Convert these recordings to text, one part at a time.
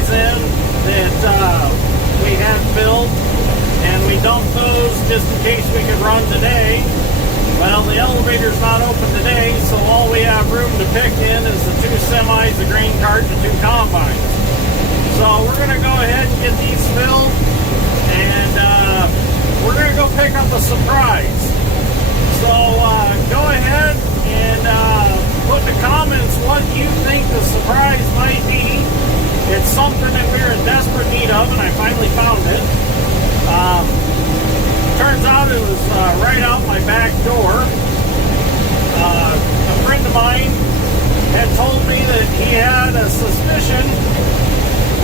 semis in that we had filled, and we dumped those just in case we could run today. Well, the elevator's not open today, so all we have room to pick in is the 2 semis, the grain cart, and 2 combines. So we're going to go ahead and get these filled, and we're going to go pick up a surprise. So go ahead and put in the comments what you think the surprise might be. It's something that we're in desperate need of, and I finally found it. Turns out it was right out my back door. A friend of mine had told me that he had a suspicion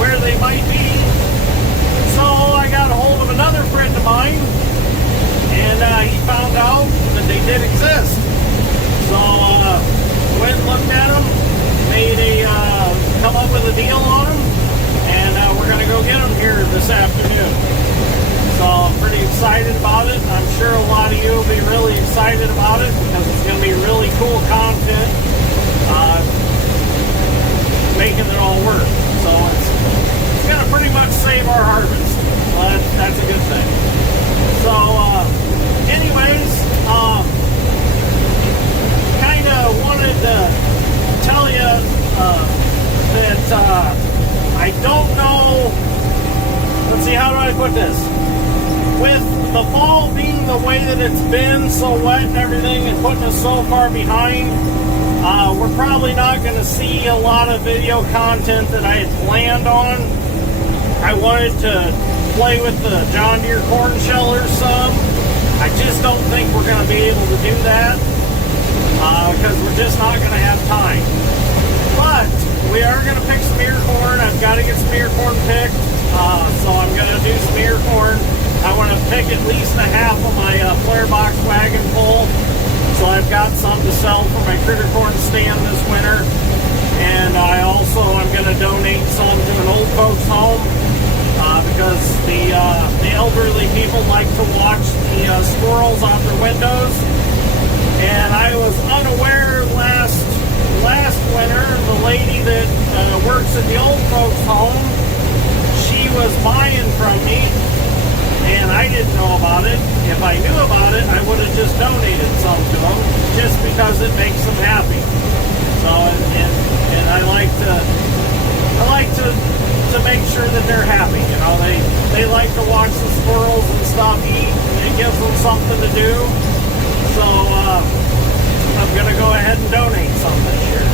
where they might be. So I got a hold of another friend of mine, and he found out that they did exist. So went and looked at them, come up with a deal on them, and we're going to go get them here this afternoon. So I'm pretty excited about it. I'm sure a lot of you will be really excited about it because it's going to be really cool content, making it all work. So it's going to pretty much save our harvest. Well, that's a good thing. So anyways, kind of wanted to tell you that I don't know. Let's see, how do I put this? With the fall being the way that it's been, so wet and everything, and putting us so far behind, we're probably not going to see a lot of video content that I had planned on. I wanted to play with the John Deere corn shellers some. I just don't think we're going to be able to do that because we're just not going to have time. But we are going to pick some ear corn. I've got to get some ear corn picked, so I'm going to do some ear corn. I want to pick at least a half of my flare box wagon full, so I've got some to sell for my critter corn stand this winter. And I also am going to donate some to an old folks home because the elderly people like to watch the squirrels out their windows. And I was unaware last winter, the lady that works at the old folks home, she was buying from me, and I didn't know about it. If I knew about it, I would have just donated some to them, just because it makes them happy. So, and I like to make sure that they're happy. You know, they like to watch the squirrels and stuff eat, and it gives them something to do. So I'm going to go ahead and donate some this year.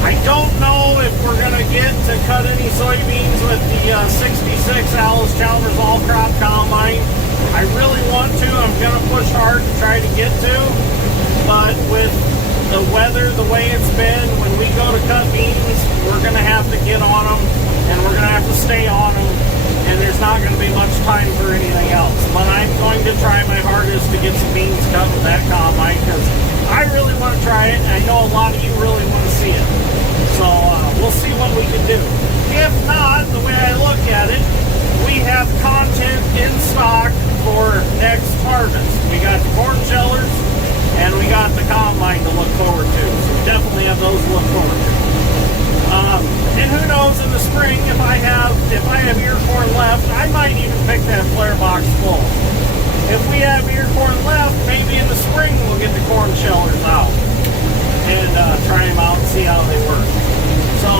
I don't know if we're going to get to cut any soybeans with the 66 Alice Chalmers all-crop combine. I really want to. I'm going to push hard to try to get to. But with the weather, the way it's been, when we go to cut beans, we're going to have to get on them, and we're going to have to stay on them, and there's not going to be much time for anything else. But I'm going to try my hardest to get some beans cut with that combine, because I really want to try it, and I know a lot of you really want to see it. So we'll see what we can do. If not, the way I look at it, we have content in stock for next harvest. We got the corn shellers, and we got the combine to look forward to. So we definitely have those to look forward to. And who knows, in the spring, if I have ear corn left, I might even pick that flare box full. If we have ear corn left, maybe in the spring we'll get the corn shellers out and try them out and see how they work. So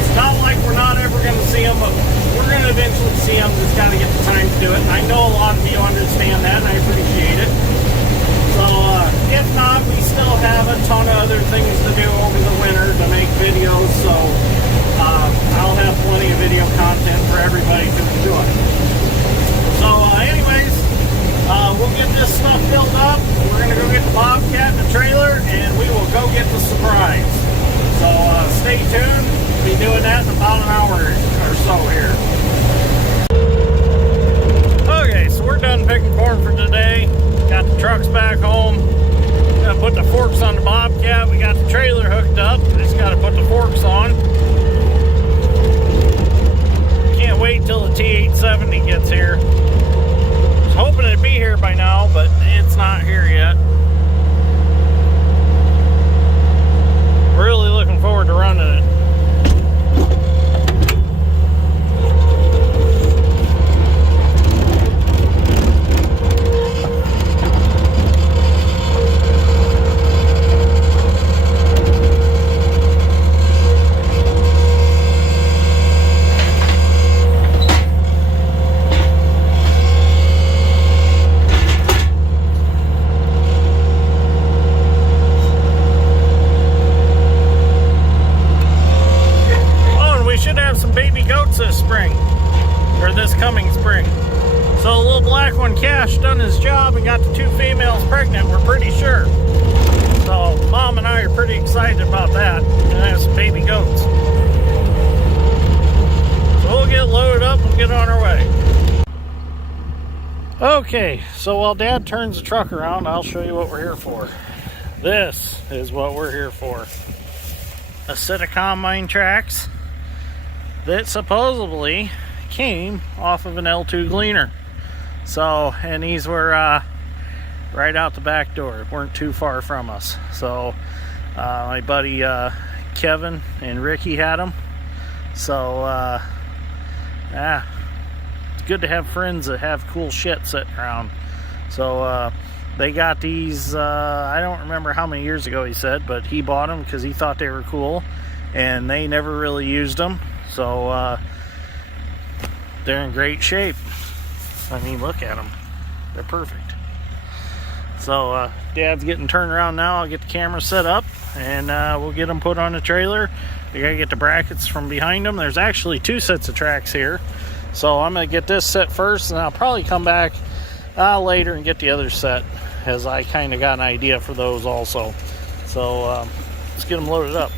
it's not like we're not ever going to see them, but we're going to eventually see them. Just got to get the time to do it. And I know a lot of you understand that, and I appreciate it. So if not, we still have a ton of other things to do over the winter to make videos. So I'll have plenty of video content for everybody to enjoy. So anyways, we'll get this stuff filled up. We're going to go get the Bobcat in the trailer, and we will go get the surprise. So stay tuned. We'll be doing that in about an hour or so here. Okay, so we're done picking corn for today. Got the trucks back home. Gotta put the forks on the Bobcat. We got the trailer hooked up. Just gotta put the forks on. Can't wait till the T870 gets here. Was hoping it'd be here by now, but it's not here yet. Really looking forward Cash done his job and got the 2 females pregnant, we're pretty sure. So Mom and I are pretty excited about that. And I have some baby goats. So we'll get loaded up and get on our way. Okay, so while Dad turns the truck around, I'll show you what we're here for. This is what we're here for. A set of combine tracks that supposedly came off of an L2 Gleaner. So, and these were right out the back door. Weren't too far from us. So, my buddy Kevin and Ricky had them. So, yeah, it's good to have friends that have cool shit sitting around. So, they got these, I don't remember how many years ago he said, but he bought them because he thought they were cool, and they never really used them. So, they're in great shape. I mean, look at them. They're perfect. So, Dad's getting turned around now. I'll get the camera set up, and we'll get them put on the trailer. We gotta get the brackets from behind them. There's actually 2 sets of tracks here. So I'm gonna get this set first, and I'll probably come back later and get the other set, as I kind of got an idea for those also. So let's get them loaded up.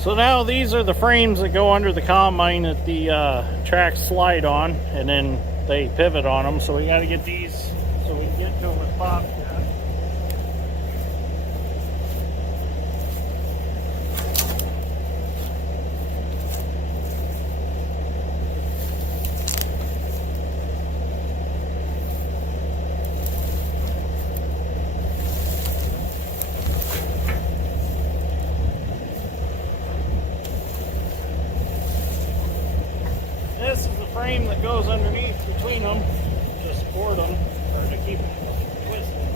So now these are the frames that go under the combine that the tracks slide on, and then they pivot on them. So we got to get these so we can get to them with Bobcat. This is the frame that goes underneath between them to support them, or to keep them twisted.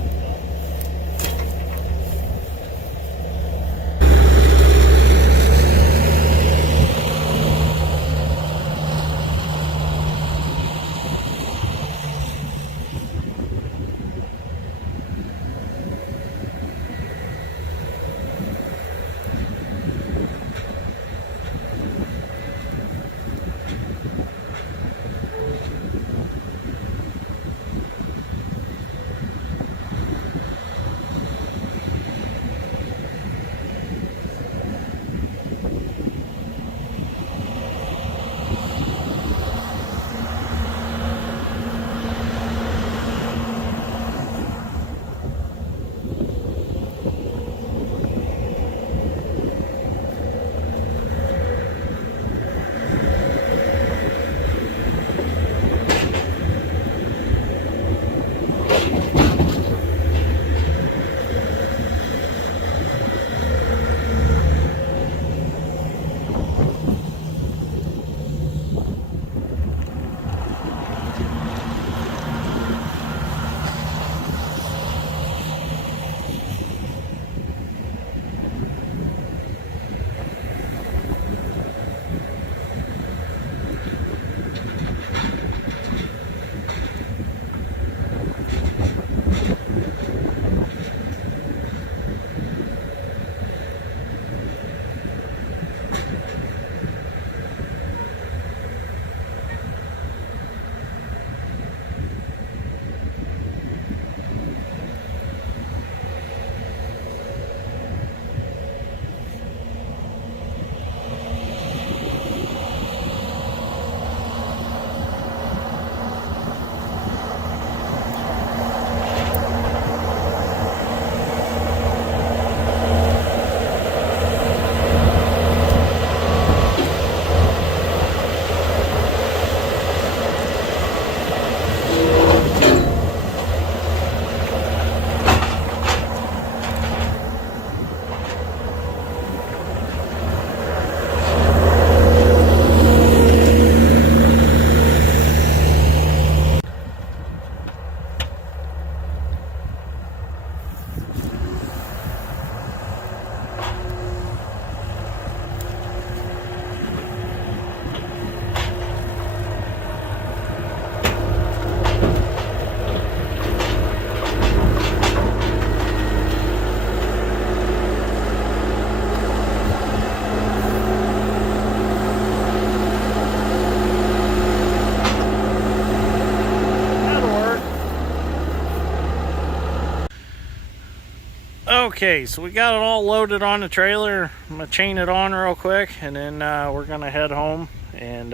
Okay, so we got it all loaded on the trailer. I'm gonna chain it on real quick, and then we're gonna head home, and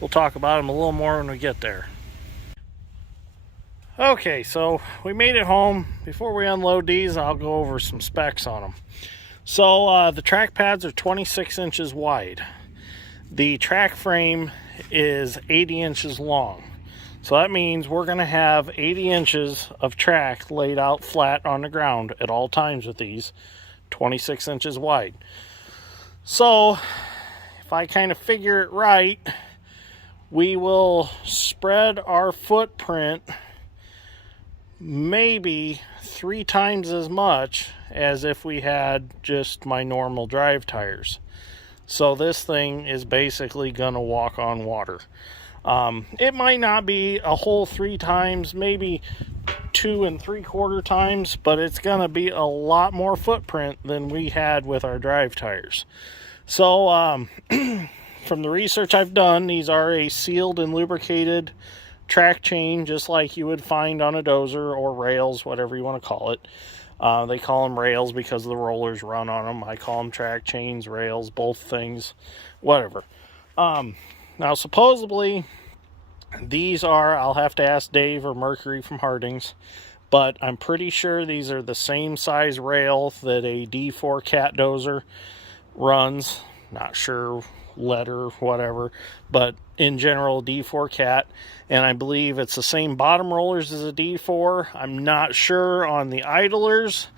we'll talk about them a little more when we get there. Okay, so we made it home. Before we unload these, I'll go over some specs on them. So the track pads are 26 inches wide. The track frame is 80 inches long. So that means we're going to have 80 inches of track laid out flat on the ground at all times with these, 26 inches wide. So if I kind of figure it right, we will spread our footprint maybe 3 times as much as if we had just my normal drive tires. So this thing is basically going to walk on water. It might not be a whole 3 times, maybe 2 3/4 times, but it's going to be a lot more footprint than we had with our drive tires. So from the research I've done, these are a sealed and lubricated track chain, just like you would find on a dozer or rails, whatever you want to call it. They call them rails because the rollers run on them. I call them track chains, rails, both things, whatever. Now, supposedly, these are, I'll have to ask Dave or Mercury from Harding's, but I'm pretty sure these are the same size rail that a D4 cat dozer runs. Not sure letter, whatever, but in general, D4 cat. And I believe it's the same bottom rollers as a D4. I'm not sure on the idlers.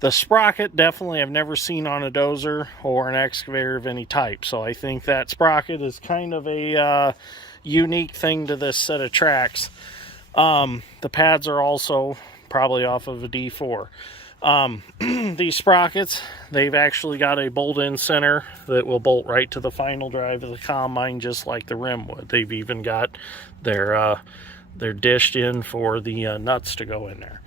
The sprocket, definitely I've never seen on a dozer or an excavator of any type. So I think that sprocket is kind of a unique thing to this set of tracks. The pads are also probably off of a D4. These sprockets, they've actually got a bolt-in center that will bolt right to the final drive of the combine, just like the rim would. They've even got their they're dished in for the nuts to go in there.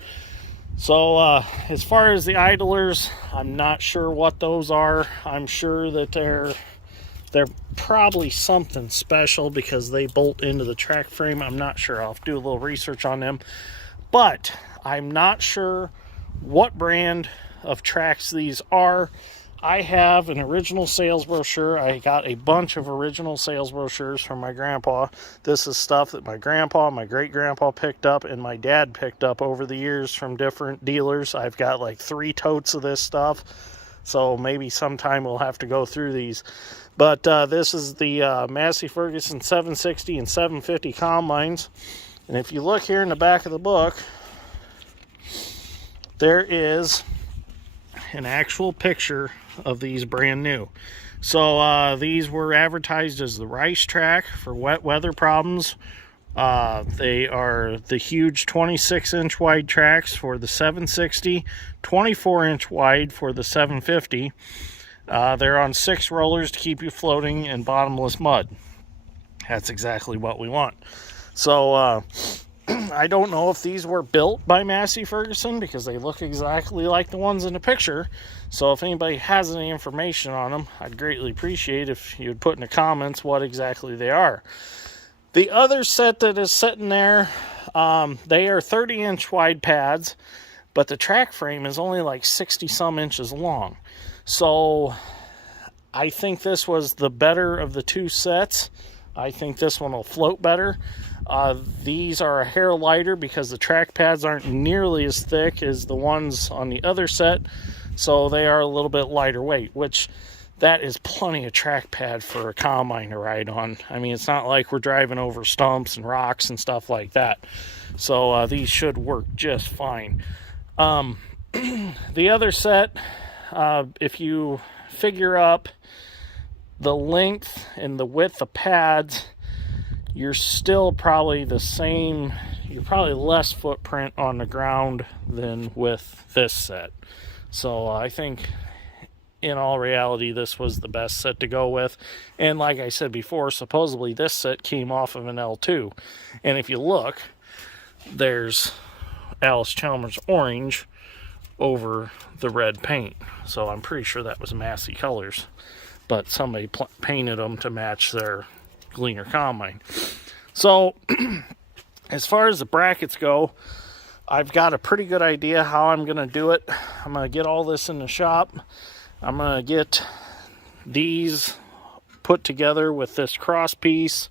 So as far as the idlers, I'm not sure what those are. I'm sure that they're probably something special because they bolt into the track frame. I'm not sure. I'll have to do a little research on them. But I'm not sure what brand of tracks these are. I have an original sales brochure. I got a bunch of original sales brochures from my grandpa. This is stuff that my grandpa, my great-grandpa picked up, and my dad picked up over the years from different dealers. I've got like 3 totes of this stuff, so maybe sometime we'll have to go through these. But this is the Massey Ferguson 760 and 750 combines. And if you look here in the back of the book, there is an actual picture of these brand new. So these were advertised as the Rice track for wet weather problems. They are the huge 26-inch wide tracks for the 760, 24-inch wide for the 750. They're on 6 rollers to keep you floating in bottomless mud. That's exactly what we want. So I don't know if these were built by Massey Ferguson because they look exactly like the ones in the picture. So if anybody has any information on them, I'd greatly appreciate if you would put in the comments what exactly they are. The other set that is sitting there, they are 30-inch wide pads, but the track frame is only like 60-some inches long. So I think this was the better of the 2 sets. I think this one will float better. These are a hair lighter because the track pads aren't nearly as thick as the ones on the other set, so they are a little bit lighter weight, which that is plenty of track pad for a combine to ride on. I mean, it's not like we're driving over stumps and rocks and stuff like that. So these should work just fine. The other set, if you figure up the length and the width of pads, you're still probably the same. You're probably less footprint on the ground than with this set. So I think in all reality, this was the best set to go with. And like I said before, supposedly this set came off of an L2. And if you look, there's Alice Chalmers orange over the red paint. So I'm pretty sure that was Massey colors. But somebody painted them to match their Gleaner combine. So as far as the brackets go, I've got a pretty good idea how I'm going to do it. I'm going to get all this in the shop. I'm going to get these put together with this cross piece,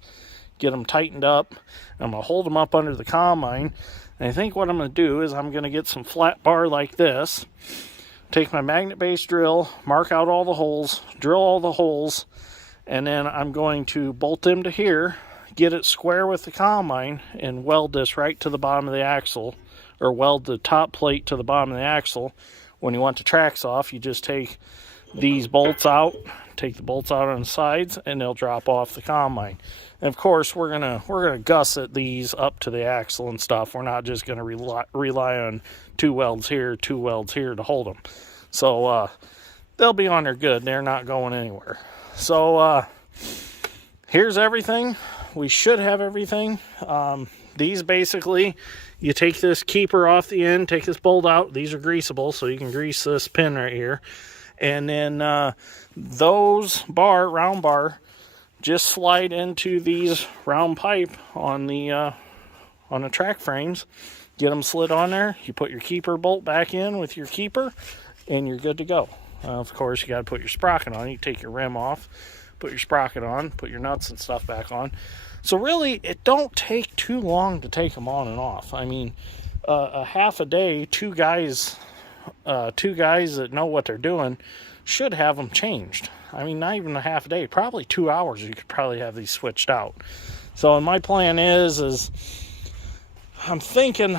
get them tightened up. I'm going to hold them up under the combine. And I think what I'm going to do is I'm going to get some flat bar like this, take my magnet base drill, mark out all the holes, drill all the holes, and then I'm going to bolt them to here, get it square with the combine, and weld this right to the bottom of the axle, or weld the top plate to the bottom of the axle. When you want the tracks off, you just take these bolts out, take the bolts out on the sides, and they'll drop off the combine. And of course, we're gonna gusset these up to the axle and stuff. We're not just gonna rely on 2 welds here, 2 welds here to hold them. So they'll be on there good. They're not going anywhere. So here's everything. We should have everything. These basically, you take this keeper off the end, take this bolt out. These are greasable, so you can grease this pin right here. And then those round bar, just slide into these round pipe on the on the track frames, get them slid on there. You put your keeper bolt back in with your keeper, and you're good to go. Of course, you got to put your sprocket on. You take your rim off, put your sprocket on, put your nuts and stuff back on. So really, it don't take too long to take them on and off. I mean, a half a day, two guys that know what they're doing should have them changed. I mean, not even a half a day, probably 2 hours. You could probably have these switched out. So my plan is I'm thinking,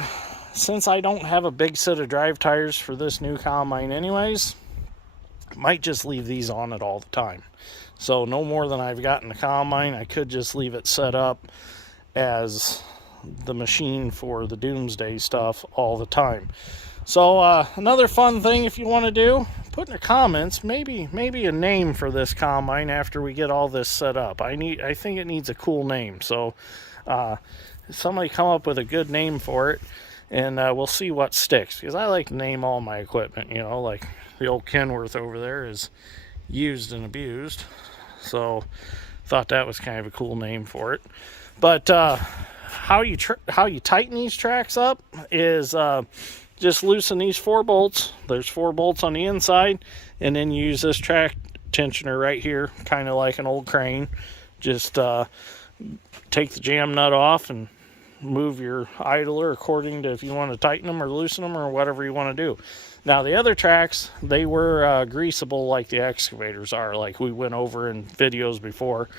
since I don't have a big set of drive tires for this new combine anyways, I might just leave these on it all the time. So no more than I've got in the combine. I could just leave it set up as the machine for the doomsday stuff all the time. So another fun thing, if you want to do, put in the comments maybe a name for this combine after we get all this set up. I think it needs a cool name. So somebody come up with a good name for it, and we'll see what sticks. Because I like to name all my equipment. You know, like the old Kenworth over there is used and abused. So thought that was kind of a cool name for it. But how you tighten these tracks up is just loosen these 4 bolts. There's 4 bolts on the inside, and then you use this track tensioner right here, kind of like an old crane. Just take the jam nut off and move your idler according to if you want to tighten them or loosen them or whatever you want to do. Now the other tracks, they were greasable like the excavators are, like we went over in videos before.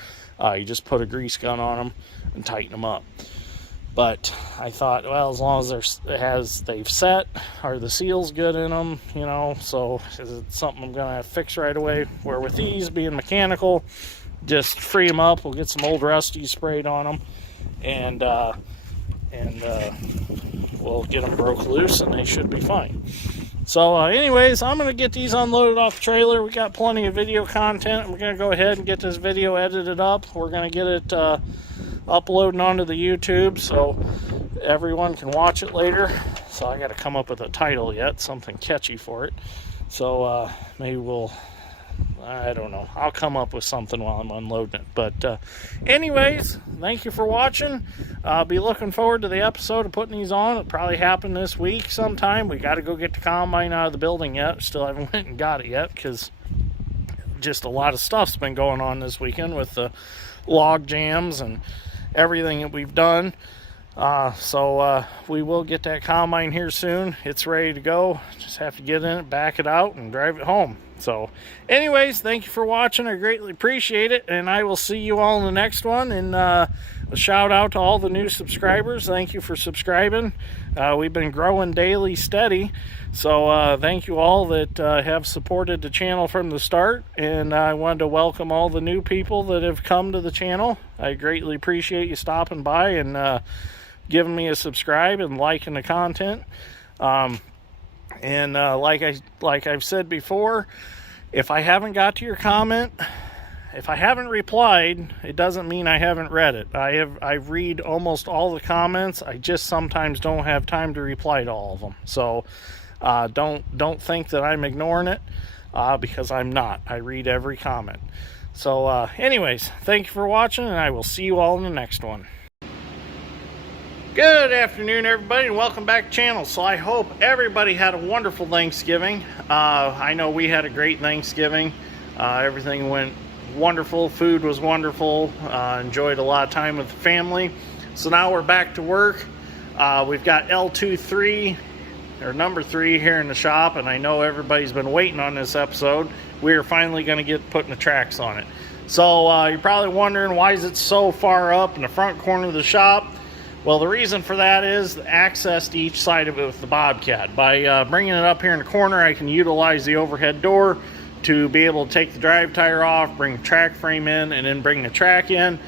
You just put a grease gun on them and tighten them up. But I thought, well, as long as they've set, are the seals good in them, you know, so is it something I'm going to fix right away? Where with these being mechanical, just free them up. We'll get some old Rusty sprayed on them, and we'll get them broke loose, and they should be fine. So anyways, I'm going to get these unloaded off the trailer. We got plenty of video content. We're going to go ahead and get this video edited up. We're going to get it uploading onto the YouTube so everyone can watch it later. So I got to come up with a title yet, something catchy for it. So maybe I don't know. I'll come up with something while I'm unloading it. But anyways, thank you for watching. I'll be looking forward to the episode of putting these on. It'll probably happen this week sometime. We got to go get the combine out of the building yet. Still haven't went and got it yet because just a lot of stuff's been going on this weekend with the log jams and everything that we've done. So we will get that combine here soon. It's ready to go. Just have to get in it, back it out, and drive it home. So anyways, thank you for watching. I greatly appreciate it, and I will see you all in the next one. And a shout out to all the new subscribers. Thank you for subscribing. We've been growing daily steady, so thank you all that have supported the channel from the start. And I wanted to welcome all the new people that have come to the channel. I greatly appreciate you stopping by and giving me a subscribe and liking the content. And like I've said before, if I haven't got to your comment, if I haven't replied, it doesn't mean I haven't read it. I read almost all the comments. I just sometimes don't have time to reply to all of them. So don't think that I'm ignoring it, because I'm not. I read every comment. So anyways, thank you for watching, and I will see you all in the next one. Good afternoon, everybody, and welcome back to the channel. So I hope everybody had a wonderful Thanksgiving. I know we had a great Thanksgiving. Everything went wonderful. Food was wonderful. Enjoyed a lot of time with the family. So now we're back to work. We've got L23, or number 3 here in the shop, and I know everybody's been waiting on this episode. We are finally going to get putting the tracks on it. So you're probably wondering, why is it so far up in the front corner of the shop? Well, the reason for that is the access to each side of it with the Bobcat. By bringing it up here in the corner, I can utilize the overhead door to be able to take the drive tire off, bring the track frame in, and then bring the track in.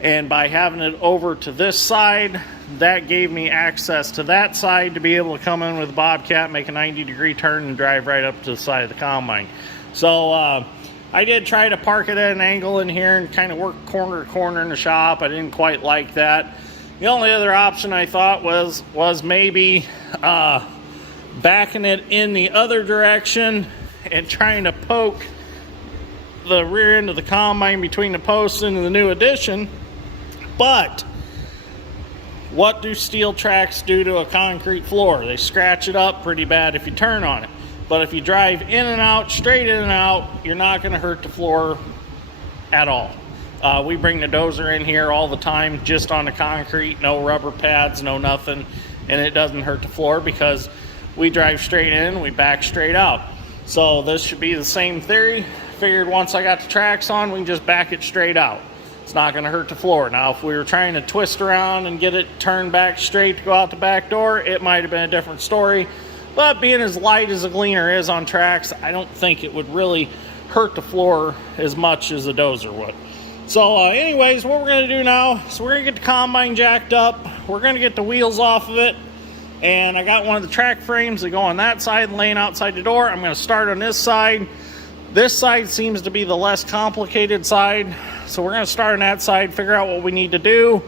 And by having it over to this side, that gave me access to that side to be able to come in with the Bobcat, make a 90-degree turn, and drive right up to the side of the combine. So I did try to park it at an angle in here and kind of work corner to corner in the shop. I didn't quite like that. The only other option I thought was maybe backing it in the other direction and trying to poke the rear end of the combine between the posts into the new addition. But what do steel tracks do to a concrete floor? They scratch it up pretty bad if you turn on it. But if you drive in and out, straight in and out, you're not going to hurt the floor at all. We bring the dozer in here all the time just on the concrete, no rubber pads, no nothing, and it doesn't hurt the floor because we drive straight in, we back straight out. So this should be the same theory. Figured once I got the tracks on, we can just back it straight out. It's not going to hurt the floor. Now, if we were trying to twist around and get it turned back straight to go out the back door, it might have been a different story. But being as light as a Gleaner is on tracks, I don't think it would really hurt the floor as much as a dozer would. So anyways, what we're going to do now is we're going to get the combine jacked up. We're going to get the wheels off of it. And I got one of the track frames that go on that side laying outside the door. I'm going to start on this side. This side seems to be the less complicated side. So we're going to start on that side, figure out what we need to do.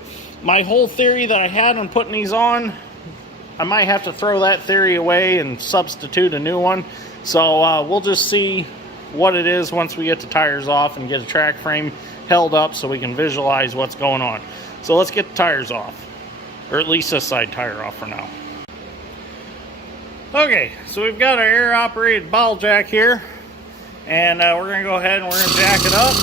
My whole theory that I had on putting these on, I might have to throw that theory away and substitute a new one. So we'll just see what it is once we get the tires off and get a track frame held up so we can visualize what's going on. So let's get the tires off, or at least this side tire off for now. Okay, so we've got our air operated ball jack here, and we're going to go ahead and we're going to jack it up.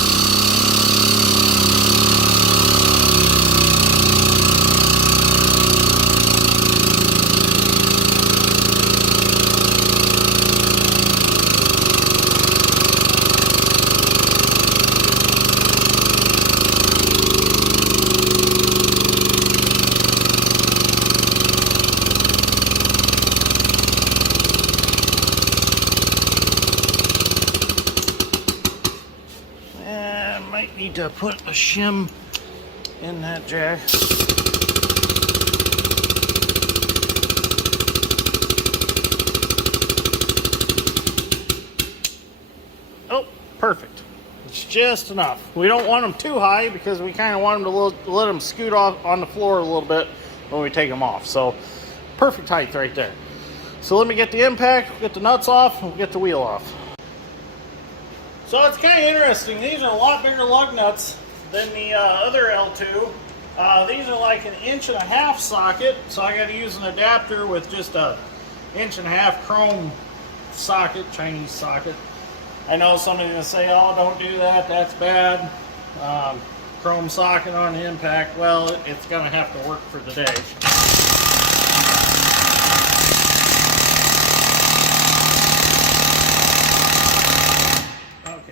Need to put a shim in that jack. Oh, perfect. It's just enough. We don't want them too high because we kind of want them to let them scoot off on the floor a little bit when we take them off. So perfect height right there. So let me get the impact, get the nuts off, and we'll get the wheel off. So it's kind of interesting. These are a lot bigger lug nuts than the other L2. These are like 1.5 inch socket, so I got to use an adapter with just a 1.5 inch chrome socket, Chinese socket. I know somebody's going to say, oh, don't do that, that's bad. Chrome socket on the impact, well, it's going to have to work for today.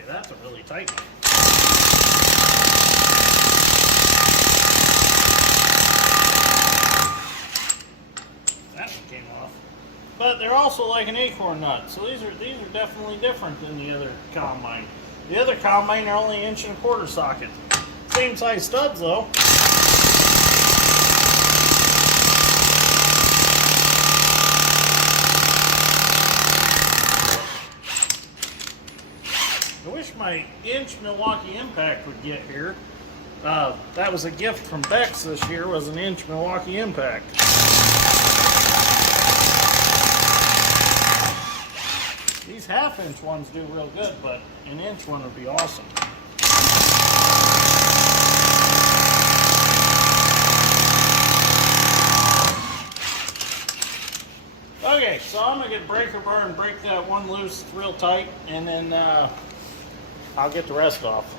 That's a really tight one. That one came off. But they're also like an acorn nut, so these are definitely different than the other combine. The other combine are only 1.25 inch socket. Same size studs though. I wish my inch Milwaukee impact would get here. That was a gift from Bex this year, was an inch Milwaukee impact. These 1/2 inch ones do real good, but an inch one would be awesome. Okay, so I'm going to get a breaker bar and break that one loose real tight, and then I'll get the rest off.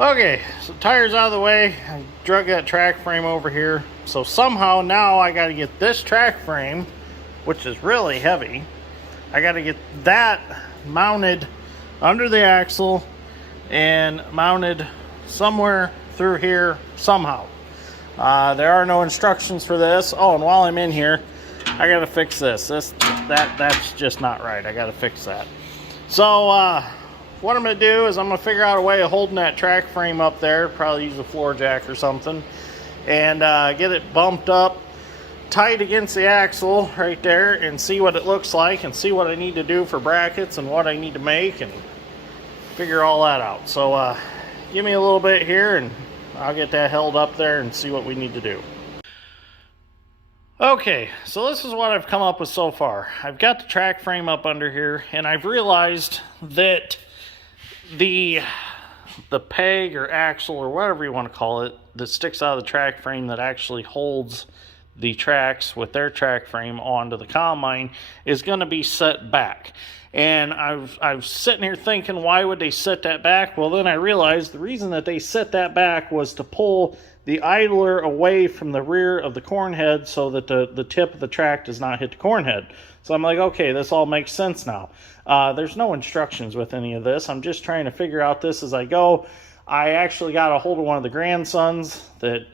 Okay, so tires out of the way. I drug that track frame over here. So somehow now I got to get this track frame which is really heavy. I got to get that mounted under the axle and mounted somewhere through here somehow. There are no instructions for this. Oh, and while I'm in here, I got to fix this. That's just not right. I got to fix that. So what I'm going to do is I'm going to figure out a way of holding that track frame up there. Probably use a floor jack or something, and get it bumped up tight against the axle right there and see what it looks like and see what I need to do for brackets and what I need to make and figure all that out. So give me a little bit here and I'll get that held up there and see what we need to do. Okay, so this is what I've come up with so far. I've got the track frame up under here, and I've realized that the peg or axle or whatever you want to call it that sticks out of the track frame that actually holds the tracks with their track frame onto the combine is going to be set back. And I was sitting here thinking, why would they set that back? Well, then I realized the reason that they set that back was to pull the idler away from the rear of the corn head so that the tip of the track does not hit the corn head. So I'm like, okay, this all makes sense now. There's no instructions with any of this. I'm just trying to figure out this as I go. I actually got a hold of one of the grandsons that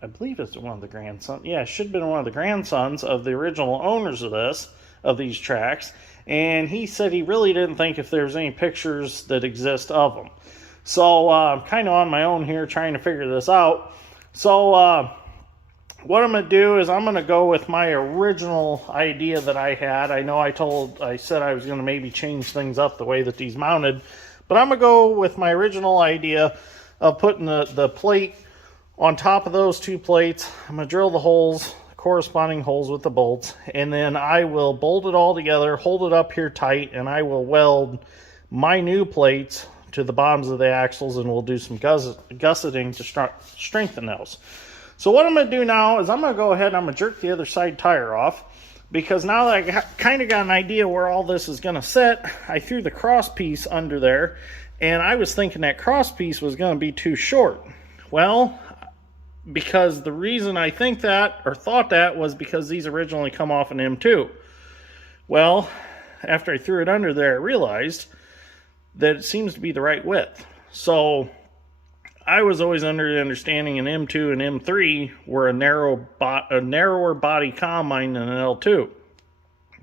I believe it's one of the grandsons. Yeah, it should have been one of the grandsons of the original owners of these tracks. And he said he really didn't think if there's any pictures that exist of them. So I'm kind of on my own here trying to figure this out. So what I'm going to do is I'm going to go with my original idea that I had. I know I said I was going to maybe change things up the way that these mounted. But I'm going to go with my original idea of putting the plate on top of those two plates. I'm going to drill the holes, corresponding holes with the bolts, and then I will bolt it all together, hold it up here tight, and I will weld my new plates to the bottoms of the axles, and we'll do some gusseting to strengthen those. So what I'm going to do now is I'm going to go ahead and I'm going to jerk the other side tire off, because now that I kind of got an idea where all this is going to sit, I threw the cross piece under there, and I was thinking that cross piece was going to be too short. Well, because the reason I think that, or thought that, was because these originally come off an M2. Well, after I threw it under there, I realized that it seems to be the right width. So I was always under the understanding an M2 and M3 were a narrower body combine than an L2,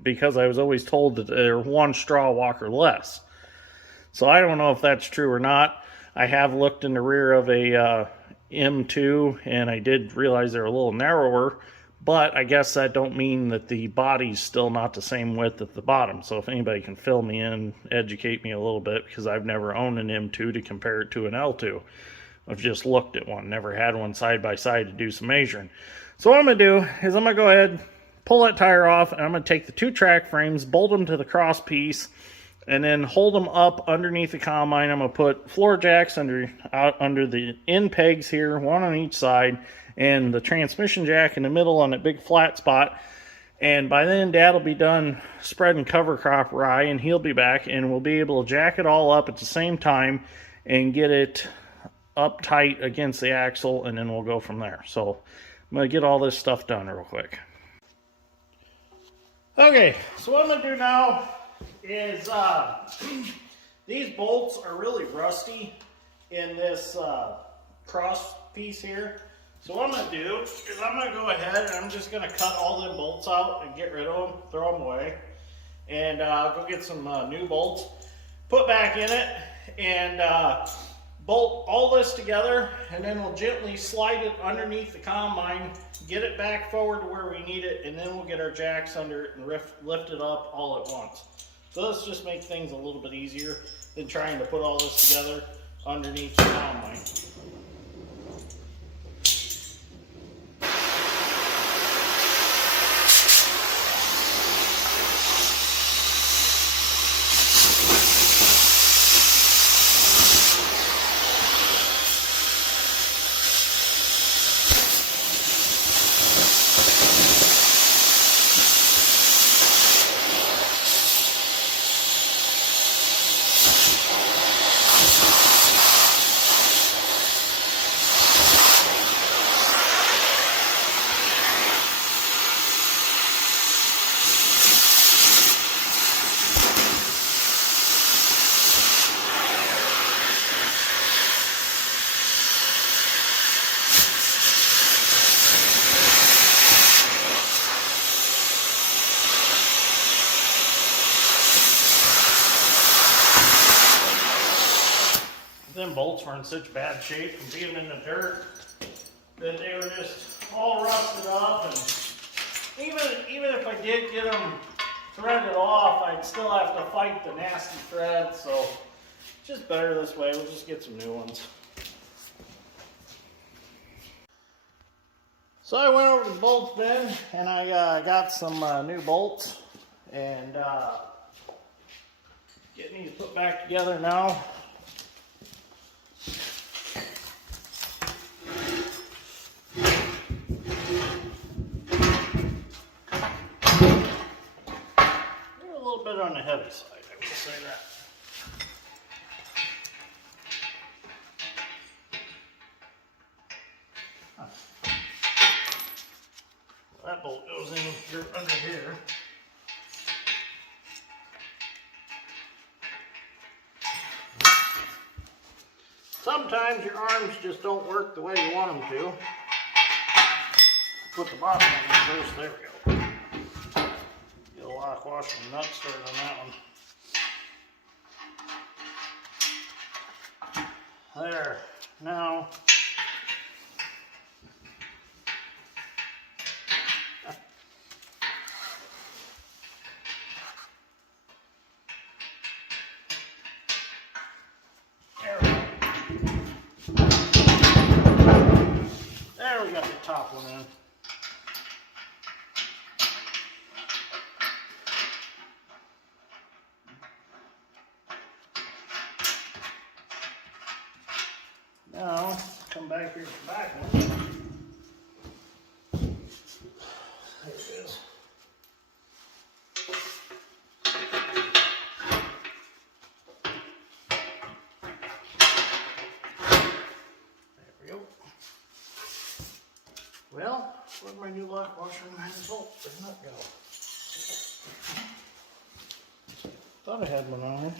because I was always told that they're one straw walker less. So I don't know if that's true or not. I have looked in the rear of a M2 and I did realize they're a little narrower, but I guess that don't mean that the body's still not the same width at the bottom. So if anybody can fill me in, educate me a little bit, because I've never owned an M2 to compare it to an L2. I've just looked at one, never had one side by side to do some measuring. So what I'm going to do is I'm going to go ahead, pull that tire off, and I'm going to take the two track frames, bolt them to the cross piece, and then hold them up underneath the combine. I'm going to put floor jacks under the end pegs here, one on each side, and the transmission jack in the middle on that big flat spot. And by then, Dad will be done spreading cover crop rye, and he'll be back, and we'll be able to jack it all up at the same time and get it up tight against the axle, and then we'll go from there. So I'm going to get all this stuff done real quick. Okay, so what I'm going to do now is these bolts are really rusty in this cross piece here. So what I'm going to do is I'm going to go ahead and I'm just going to cut all them bolts out and get rid of them, throw them away, and go get some new bolts, put back in it, and bolt all this together, and then we'll gently slide it underneath the combine, get it back forward to where we need it, and then we'll get our jacks under it and lift it up all at once. So let's just make things a little bit easier than trying to put all this together underneath the combine. them bolts were in such bad shape from being in the dirt that they were just all rusted up, and even if I did get them threaded off, I'd still have to fight the nasty thread. So it's just better this way. We'll just get some new ones. So I went over to the bolt bin and I got some new bolts, and getting these put back together now. They're a little bit on the heavy side, I will say that. That bolt goes in here under here. Sometimes your arms just don't work the way you want them to. Put the bottom on first. There we go. Get a lock washer and nut started on that one. There. Now, there we got the top one in. Now, come back here to the back one. There it is. There we go. Well, where'd my new lock washer and my bolt? Where'd that go? Thought I had one on here.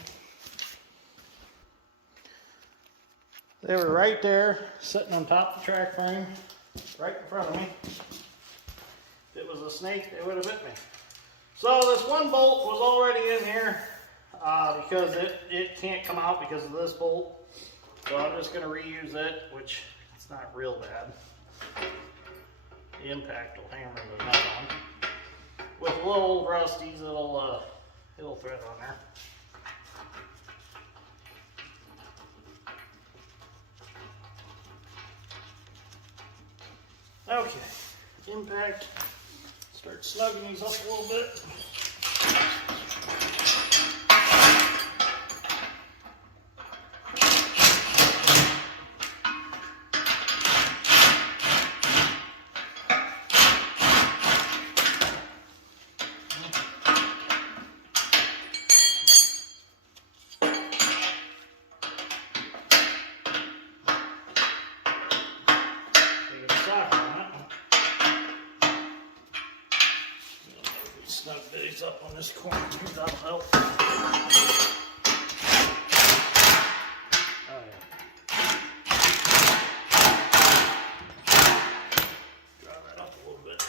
They were right there, sitting on top of the track frame, right in front of me. If it was a snake, they would have bit me. So this one bolt was already in here because it can't come out because of this bolt. So I'm just going to reuse it, which it's not real bad. The impact will hammer the nut on. With little old rusties, it'll thread on there. Okay, impact. Start snugging these up a little bit. Snug these up on this corner, that'll help. Oh yeah. Drive that up a little bit.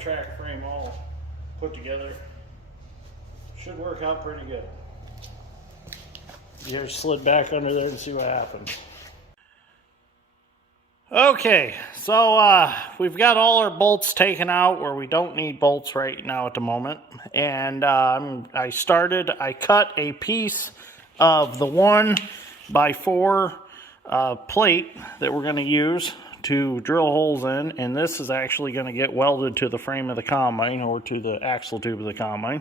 Track frame all put together. Should work out pretty good. You slid back under there and see what happens. Okay, so we've got all our bolts taken out where we don't need bolts right now at the moment. And I cut a piece of the 1x4 plate that we're going to use to drill holes in. And this is actually going to get welded to the frame of the combine, or to the axle tube of the combine.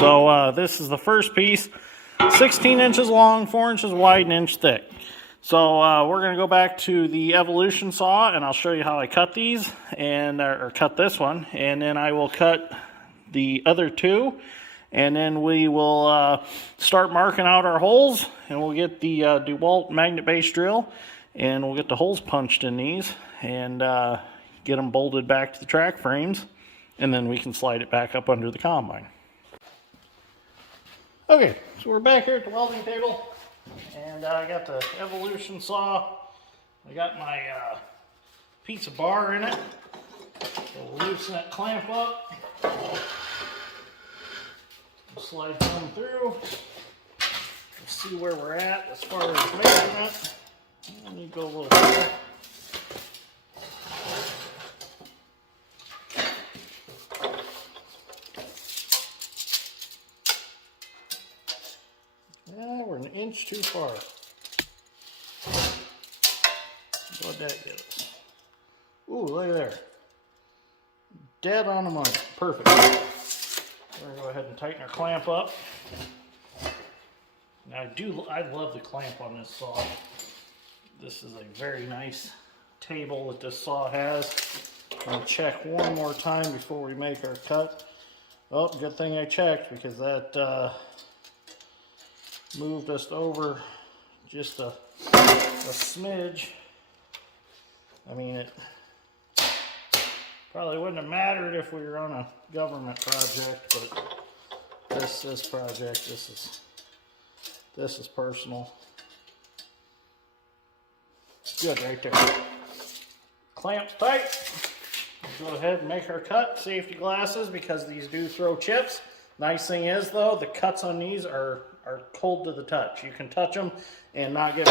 So this is the first piece, 16 inches long, 4 inches wide, and 1 inch thick. So we're going to go back to the Evolution saw, and I'll show you how I cut these, and or cut this one, and then I will cut the other two, and then we will start marking out our holes, and we'll get the DeWalt magnet base drill, and we'll get the holes punched in these, and get them bolted back to the track frames, and then we can slide it back up under the combine. Okay, so we're back here at the welding table. And I got the Evolution saw. I got my piece of bar in it. So we'll loosen that clamp up. We'll slide some through. We'll see where we're at as far as measurement. Let me go a little further. We're an inch too far. What'd that get us? Ooh, look at there. Dead on the money. Perfect. We're going to go ahead and tighten our clamp up. Now I love the clamp on this saw. This is a very nice table that this saw has. I'll check one more time before we make our cut. Oh, good thing I checked, because that moved us over just a smidge. I mean, it probably wouldn't have mattered if we were on a government project, but this project, this is personal. Good right there. Clamps tight. Go ahead and make our cut. Safety glasses, because these do throw chips. Nice thing is, though, the cuts on these are cold to the touch. You can touch them and not get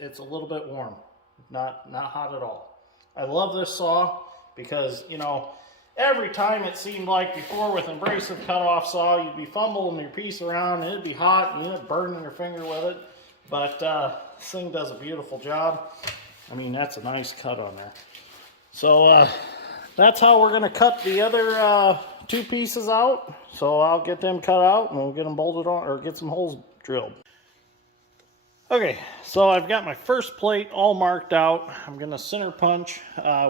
it's a little bit warm, not hot at all. I love this saw because, you know, every time it seemed like before with abrasive cutoff saw, you'd be fumbling your piece around and it'd be hot and you'd burn your finger with it. But this thing does a beautiful job. I mean, that's a nice cut on there. So that's how we're going to cut the other two pieces out. So I'll get them cut out and we'll get them bolted on, or get some holes drilled. Okay, so I've got my first plate all marked out. I'm going to center punch.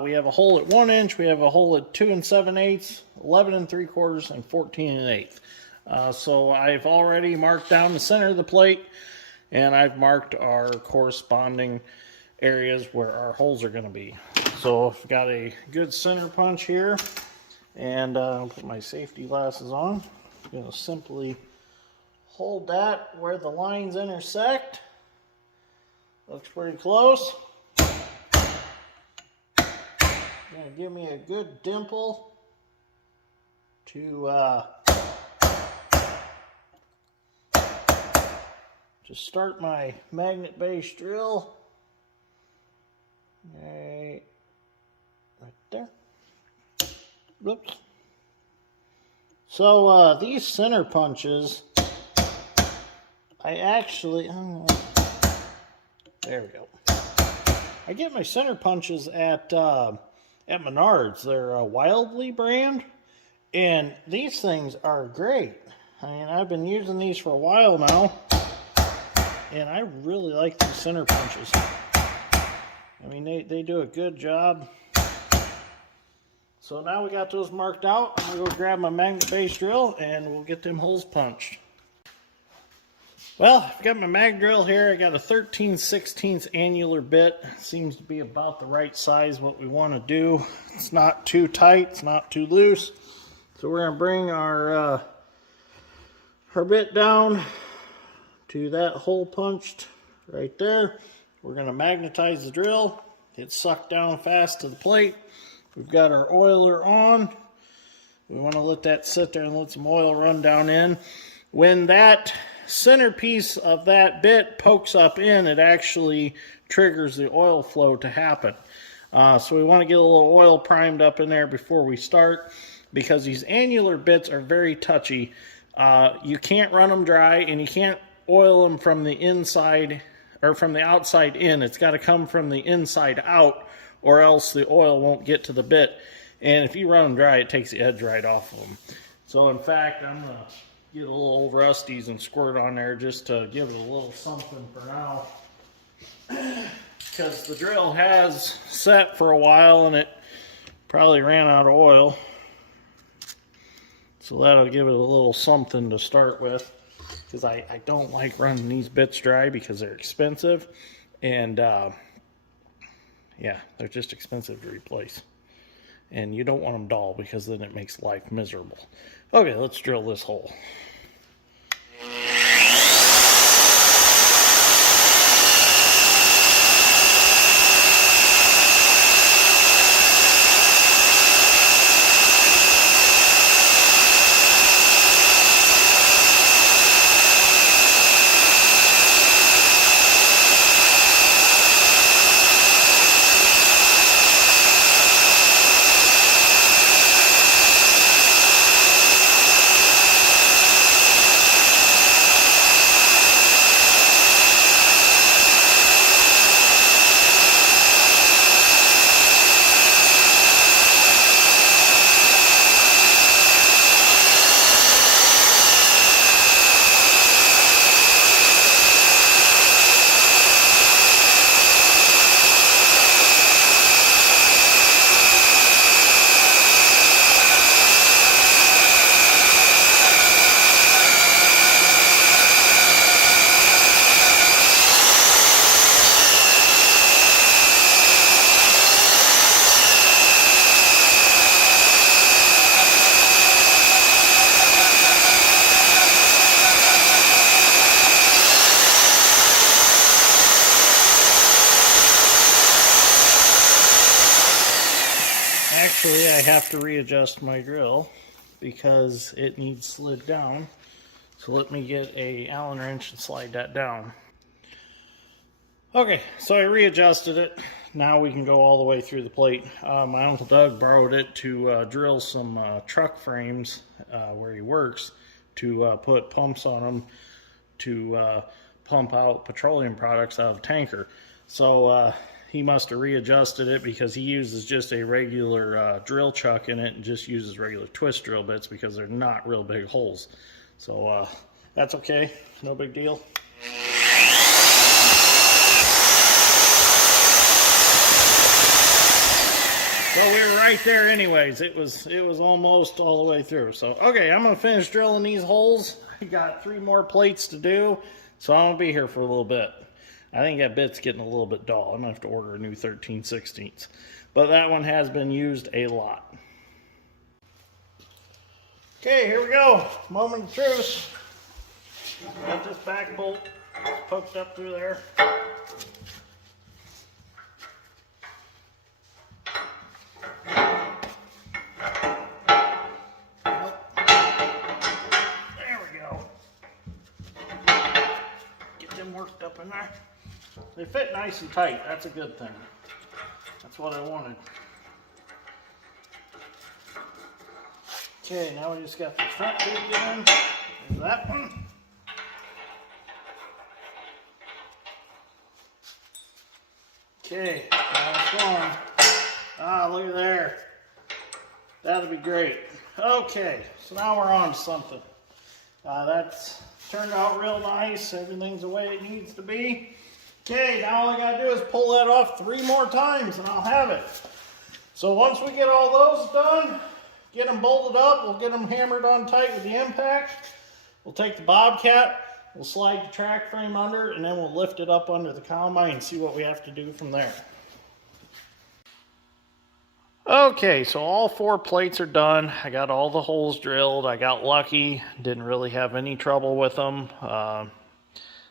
We have a hole at 1 inch, we have a hole at 2 7/8, 11 3/4, and 14 1/8. So I've already marked down the center of the plate, and I've marked our corresponding areas where our holes are going to be. So I've got a good center punch here, and I'll put my safety glasses on. I'm going to simply hold that where the lines intersect. Looks pretty close. Gonna give me a good dimple to start my magnet base drill. Right there. Whoops. So these center punches, I actually, there we go. I get my center punches at Menards. They're a Wildly brand, and these things are great. I mean, I've been using these for a while now, and I really like these center punches. I mean, they do a good job. So now we got those marked out. I'm gonna go grab my magnet base drill and we'll get them holes punched. Well, I've got my mag drill here. I got a 13/16 annular bit. Seems to be about the right size, what we want to do. It's not too tight, it's not too loose. So we're gonna bring our bit down to that hole punched right there. We're gonna magnetize the drill. It sucked down fast to the plate. We've got our oiler on. We want to let that sit there and let some oil run down in. When that centerpiece of that bit pokes up in, it actually triggers the oil flow to happen. So we want to get a little oil primed up in there before we start, because these annular bits are very touchy. You can't run them dry, and you can't oil them from the inside or from the outside in. It's got to come from the inside out, or else the oil won't get to the bit. And if you run them dry, it takes the edge right off of them. So in fact, I'm going to get a little old Rusty's and squirt on there just to give it a little something for now. Because the drill has set for a while and it probably ran out of oil. So that'll give it a little something to start with. Because I don't like running these bits dry because they're expensive. And yeah, they're just expensive to replace. And you don't want them dull because then it makes life miserable. Okay, let's drill this hole. Actually, I have to readjust my drill because it needs slid down. So let me get a Allen wrench and slide that down. Okay, so I readjusted it. Now we can go all the way through the plate. My Uncle Doug borrowed it to drill some truck frames where he works, to put pumps on them to pump out petroleum products out of a tanker. So he must have readjusted it because he uses just a regular drill chuck in it and just uses regular twist drill bits because they're not real big holes. So that's okay, no big deal. So we were right there anyways. It was almost all the way through. So okay, I'm gonna finish drilling these holes. I got 3 more plates to do, so I'm gonna be here for a little bit. I think that bit's getting a little bit dull. I'm gonna have to order a new 13/16. But that one has been used a lot. Okay, here we go. Moment of truth. Got this back bolt poked up through there. There we go. Get them worked up in there. They fit nice and tight. That's a good thing. That's what I wanted. Okay, now we just got the front tube in. There's that one. Okay, last one. Ah, look at there. That'll be great. Okay, so now we're on to something. That's turned out real nice. Everything's the way it needs to be. Okay, now all I gotta do is pull that off 3 more times and I'll have it. So once we get all those done, get them bolted up, we'll get them hammered on tight with the impact. We'll take the Bobcat, we'll slide the track frame under, and then we'll lift it up under the combine and see what we have to do from there. Okay, so all 4 plates are done. I got all the holes drilled. I got lucky, didn't really have any trouble with them.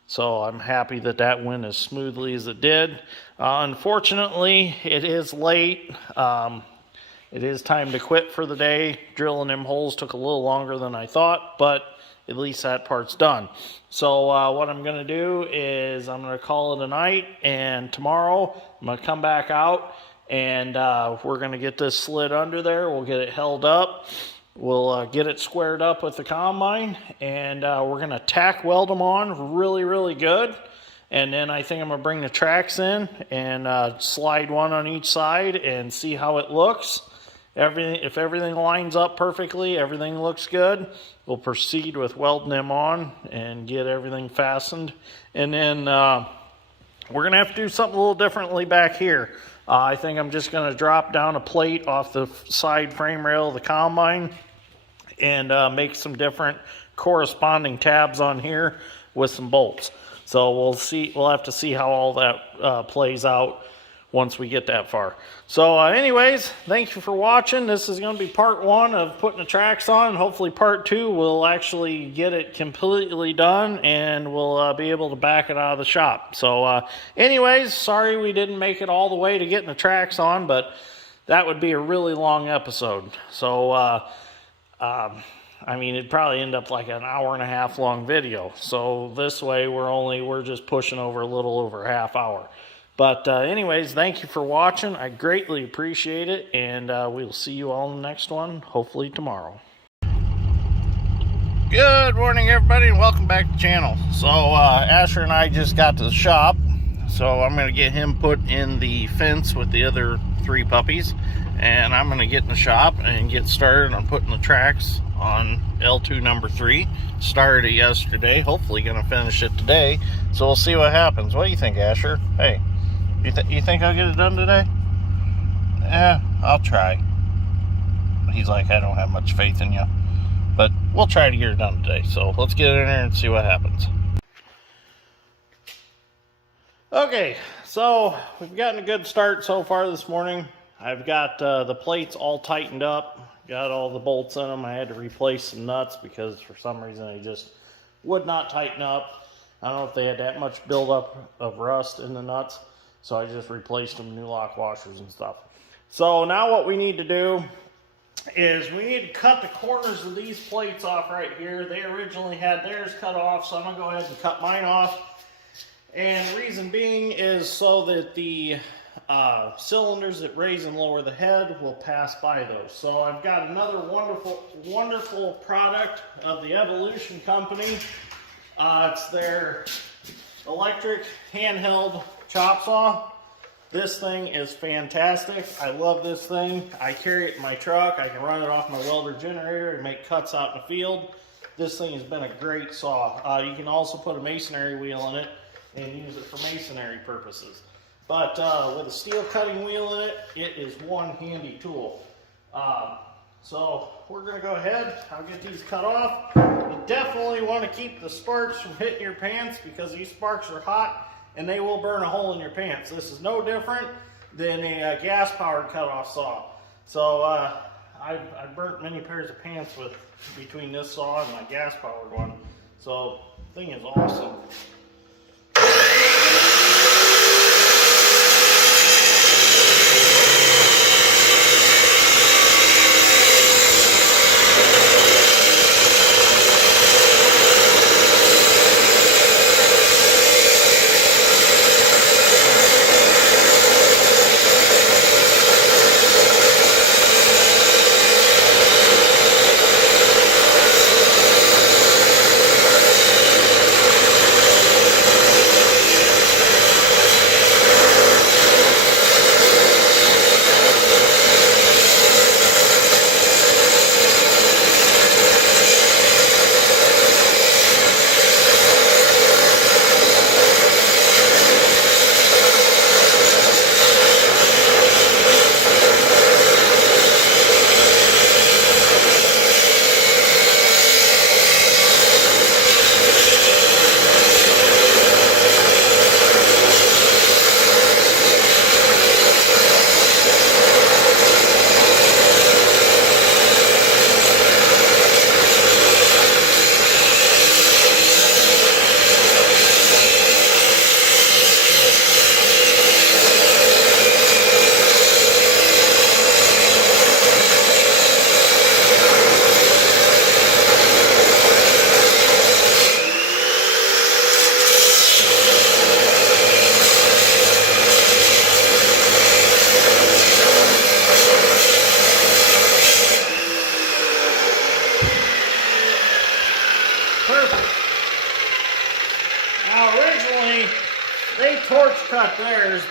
So I'm happy that that went as smoothly as it did. Unfortunately, it is late. It is time to quit for the day. Drilling them holes took a little longer than I thought, but at least that part's done. So what I'm going to do is I'm going to call it a night, and tomorrow I'm going to come back out and we're going to get this slid under there. We'll get it held up. We'll get it squared up with the combine, and we're going to tack weld them on really good. And then I think I'm going to bring the tracks in and slide one on each side and see how it looks. If everything lines up perfectly, everything looks good, we'll proceed with welding them on and get everything fastened. And then we're going to have to do something a little differently back here. I think I'm just going to drop down a plate off the side frame rail of the combine and make some different corresponding tabs on here with some bolts. So we'll have to see how all that plays out once we get that far. So anyways, thank you for watching. This is going to be part 1 of putting the tracks on. Hopefully part 2 we'll actually get it completely done and we'll be able to back it out of the shop. So anyways, sorry we didn't make it all the way to getting the tracks on, but that would be a really long episode. So I mean, it'd probably end up like an 1.5 hour long video. So this way we're just pushing over a little over a half hour. But anyways, thank you for watching. I greatly appreciate it, and we'll see you all in the next one, hopefully tomorrow. Good morning, everybody, and welcome back to the channel. So Asher and I just got to the shop, so I'm going to get him put in the fence with the other 3 puppies, and I'm going to get in the shop and get started on putting the tracks on L2 number 3. Started it yesterday, hopefully going to finish it today, so we'll see what happens. What do you think, Asher? Hey. You think I'll get it done today? Yeah, I'll try. He's like, I don't have much faith in you. But we'll try to get it done today. So let's get in there and see what happens. Okay, so we've gotten a good start so far this morning. I've got the plates all tightened up. Got all the bolts in them. I had to replace some nuts because for some reason they just would not tighten up. I don't know if they had that much buildup of rust in the nuts. So I just replaced them, new lock washers and stuff. So now what we need to do is we need to cut the corners of these plates off right here. They originally had theirs cut off, so I'm going to go ahead and cut mine off. And the reason being is so that the cylinders that raise and lower the head will pass by those. So I've got another wonderful product of the Evolution company. It's their electric handheld chop saw. This thing is fantastic. I love this thing. I carry it in my truck. I can run it off my welder generator and make cuts out in the field. This thing has been a great saw. You can also put a masonry wheel in it and use it for masonry purposes. But with a steel cutting wheel in it, it is one handy tool. So we're going to go ahead. I'll get these cut off. You definitely want to keep the sparks from hitting your pants because these sparks are hot and they will burn a hole in your pants. This is no different than a gas-powered cut-off saw. So I've burnt many pairs of pants between this saw and my gas-powered one. So the thing is awesome.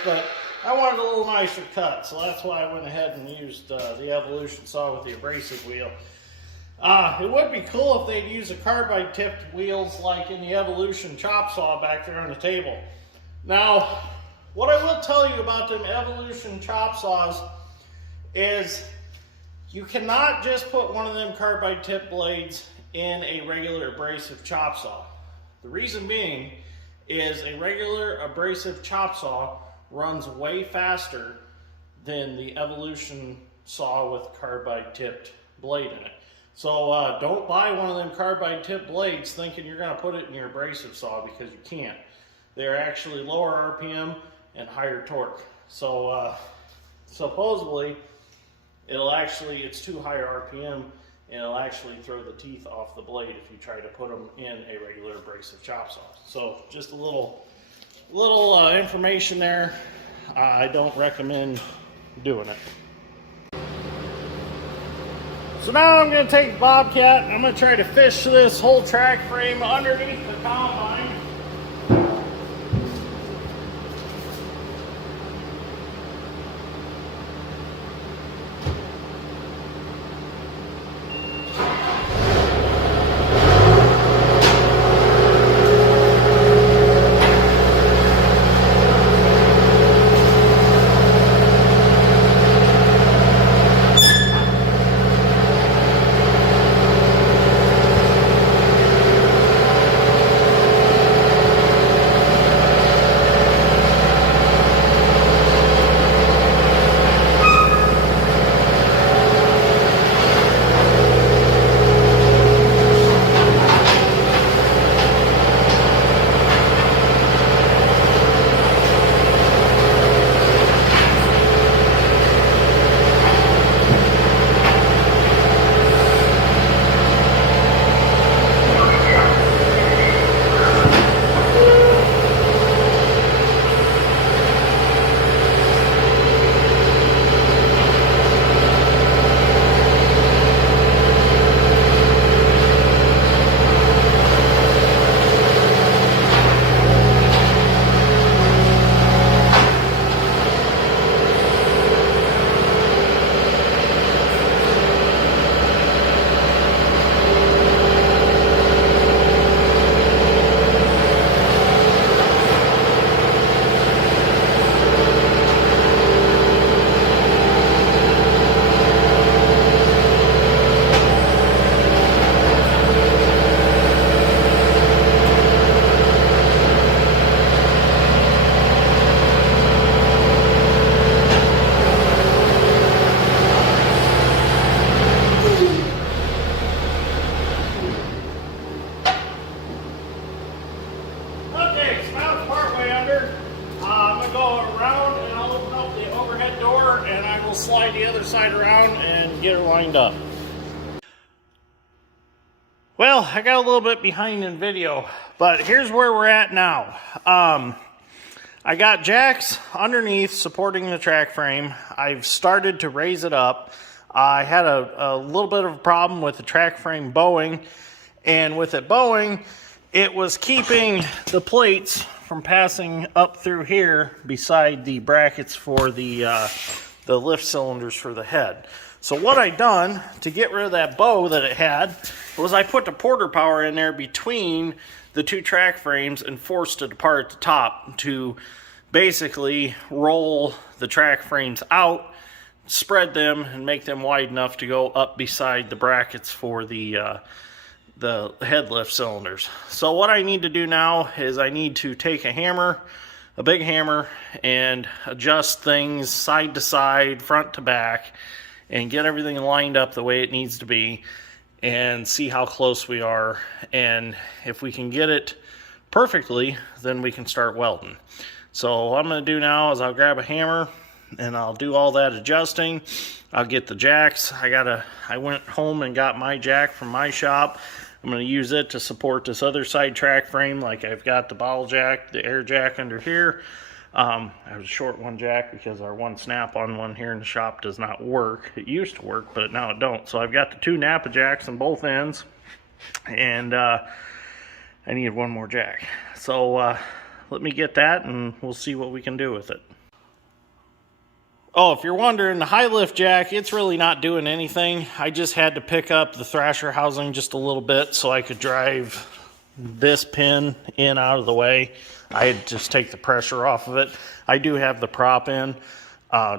but I wanted a little nicer cut, so that's why I went ahead and used the Evolution saw with the abrasive wheel. It would be cool if they'd use a carbide tipped wheels like in the Evolution chop saw back there on the table. Now, what I will tell you about them Evolution chop saws is you cannot just put one of them carbide tip blades in a regular abrasive chop saw. The reason being is a regular abrasive chop saw runs way faster than the Evolution saw with carbide tipped blade in it. So don't buy one of them carbide tipped blades thinking you're going to put it in your abrasive saw, because you can't. They're actually lower RPM and higher torque. So supposedly it's too high RPM, and it'll actually throw the teeth off the blade if you try to put them in a regular abrasive chop saw. So just a little information there. I don't recommend doing it. So now I'm going to take the Bobcat and I'm going to try to fish this whole track frame underneath the combine. Slide the other side around and get her lined up. Well, I got a little bit behind in video, but here's where we're at now. I got jacks underneath supporting the track frame. I've started to raise it up. I had a little bit of a problem with the track frame bowing, and with it bowing, it was keeping the plates from passing up through here beside the brackets for the lift cylinders for the head. So what I done to get rid of that bow that it had was I put the Porter Power in there between the two track frames and forced it apart at the top to basically roll the track frames out, spread them, and make them wide enough to go up beside the brackets for the head lift cylinders. So what I need to do now is I need to take a hammer, a big hammer, and adjust things side to side, front to back, and get everything lined up the way it needs to be, and see how close we are. And if we can get it perfectly, then we can start welding. So what I'm going to do now is I'll grab a hammer and I'll do all that adjusting. I'll get the jacks. I went home and got my jack from my shop. I'm going to use it to support this other side track frame. Like I've got the bottle jack, the air jack under here. I have a short one jack because our one snap-on one here in the shop does not work. It used to work, but now it don't. So I've got the two Napa jacks on both ends, and I need one more jack. So let me get that and we'll see what we can do with it. Oh, if you're wondering, the high lift jack, it's really not doing anything. I just had to pick up the thrasher housing just a little bit so I could drive this pin in out of the way. I had to just take the pressure off of it. I do have the prop in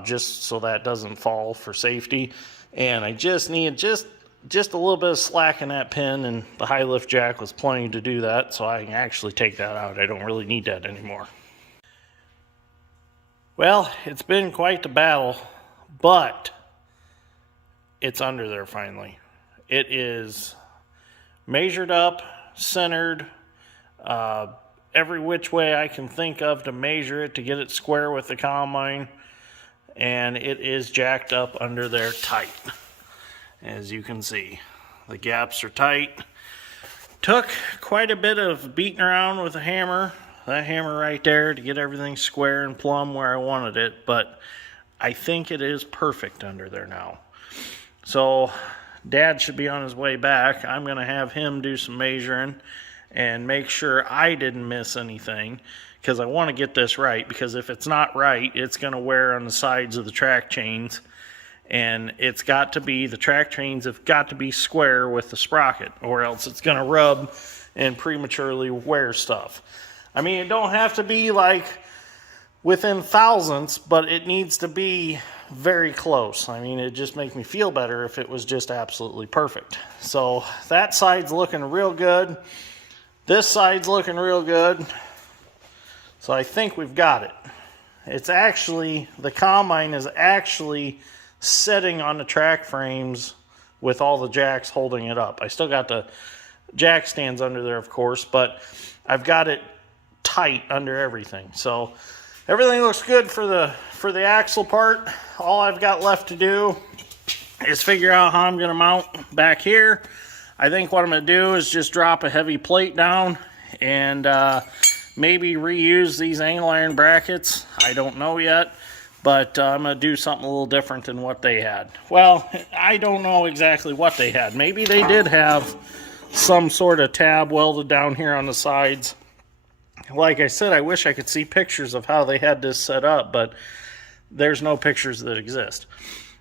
just so that doesn't fall for safety. And I just need just a little bit of slack in that pin, and the high lift jack was plenty to do that, so I can actually take that out. I don't really need that anymore. Well, it's been quite the battle, but it's under there finally. It is measured up, centered, every which way I can think of to measure it, to get it square with the combine, and it is jacked up under there tight. As you can see, the gaps are tight. Took quite a bit of beating around with a hammer, that hammer right there, to get everything square and plumb where I wanted it, but I think it is perfect under there now. So Dad should be on his way back. I'm going to have him do some measuring and make sure I didn't miss anything, because I want to get this right, because if it's not right, it's going to wear on the sides of the track chains, and it's got to be, the track chains have got to be square with the sprocket, or else it's going to rub and prematurely wear stuff. I mean, it don't have to be like within thousandths, but it needs to be very close. I mean, it just makes me feel better if it was just absolutely perfect. So that side's looking real good. This side's looking real good. So I think we've got it. It's actually, the combine is actually setting on the track frames with all the jacks holding it up. I still got the jack stands under there, of course, but I've got it tight under everything. So everything looks good for the axle part. All I've got left to do is figure out how I'm going to mount back here. I think what I'm going to do is just drop a heavy plate down and maybe reuse these angle iron brackets. I don't know yet, but I'm going to do something a little different than what they had. Well, I don't know exactly what they had. Maybe they did have some sort of tab welded down here on the sides. Like I said, I wish I could see pictures of how they had this set up, but there's no pictures that exist.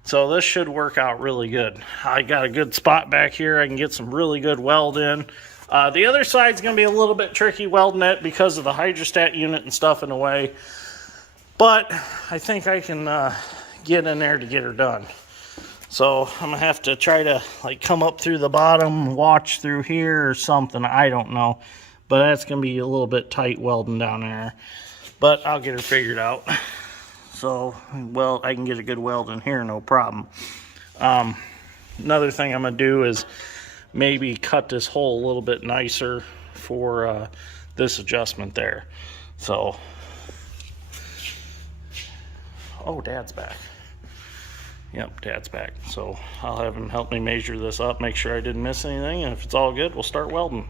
So this should work out really good. I got a good spot back here. I can get some really good weld in. The other side's going to be a little bit tricky welding it because of the hydrostat unit and stuff in the way. But I think I can get in there to get her done. So I'm going to have to try to like come up through the bottom, watch through here or something. I don't know. But that's going to be a little bit tight welding down there. But I'll get her figured out. So, well, I can get a good weld in here, no problem. Another thing I'm going to do is maybe cut this hole a little bit nicer for this adjustment there. So, oh, Dad's back. Yep, Dad's back. So I'll have him help me measure this up, make sure I didn't miss anything, and if it's all good, we'll start welding.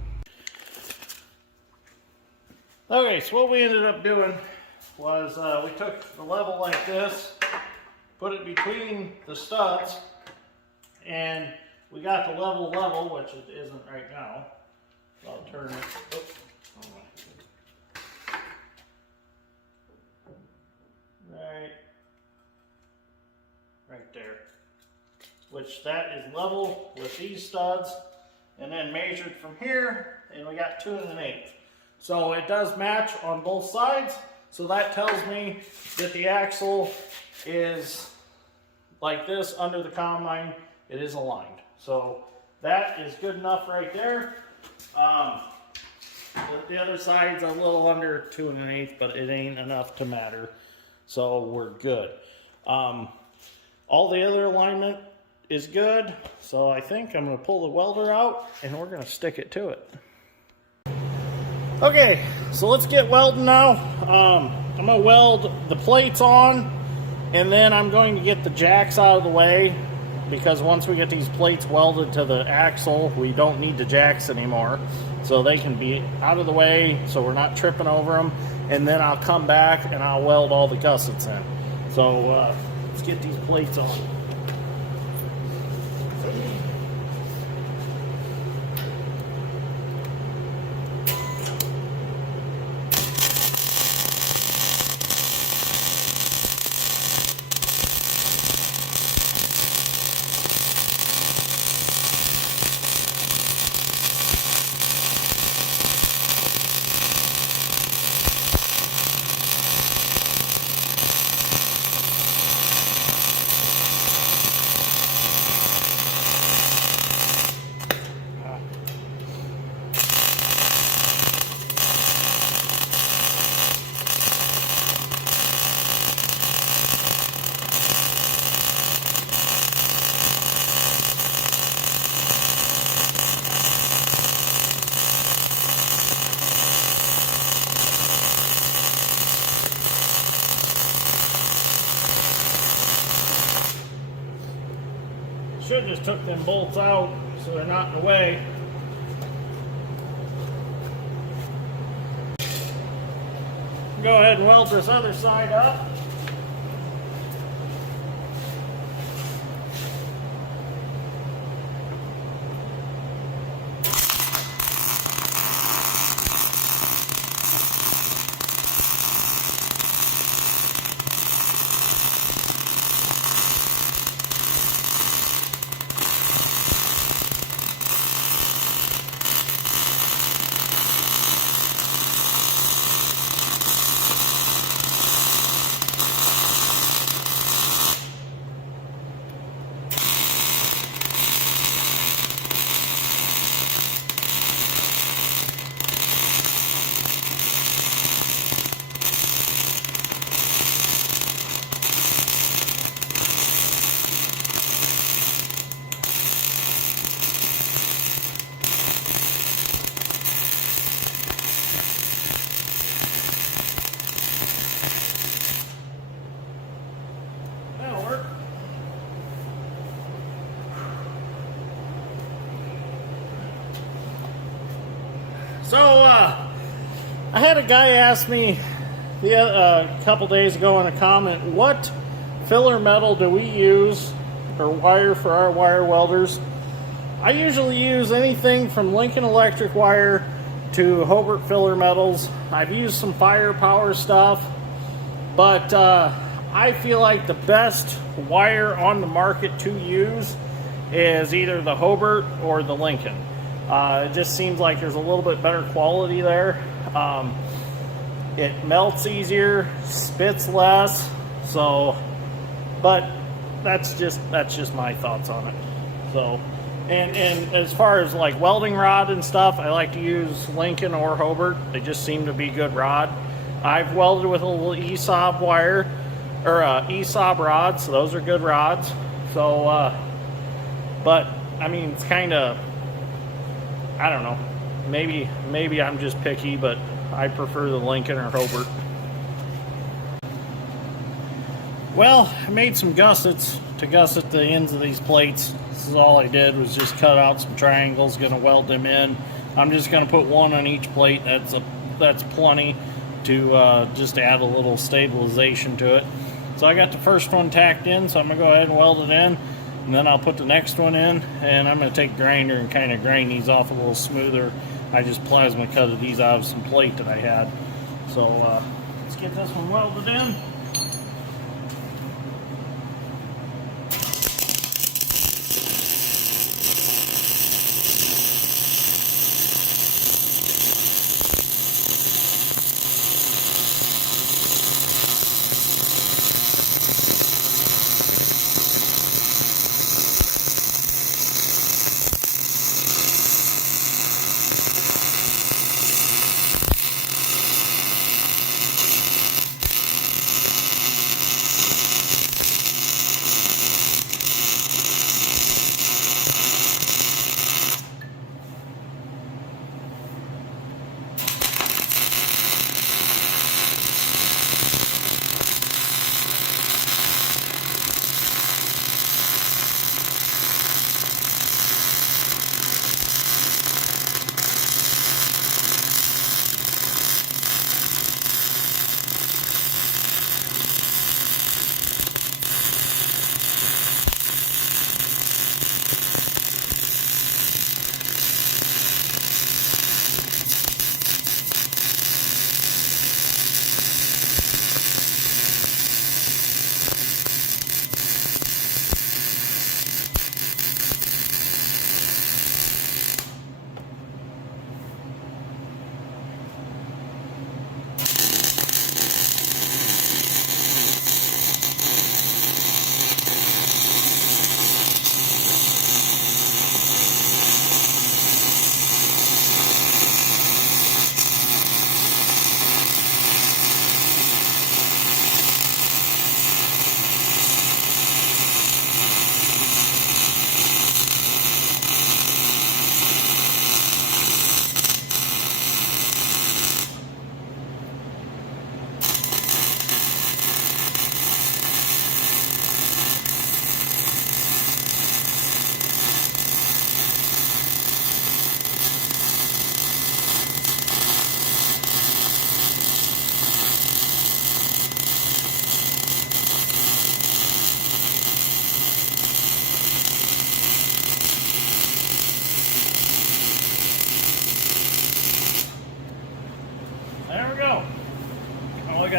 Okay, so what we ended up doing was we took the level like this, put it between the studs, and we got the level, which it isn't right now. So I'll turn it. Oops. Right there. Which that is level with these studs, and then measured from here, and we got 2 1/8. So it does match on both sides. So that tells me that the axle is like this under the combine. It is aligned. So that is good enough right there. The other side's a little under 2 1/8, but it ain't enough to matter. So we're good. All the other alignment is good. So I think I'm going to pull the welder out and we're going to stick it to it. Okay, so let's get welding now. I'm going to weld the plates on, and then I'm going to get the jacks out of the way, because once we get these plates welded to the axle, we don't need the jacks anymore. So they can be out of the way so we're not tripping over them, and then I'll come back and I'll weld all the gussets in. So let's get these plates on. Should have just took them bolts out so they're not in the way. Go ahead and weld this other side up. So, I had a guy ask me a couple days ago in a comment, what filler metal do we use or wire for our wire welders? I usually use anything from Lincoln Electric wire to Hobart filler metals. I've used some firepower stuff, but I feel like the best wire on the market to use is either the Hobart or the Lincoln. It just seems like there's a little bit better quality there. It melts easier, spits less. So, but that's just my thoughts on it. So, and as far as like welding rod and stuff, I like to use Lincoln or Hobart. They just seem to be good rod. I've welded with a little ESOB wire or ESOB rods, so those are good rods. So, but I mean, it's kind of, I don't know. Maybe I'm just picky, but I prefer the Lincoln or Hobart. Well, I made some gussets to gusset the ends of these plates. This is all I did, was just cut out some triangles, gonna weld them in. I'm just gonna put one on each plate. That's plenty to just add a little stabilization to it. So I got the first one tacked in, so I'm gonna go ahead and weld it in. And then I'll put the next one in, and I'm going to take a grinder and kind of grind these off a little smoother. I just plasma cutted these out of some plate that I had. So let's get this one welded in.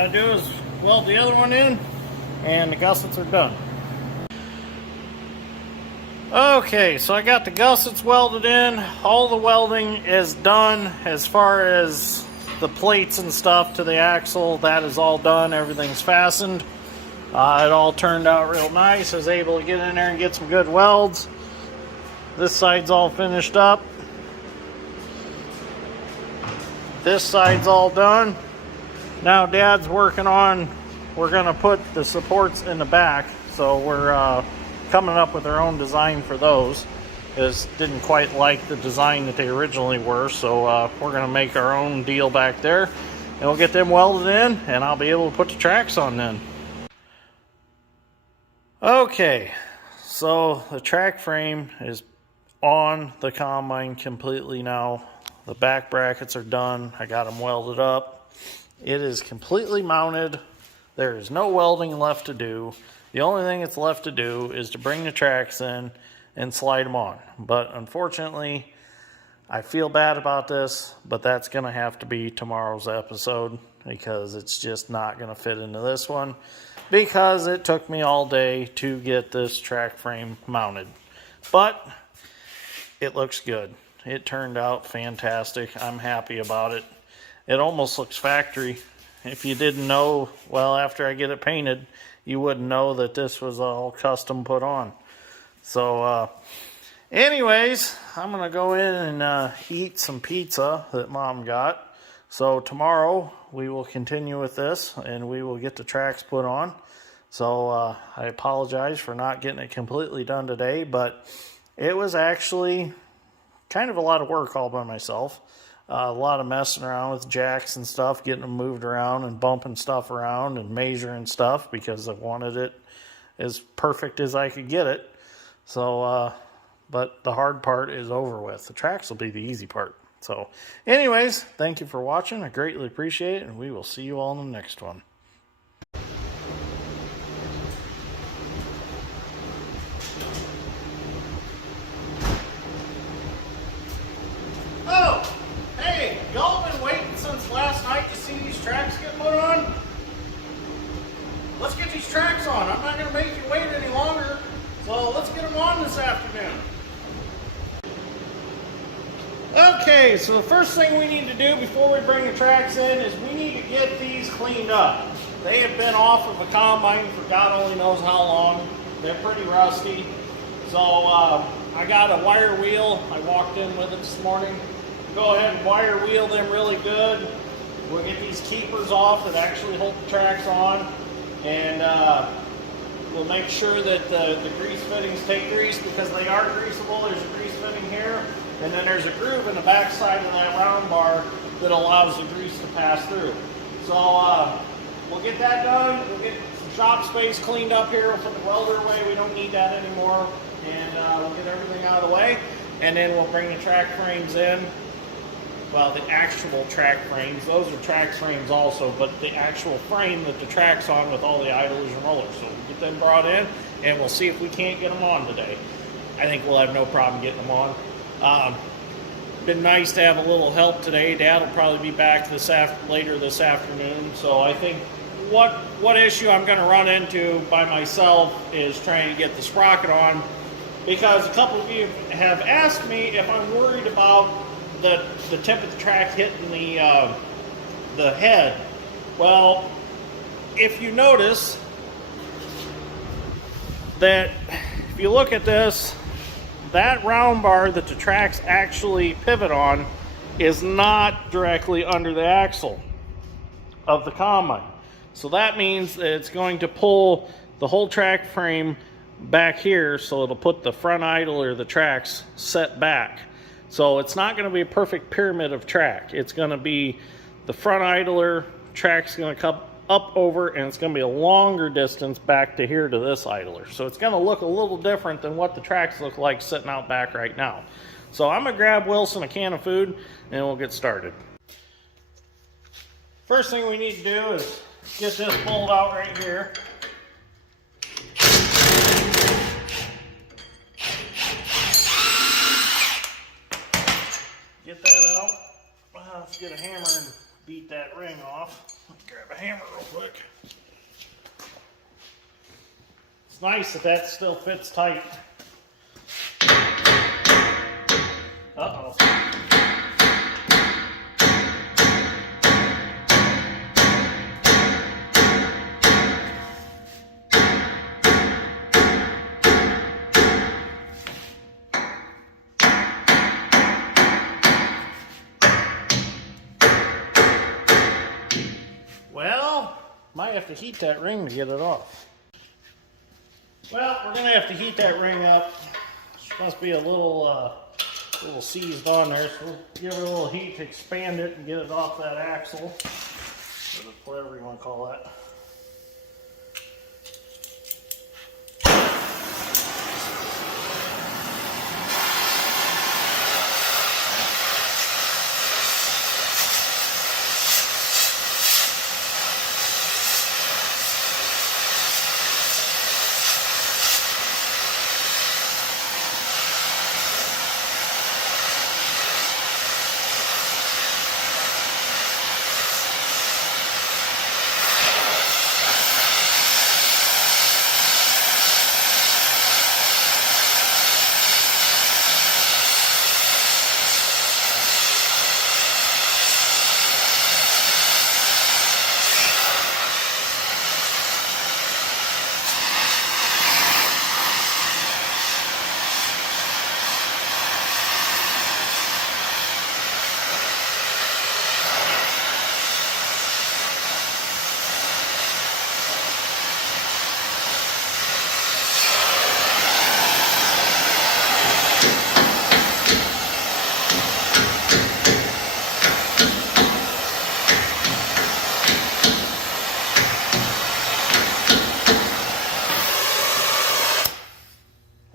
gotta do is weld the other one in, and the gussets are done. Okay, so I got the gussets welded in. All the welding is done as far as the plates and stuff to the axle. That is all done. Everything's fastened. It all turned out real nice. I was able to get in there and get some good welds. This side's all finished up. This side's all done. Now Dad's working on, we're going to put the supports in the back. So we're coming up with our own design for those. Because didn't quite like the design that they originally were. So we're going to make our own deal back there. And we'll get them welded in, and I'll be able to put the tracks on then. Okay, so the track frame is on the combine completely now. The back brackets are done. I got them welded up. It is completely mounted. There is no welding left to do. The only thing that's left to do is to bring the tracks in and slide them on. But unfortunately, I feel bad about this, but that's going to have to be tomorrow's episode because it's just not going to fit into this one because it took me all day to get this track frame mounted. But it looks good. It turned out fantastic. I'm happy about it. It almost looks factory. If you didn't know, well, after I get it painted, you wouldn't know that this was all custom put on. So, anyways, I'm going to go in and eat some pizza that Mom got. So tomorrow we will continue with this and we will get the tracks put on. So I apologize for not getting it completely done today, but it was actually kind of a lot of work all by myself. A lot of messing around with jacks and stuff, getting them moved around and bumping stuff around and measuring stuff because I wanted it as perfect as I could get it. So, but the hard part is over with. The tracks will be the easy part. So, anyways, thank you for watching. I greatly appreciate it, and we will see you all in the next one. Oh, hey, y'all been waiting since last night to see these tracks get put on? Let's get these tracks on. I'm not going to make you wait any longer. So let's get them on this afternoon. Okay, so the first thing we need to do before we bring the tracks in is we need to get these cleaned up. They have been off of a combine for God only knows how long. They're pretty rusty. So I got a wire wheel. I walked in with it this morning. Go ahead and wire wheel them really good. We'll get these keepers off that actually hold the tracks on. And we'll make sure that the grease fittings take grease because they are greasable. There's a grease fitting here. And then there's a groove in the back side of that round bar that allows the grease to pass through. So we'll get that done. We'll get some shop space cleaned up here. We'll put the welder away. We don't need that anymore. And we'll get everything out of the way. And then we'll bring the track frames in. Well, the actual track frames. Those are track frames also, but the actual frame that the track's on with all the idlers and rollers. So we'll get them brought in, and we'll see if we can't get them on today. I think we'll have no problem getting them on. Been nice to have a little help today. Dad will probably be back later this afternoon. So I think what issue I'm going to run into by myself is trying to get the sprocket on, because a couple of you have asked me if I'm worried about the tip of the track hitting the head. Well, if you notice that if you look at this, that round bar that the tracks actually pivot on is not directly under the axle of the combine. So that means that it's going to pull the whole track frame back here, so it'll put the front idler, the tracks, set back. So it's not going to be a perfect pyramid of track. It's going to be the front idler, track's going to come up over, and it's going to be a longer distance back to here to this idler. So it's going to look a little different than what the tracks look like sitting out back right now. So I'm going to grab Wilson a can of food, and we'll get started. First thing we need to do is get this pulled out right here. Get that out. Let's get a hammer and beat that ring off. Grab grab a hammer real quick. It's nice that that still fits tight. Uh-oh. Well, might have to heat that ring to get it off. Well, we're gonna have to heat that ring up. It must be a little seized on there, so we'll give it a little heat to expand it and get it off that axle, or whatever you want to call that.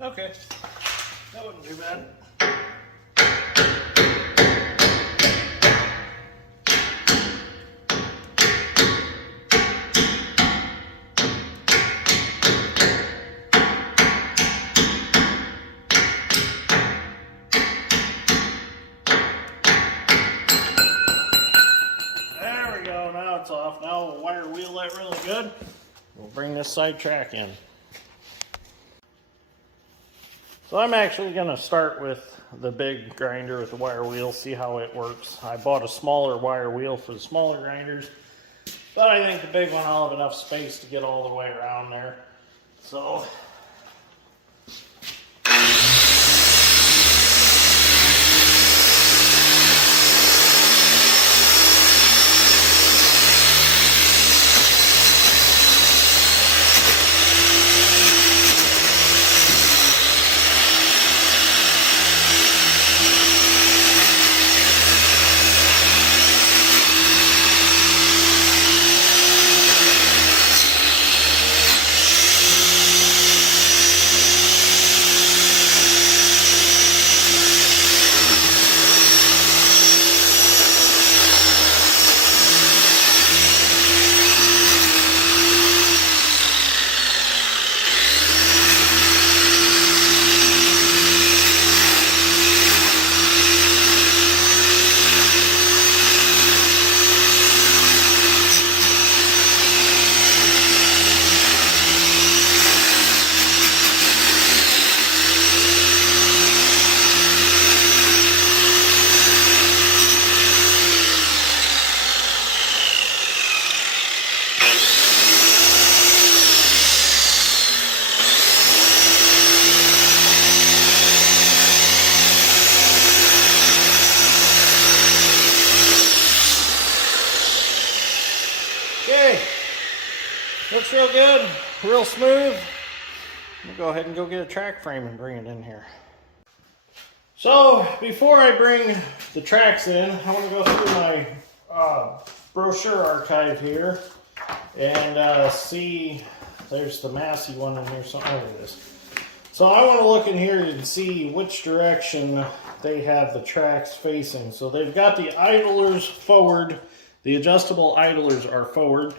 Okay, that wasn't too bad. There we go, now it's off. Now we'll wire wheel that really good. We'll bring this side track in. So I'm actually going to start with the big grinder with the wire wheel, see how it works. I bought a smaller wire wheel for the smaller grinders, but I think the big one I'll have enough space to get all the way around there. So okay, looks real good, real smooth. We'll go ahead and go get a track frame and bring it in here. So before I bring the tracks in, I want to go through my brochure archive here and see, there's the Massey one in here, something like this. So I want to look in here and see which direction they have the tracks facing. So they've got the idlers forward. The adjustable idlers are forward.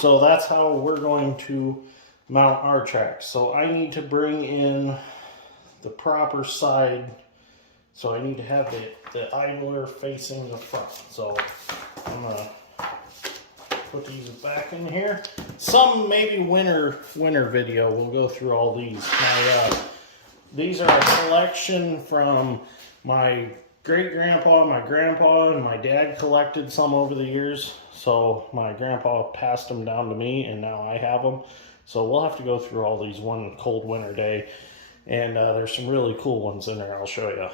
So that's how we're going to mount our tracks. So I need to bring in the proper side. So I need to have the idler facing the front. So I'm going to put these back in here. Some maybe winter video. We'll go through all these. These are a collection from my great-grandpa, my grandpa, and my dad collected some over the years. So my grandpa passed them down to me, and now I have them. So we'll have to go through all these one cold winter day. And there's some really cool ones in there I'll show you.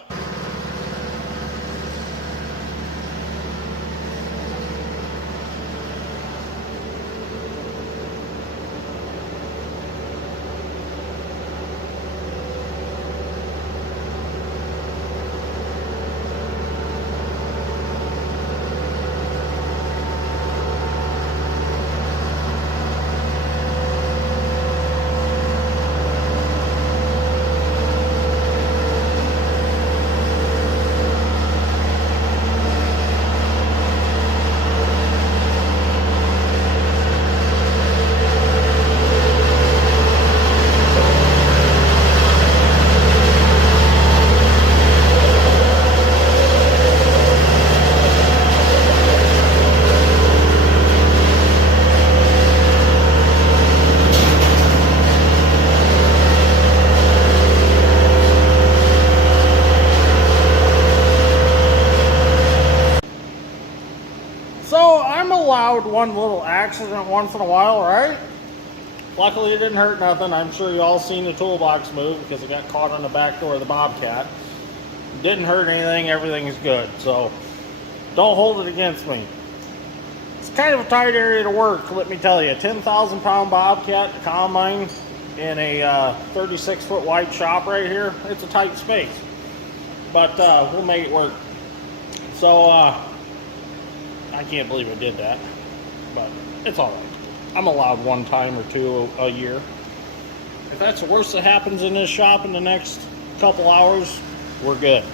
So I'm allowed one little accident once in a while, right? Luckily it didn't hurt nothing. I'm sure you all seen the toolbox move because it got caught on the back door of the Bobcat. Didn't hurt anything, everything is good. So don't hold it against me. It's kind of a tight area to work, let me tell you. 10,000 pound Bobcat, the combine, in a 36 foot wide shop right here. It's a tight space. But we'll make it work. So I can't believe I did that, but it's all right. I'm allowed one time or two a year. If that's the worst that happens in this shop in the next couple hours, we're good.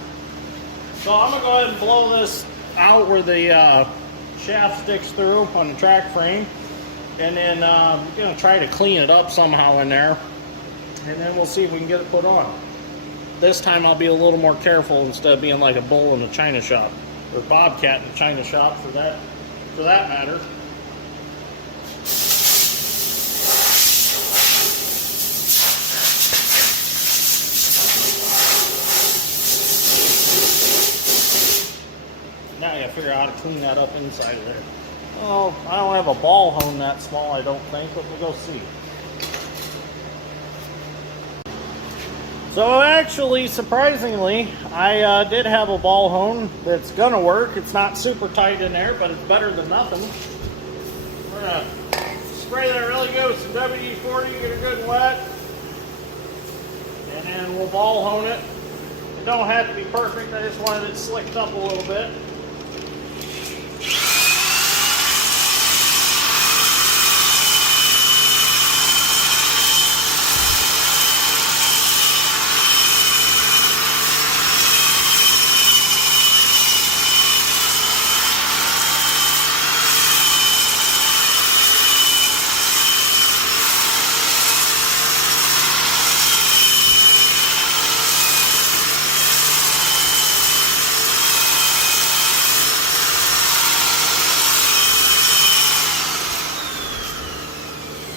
So I'm going to go ahead and blow this out where the shaft sticks through on the track frame, and then I'm going to try to clean it up somehow in there, and then we'll see if we can get it put on. This time I'll be a little more careful instead of being like a bull in a china shop. Or Bobcat in the china shop for that matter. Now you gotta figure out how to clean that up inside of there. Oh, I don't have a ball hone that small, I don't think, but we'll go see. So actually, surprisingly, I did have a ball hone that's gonna work. It's not super tight in there, but it's better than nothing. We're gonna spray that really good with some WD-40, get it good and wet, and then we'll ball hone it. It don't have to be perfect, I just wanted it slicked up a little bit.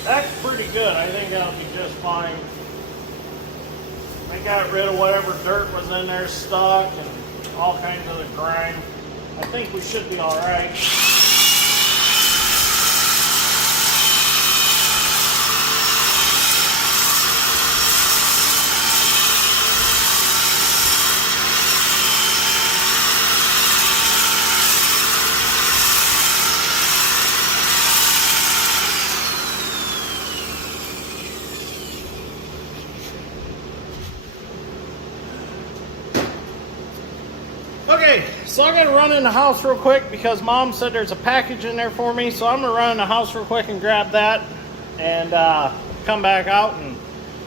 That's pretty good. I think that'll be just fine. They got rid of whatever dirt was in there stuck and all kinds of the grime. I think we should be all right. Okay, so I gotta run in the house real quick because Mom said there's a package in there for me. So I'm gonna run in the house real quick and grab that and come back out and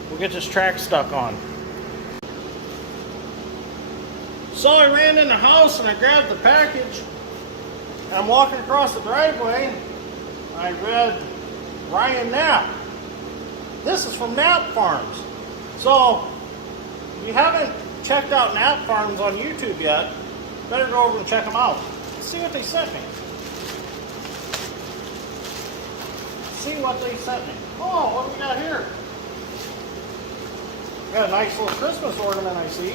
we'll get this track stuck on. So I ran in the house and I grabbed the package. And I'm walking across the driveway. I read Ryan Knapp. This is from Knapp Farms. So if you haven't checked out Knapp Farms on YouTube yet, better go over and check them out. Let's see what they sent me. see what they sent me. Oh, what do we got here? Got a nice little Christmas ornament I see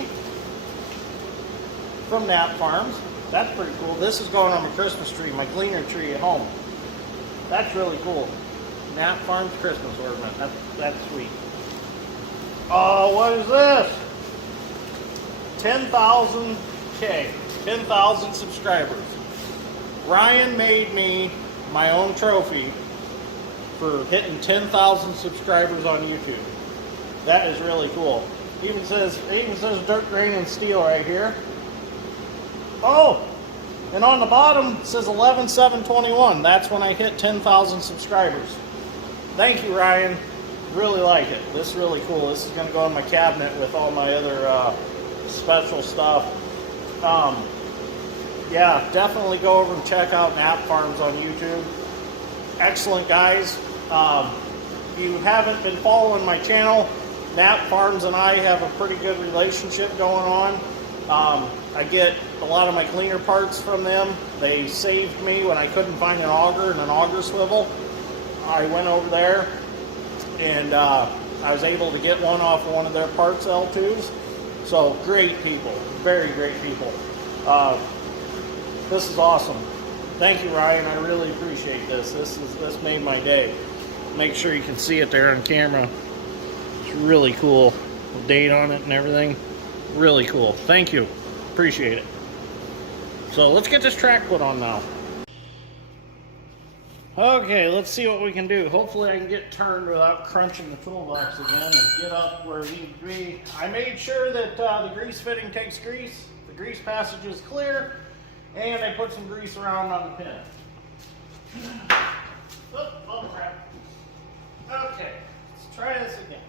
from Nap Farms. That's pretty cool. This is going on my Christmas tree, my Gleaner tree at home. That's really cool. Nap Farms Christmas ornament. That's sweet. Oh, what is this? 10,000K. 10,000 subscribers. Ryan made me my own trophy for hitting 10,000 subscribers on YouTube. That is really cool. It even says Dirt, Grain, and Steel right here. Oh, and on the bottom it says 11/7/21. That's when I hit 10,000 subscribers. Thank you, Ryan. Really like it. This is really cool. This is going to go in my cabinet with all my other special stuff. Yeah, definitely go over and check out Nap Farms on YouTube. Excellent guys. If you haven't been following my channel, Nap Farms and I have a pretty good relationship going on. I get a lot of my Gleaner parts from them. They saved me when I couldn't find an auger and an auger swivel. I went over there and I was able to get one off of one of their parts L2s. So great people, very great people. This is awesome. Thank you, Ryan. I really appreciate this. This made my day. Make sure you can see it there on camera. It's really cool. The date on it and everything. Really cool. Thank you. Appreciate it. So let's get this track put on now. Okay, let's see what we can do. Hopefully I can get turned without crunching the toolbox again and get up where we need to be. I made sure that the grease fitting takes grease. The grease passage is clear. And I put some grease around on the pin. Oh crap. Okay, let's try this again.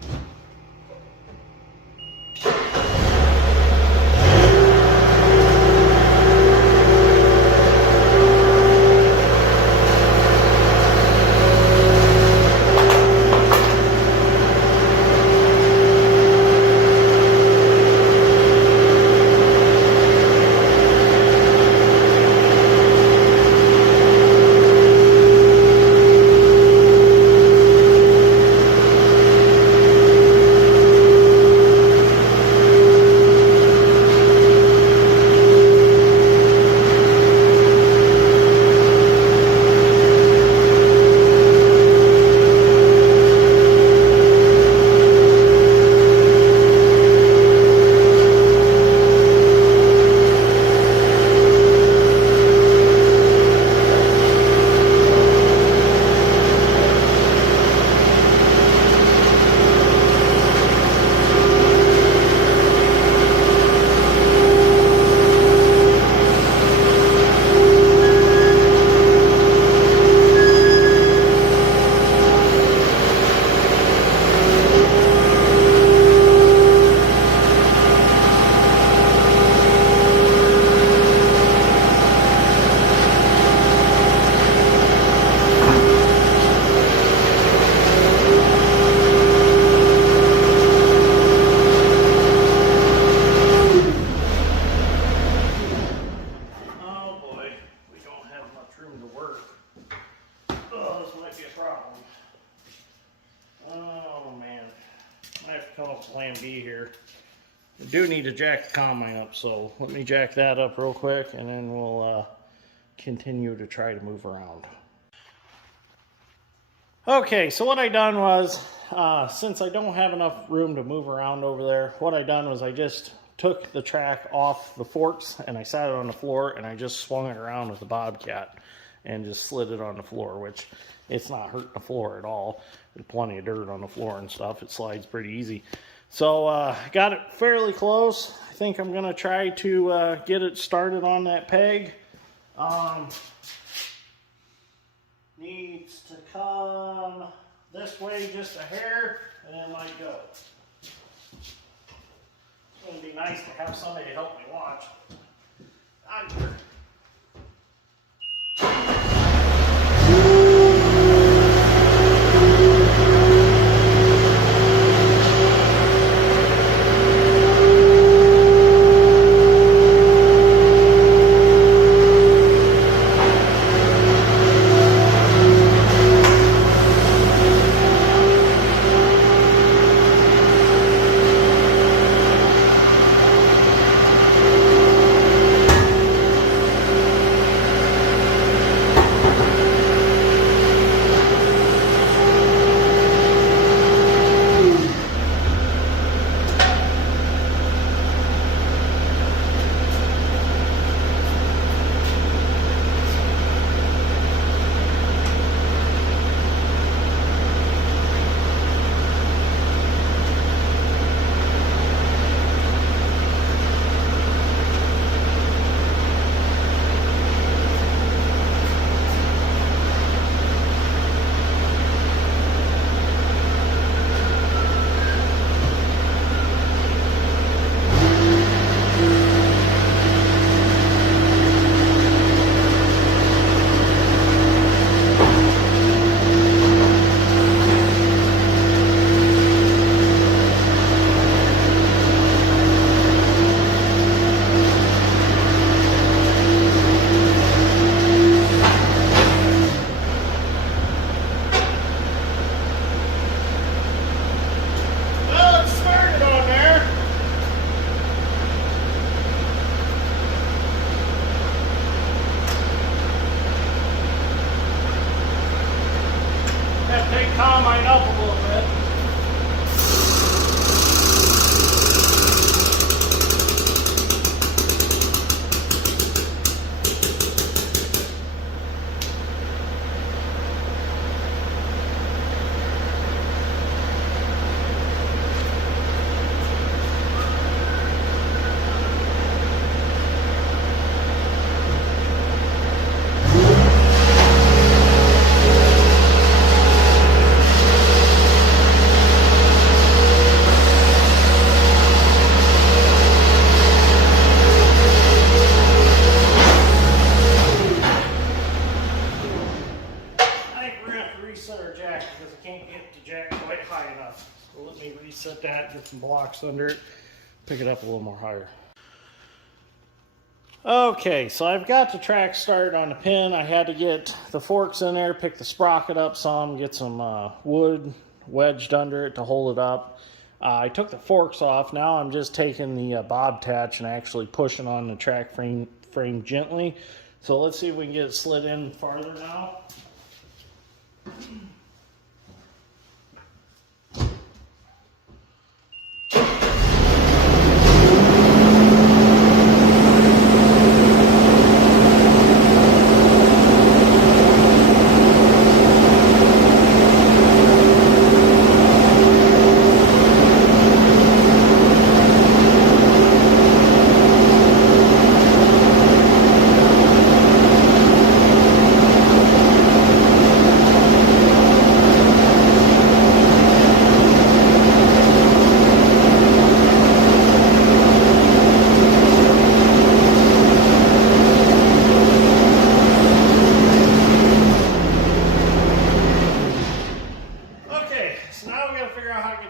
Plan B here. I do need to jack the combine up, so let me jack that up real quick and then we'll continue to try to move around. Okay, so what I done was, since I don't have enough room to move around over there, what I done was I just took the track off the forks and I sat it on the floor and I just swung it around with the Bobcat and just slid it on the floor, which it's not hurting the floor at all. There's plenty of dirt on the floor and stuff. It slides pretty easy. So got it fairly close. I think I'm going to try to get it started on that peg. Needs to come this way just a hair and then let go. It's going to be nice to have somebody to help me watch. box under it, pick it up a little more higher. Okay, so I've got the track started on the pin. I had to get the forks in there, pick the sprocket up some, get some wood wedged under it to hold it up. I took the forks off. Now I'm just taking the bob attach and actually pushing on the track frame gently. So let's see if we can get it slid in farther now.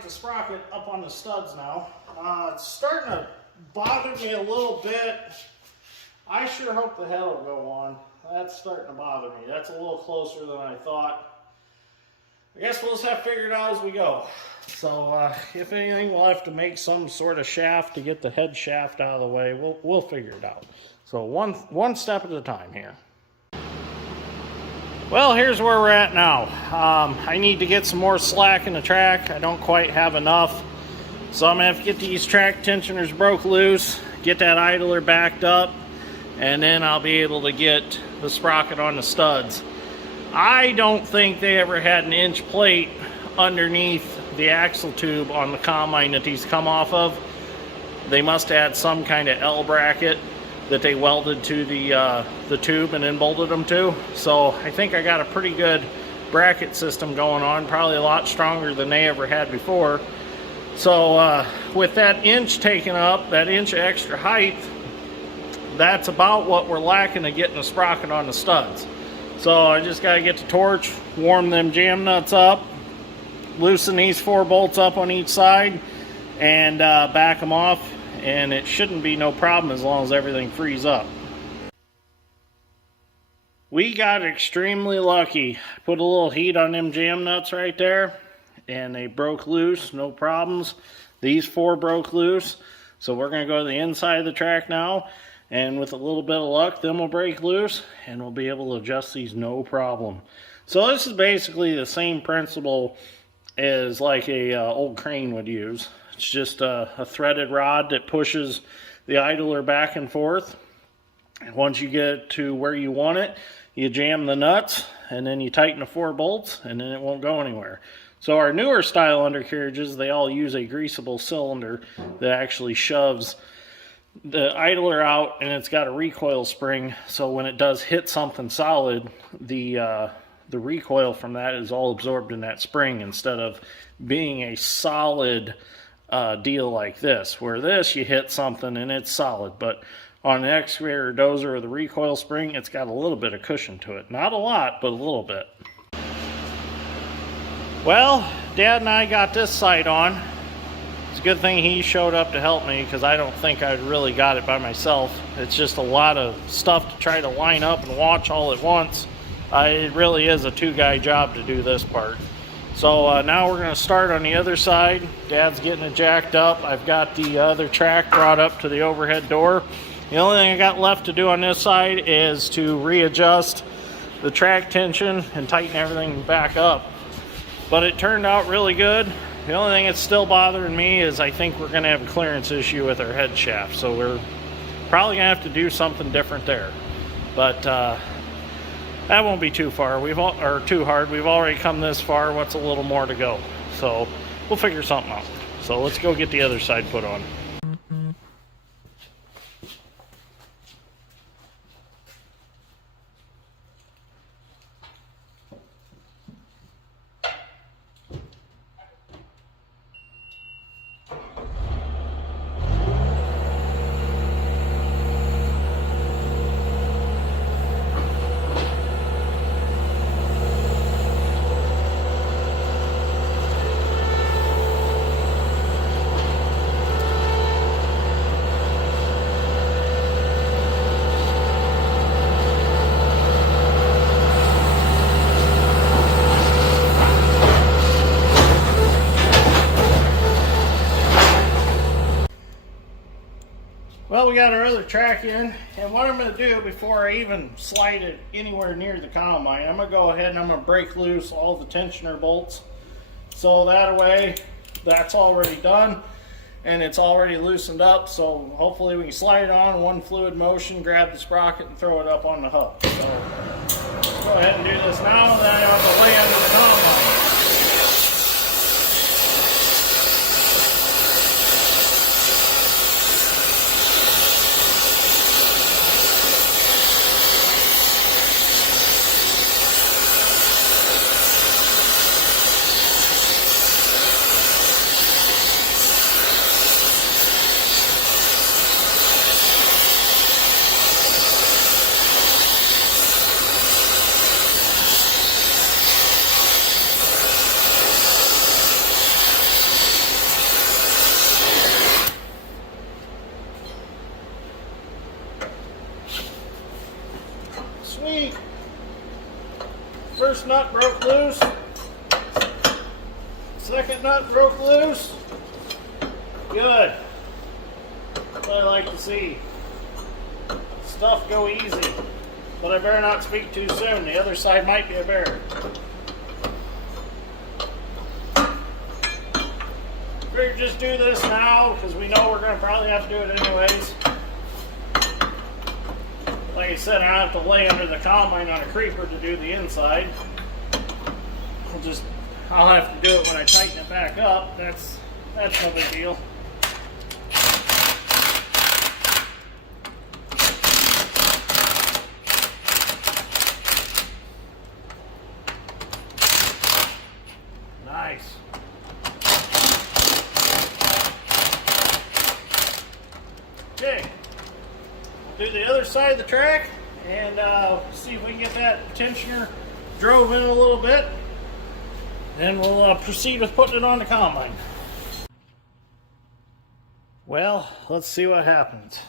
Sprocket up on the studs now. It's starting to bother me a little bit. I sure hope the head will go on. That's starting to bother me. That's a little closer than I thought. I guess we'll just have to figure it out as we go. So if anything, we'll have to make some sort of shaft to get the head shaft out of the way. We'll figure it out. So one step at a time here. Well, here's where we're at now. I need to get some more slack in the track. I don't quite have enough. So I'm going to have to get these track tensioners broke loose, get that idler backed up, and then I'll be able to get the sprocket on the studs. I don't think they ever had an inch plate underneath the axle tube on the combine that these come off of. They must have had some kind of L bracket that they welded to the tube and then bolted them to. So I think I got a pretty good bracket system going on, probably a lot stronger than they ever had before. So with that inch taken up, that inch extra height, that's about what we're lacking to getting the sprocket on the studs. So I just got to get the torch, warm them jam nuts up, loosen these 4 bolts up on each side, and back them off. And it shouldn't be no problem as long as everything frees up. We got extremely lucky. Put a little heat on them jam nuts right there, and they broke loose, no problems. These 4 broke loose, so we're going to go to the inside of the track now, and with a little bit of luck, them will break loose, and we'll be able to adjust these no problem. So this is basically the same principle as like a old crane would use. It's just a threaded rod that pushes the idler back and forth. And once you get to where you want it, you jam the nuts, and then you tighten the 4 bolts, and then it won't go anywhere. So our newer style undercarriages, they all use a greasable cylinder that actually shoves the idler out, and it's got a recoil spring. So when it does hit something solid, the recoil from that is all absorbed in that spring instead of being a solid deal like this, where this you hit something and it's solid, but on an excavator or dozer or the recoil spring, it's got a little bit of cushion to it. Not a lot, but a little bit. Well, Dad and I got this sight on. It's a good thing he showed up to help me, because I don't think I'd really got it by myself. It's just a lot of stuff to try to line up and watch all at once. It really is a 2-guy job to do this part. So now we're going to start on the other side. Dad's getting it jacked up. I've got the other track brought up to the overhead door. The only thing I got left to do on this side is to readjust the track tension and tighten everything back up. But it turned out really good. The only thing that's still bothering me is I think we're going to have a clearance issue with our head shaft. So we're probably going to have to do something different there. But that won't be too far. Too hard. We've already come this far. What's a little more to go? So we'll figure something out. So let's go get the other side put on. Well, we got our other track in, and what I'm going to do before I even slide it anywhere near the combine, I'm going to go ahead and I'm going to break loose all the tensioner bolts. So that way, that's already done, and it's already loosened up, so hopefully we can slide it on one fluid motion, grab the sprocket, and throw it up on the hook. So let's go ahead and do this now, and then I have to lay under the combine. Sweet. First nut broke loose. Second nut broke loose. Good. That's what I like to see. Stuff go easy. But I better not speak too soon. The other side might be a bear. Figure just do this now because we know we're going to probably have to do it anyways. Like I said, I have to lay under the combine on a creeper to do the inside. I'll have to do it when I tighten it back up. That's no big deal. Nice. Okay. Do the other side of the track and see if we can get that tensioner drove in a little bit. Then we'll proceed with putting it on the combine. Well, let's see what happens.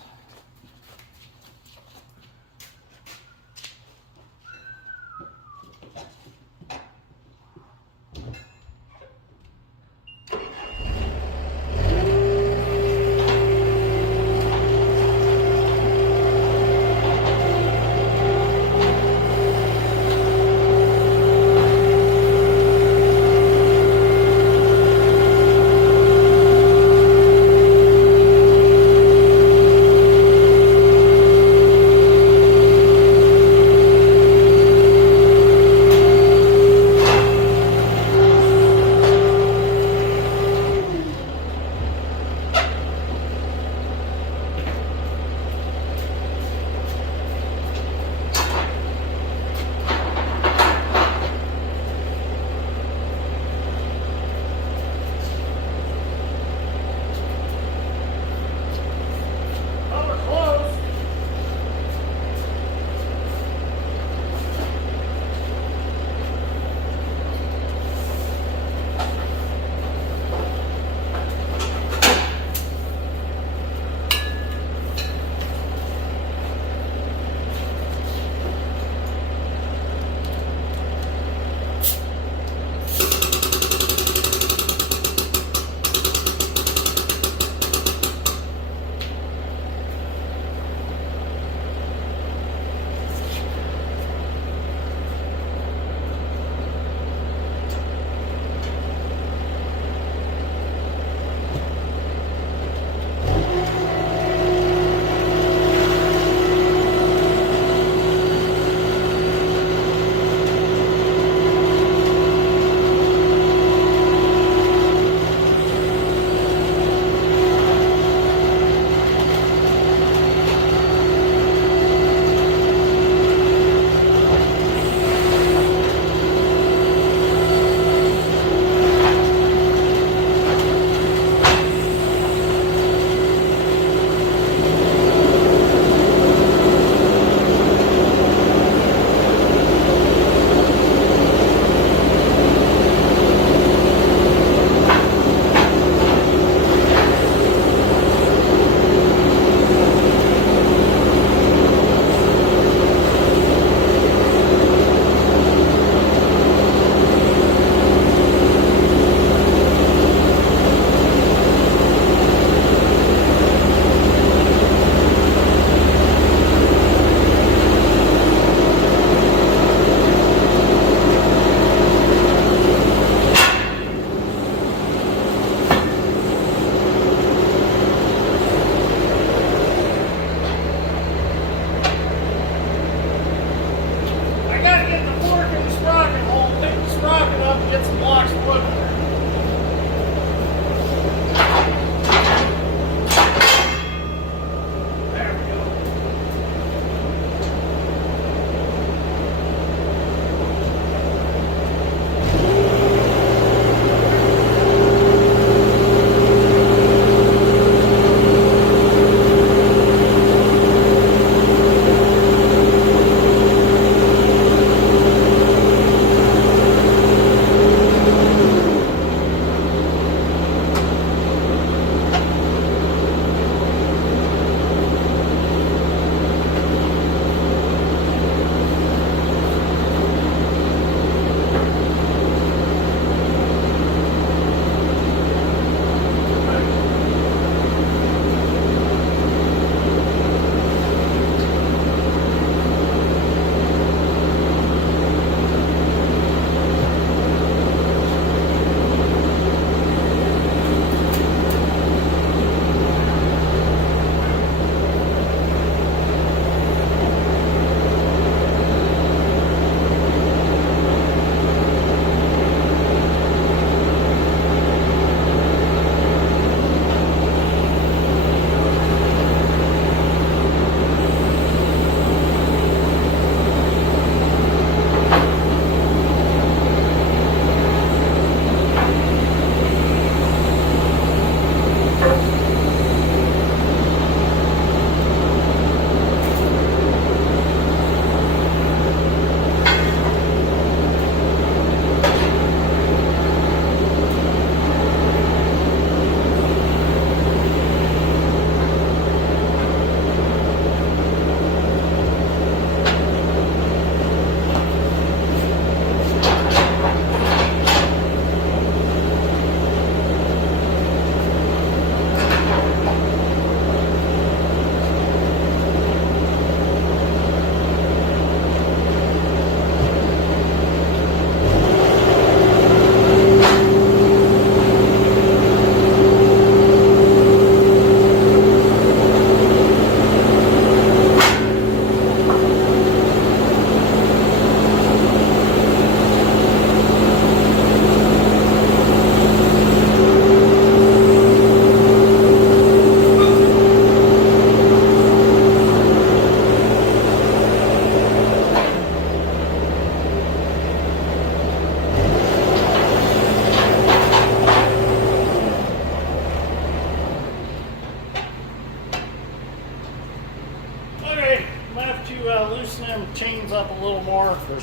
to loosen them chains up a little more, or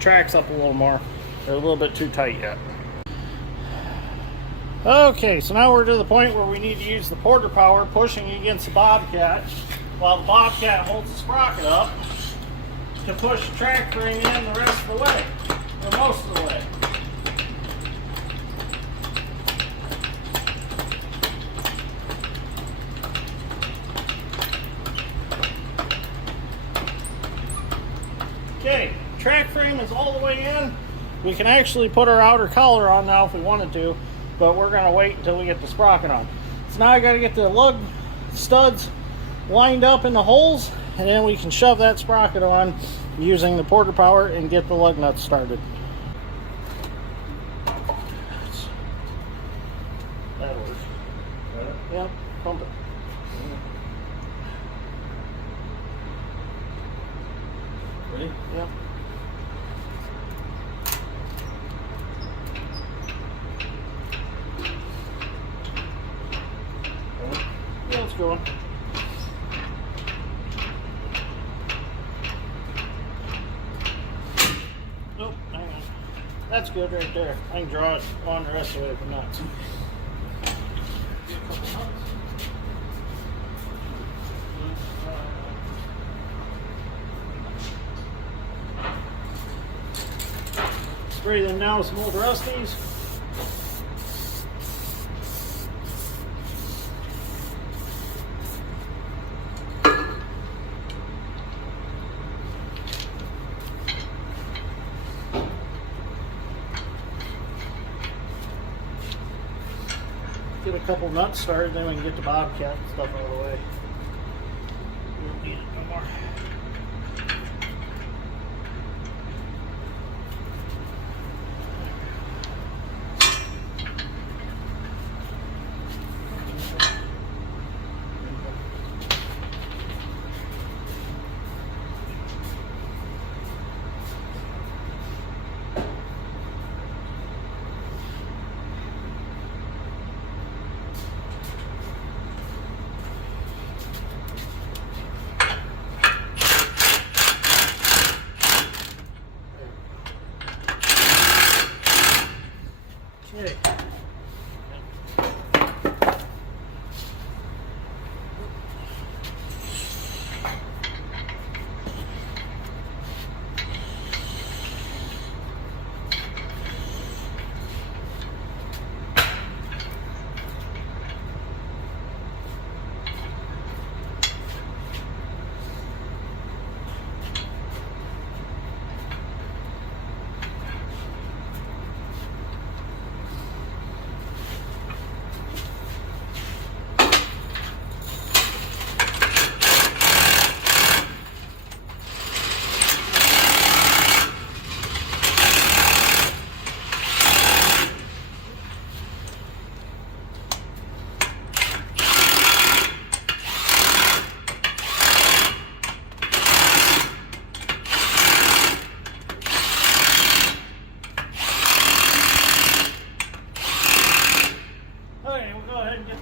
tracks up a little more. They're a little bit too tight yet. Okay, so now we're to the point where we need to use the porter power pushing against the bobcat while the bobcat holds the sprocket up to push the track frame in the rest of the way, or most of the way. Okay, track frame is all the way in. We can actually put our outer collar on now if we wanted to, but we're going to wait until we get the sprocket on. So now I got to get the lug studs lined up in the holes, and then we can shove that sprocket on using the porter power and get the lug nuts started. That works. Yep, pump it. Ready? Yep. Yeah, let's go on. Oh, hang on. That's good right there. I can draw it on the rest of it if I'm not. Spray them down with some old rusties. Get a couple nuts started, then we can get the bobcat and stuff out of the way. We don't need it no more. Okay.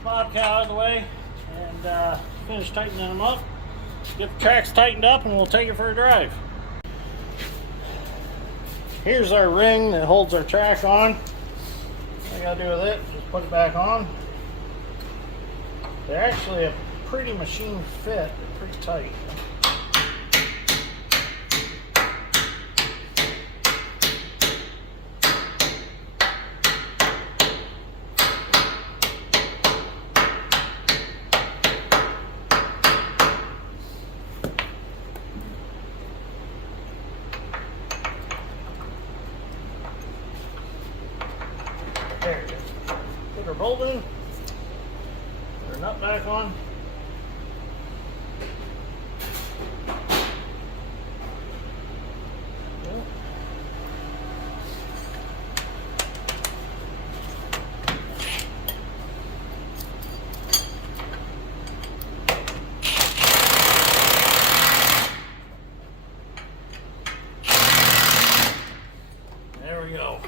Bobcat out of the way and finish tightening them up. Get the tracks tightened up and we'll take it for a drive. Here's our ring that holds our track on. All I gotta do with it, just put it back on. They're actually a pretty machine fit, they're pretty tight. There it is. Put our bolt in, put our nut back on. There we go.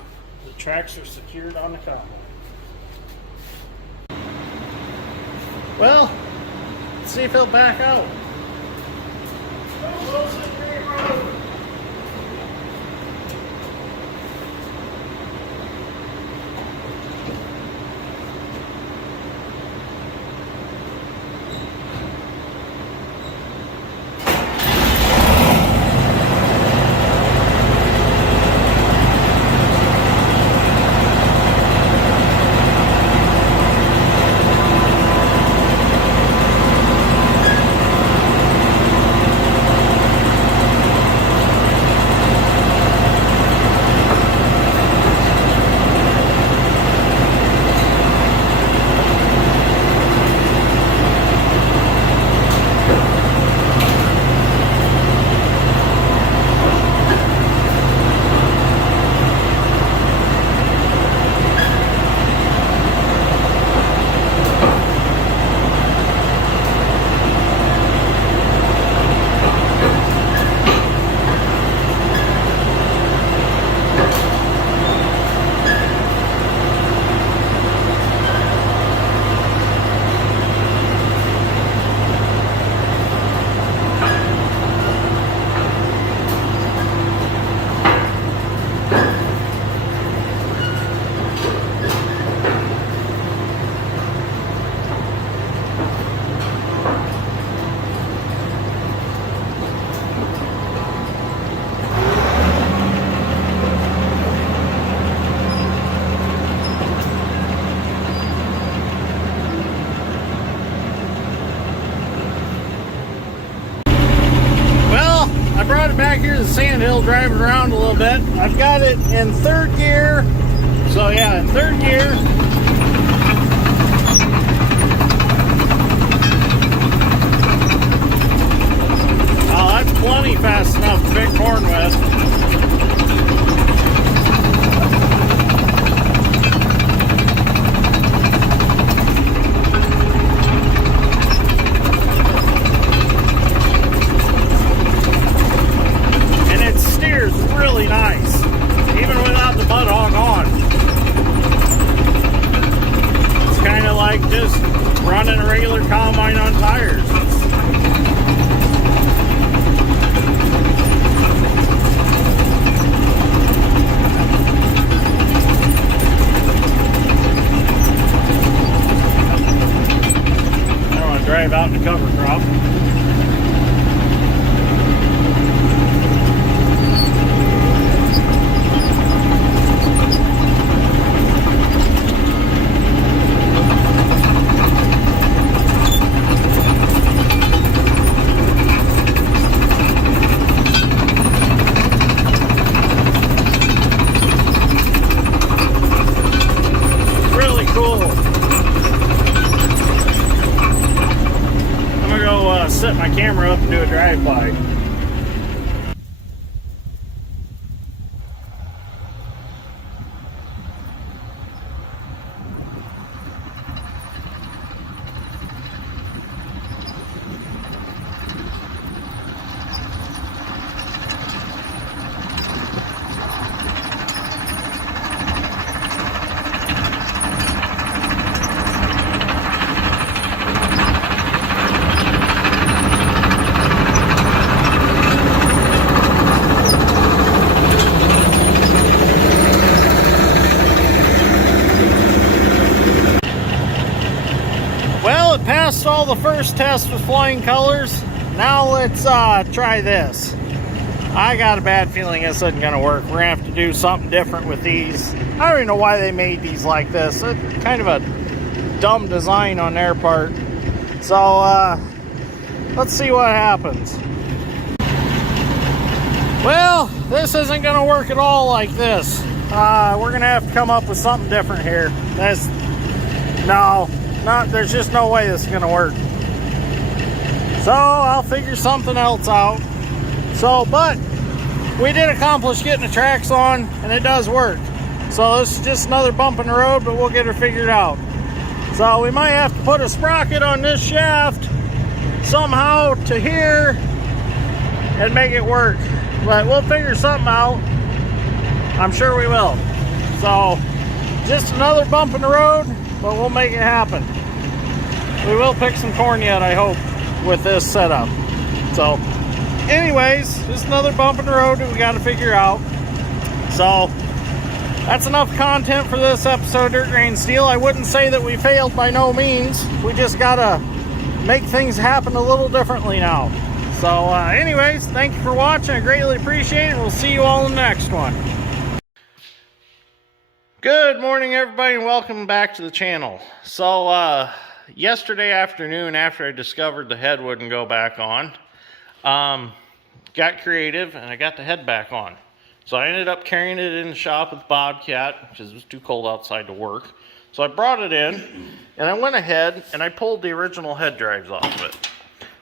The tracks are secured on the combo. Well, let's see if he'll back out. Back here to the sand hill, driving around a little bit. I've got it in third gear. So yeah, in third gear. Oh, that's plenty fast enough to pick corn with. Really nice, even without the mud hog on. It's kind of like just running a regular combine on tires. I don't want to drive out in the cover crop. Set my camera up and do a drive-by. Passed all the first tests with flying colors. Now let's try this. I got a bad feeling this isn't going to work. We're going to have to do something different with these. I don't even know why they made these like this. It's kind of a dumb design on their part. So let's see what happens. Well, this isn't going to work at all like this. We're going to have to come up with something different here. There's just no way this is going to work. So I'll figure something else out. But we did accomplish getting the tracks on, and it does work. So this is just another bump in the road, but we'll get her figured out. So we might have to put a sprocket on this shaft somehow to here and make it work. But we'll figure something out. I'm sure we will. So just another bump in the road, but we'll make it happen. We will pick some corn yet, I hope, with this setup. So anyways, just another bump in the road that we got to figure out. So that's enough content for this episode of Dirt Grain Steel. I wouldn't say that we failed by no means. We just gotta make things happen a little differently now. So anyways, thank you for watching. I greatly appreciate it. We'll see you all in the next one. Good morning, everybody, and welcome back to the channel. So yesterday afternoon, after I discovered the head wouldn't go back on, got creative and I got the head back on. So I ended up carrying it in the shop with Bobcat because it was too cold outside to work. So I brought it in and I went ahead and I pulled the original head drives off of it.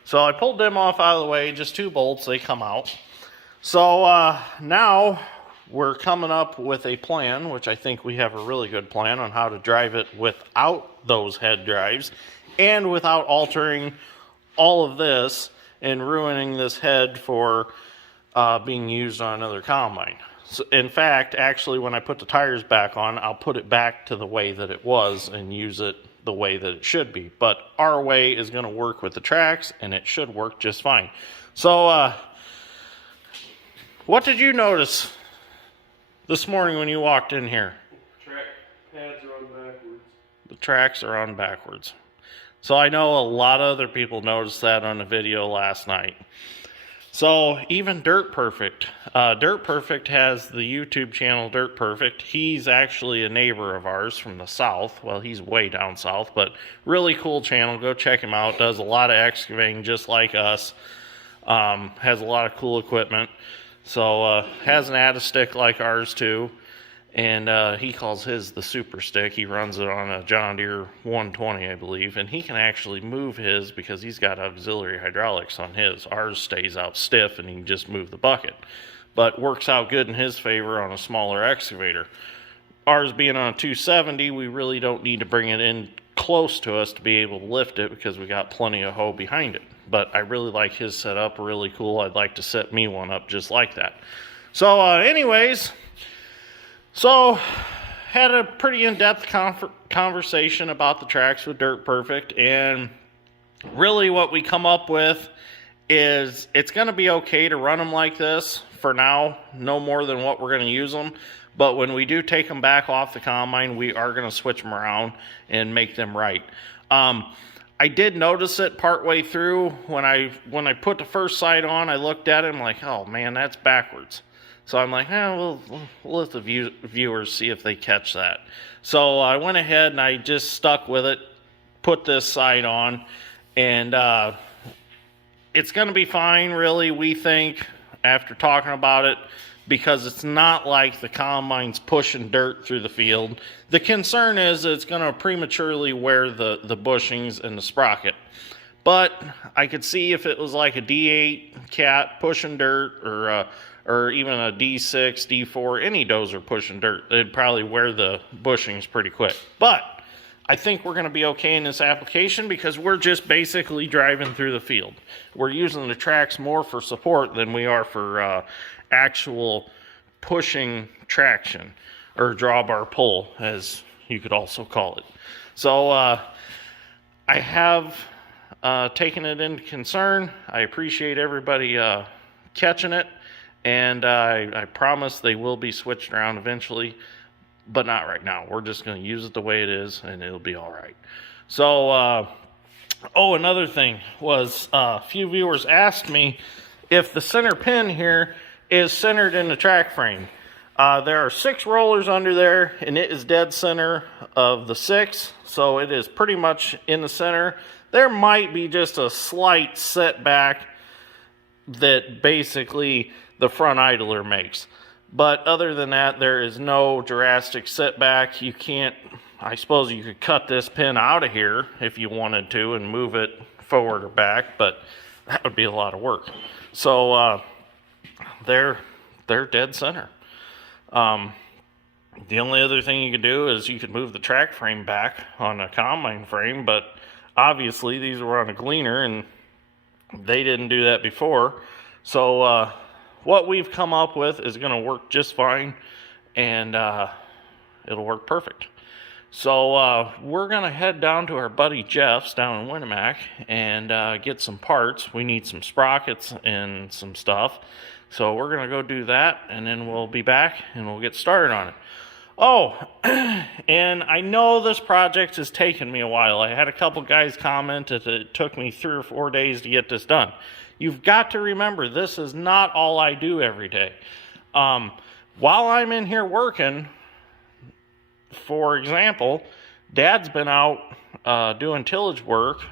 So I pulled them off out of the way, just 2 bolts, they come out. So now we're coming up with a plan, which I think we have a really good plan on how to drive it without those head drives and without altering all of this and ruining this head for being used on another combine. So in fact, actually, when I put the tires back on, I'll put it back to the way that it was and use it the way that it should be. But our way is going to work with the tracks, and it should work just fine. So what did you notice this morning when you walked in here? Track pads are on backwards. The tracks are on backwards. So I know a lot of other people noticed that on the video last night. So even Dirt Perfect. Dirt Perfect has the YouTube channel Dirt Perfect. He's actually a neighbor of ours from the south. Well, he's way down south, but really cool channel. Go check him out. Does a lot of excavating just like us. Has a lot of cool equipment. So has an add-a stick like ours too. And he calls his the super stick. He runs it on a John Deere 120, I believe. And he can actually move his because he's got auxiliary hydraulics on his. Ours stays out stiff and he can just move the bucket. But works out good in his favor on a smaller excavator. Ours being on a 270, we really don't need to bring it in close to us to be able to lift it because we got plenty of hoe behind it. But I really like his setup, really cool. I'd like to set me one up just like that. So anyways, so had a pretty in-depth conversation about the tracks with Dirt Perfect, and really what we come up with is it's going to be okay to run them like this for now, no more than what we're going to use them. But when we do take them back off the combine, we are going to switch them around and make them right. I did notice it partway through when I put the first sight on. I looked at it and I'm like, oh man, that's backwards. So I'm like, we'll let the viewers see if they catch that. So I went ahead and I just stuck with it, put this side on, and it's going to be fine, really, we think, after talking about it, because it's not like the combine's pushing dirt through the field. The concern is it's going to prematurely wear the bushings and the sprocket. But I could see if it was like a D8 cat pushing dirt or even a D6, D4, any dozer pushing dirt, they'd probably wear the bushings pretty quick. But I think we're going to be okay in this application because we're just basically driving through the field. We're using the tracks more for support than we are for actual pushing traction, or drawbar pull, as you could also call it. So I have taken it into concern. I appreciate everybody catching it. And I promise they will be switched around eventually, but not right now. We're just going to use it the way it is, and it'll be all right. So, another thing was a few viewers asked me if the center pin here is centered in the track frame. There are 6 rollers under there, and it is dead center of the 6, so it is pretty much in the center. There might be just a slight setback that basically the front idler makes. But other than that, there is no drastic setback. You can't, I suppose you could cut this pin out of here if you wanted to and move it forward or back, but that would be a lot of work. So they're dead center. The only other thing you could do is you could move the track frame back on a combine frame, but obviously these were on a Gleaner and they didn't do that before. So what we've come up with is going to work just fine, and it'll work perfect. So we're going to head down to our buddy Jeff's down in Winnemac and get some parts. We need some sprockets and some stuff. So we're going to go do that, and then we'll be back and we'll get started on it. Oh, and I know this project has taken me a while. I had a couple guys comment that it took me 3 or 4 days to get this done. You've got to remember, this is not all I do every day. While I'm in here working, for example, Dad's been out doing tillage work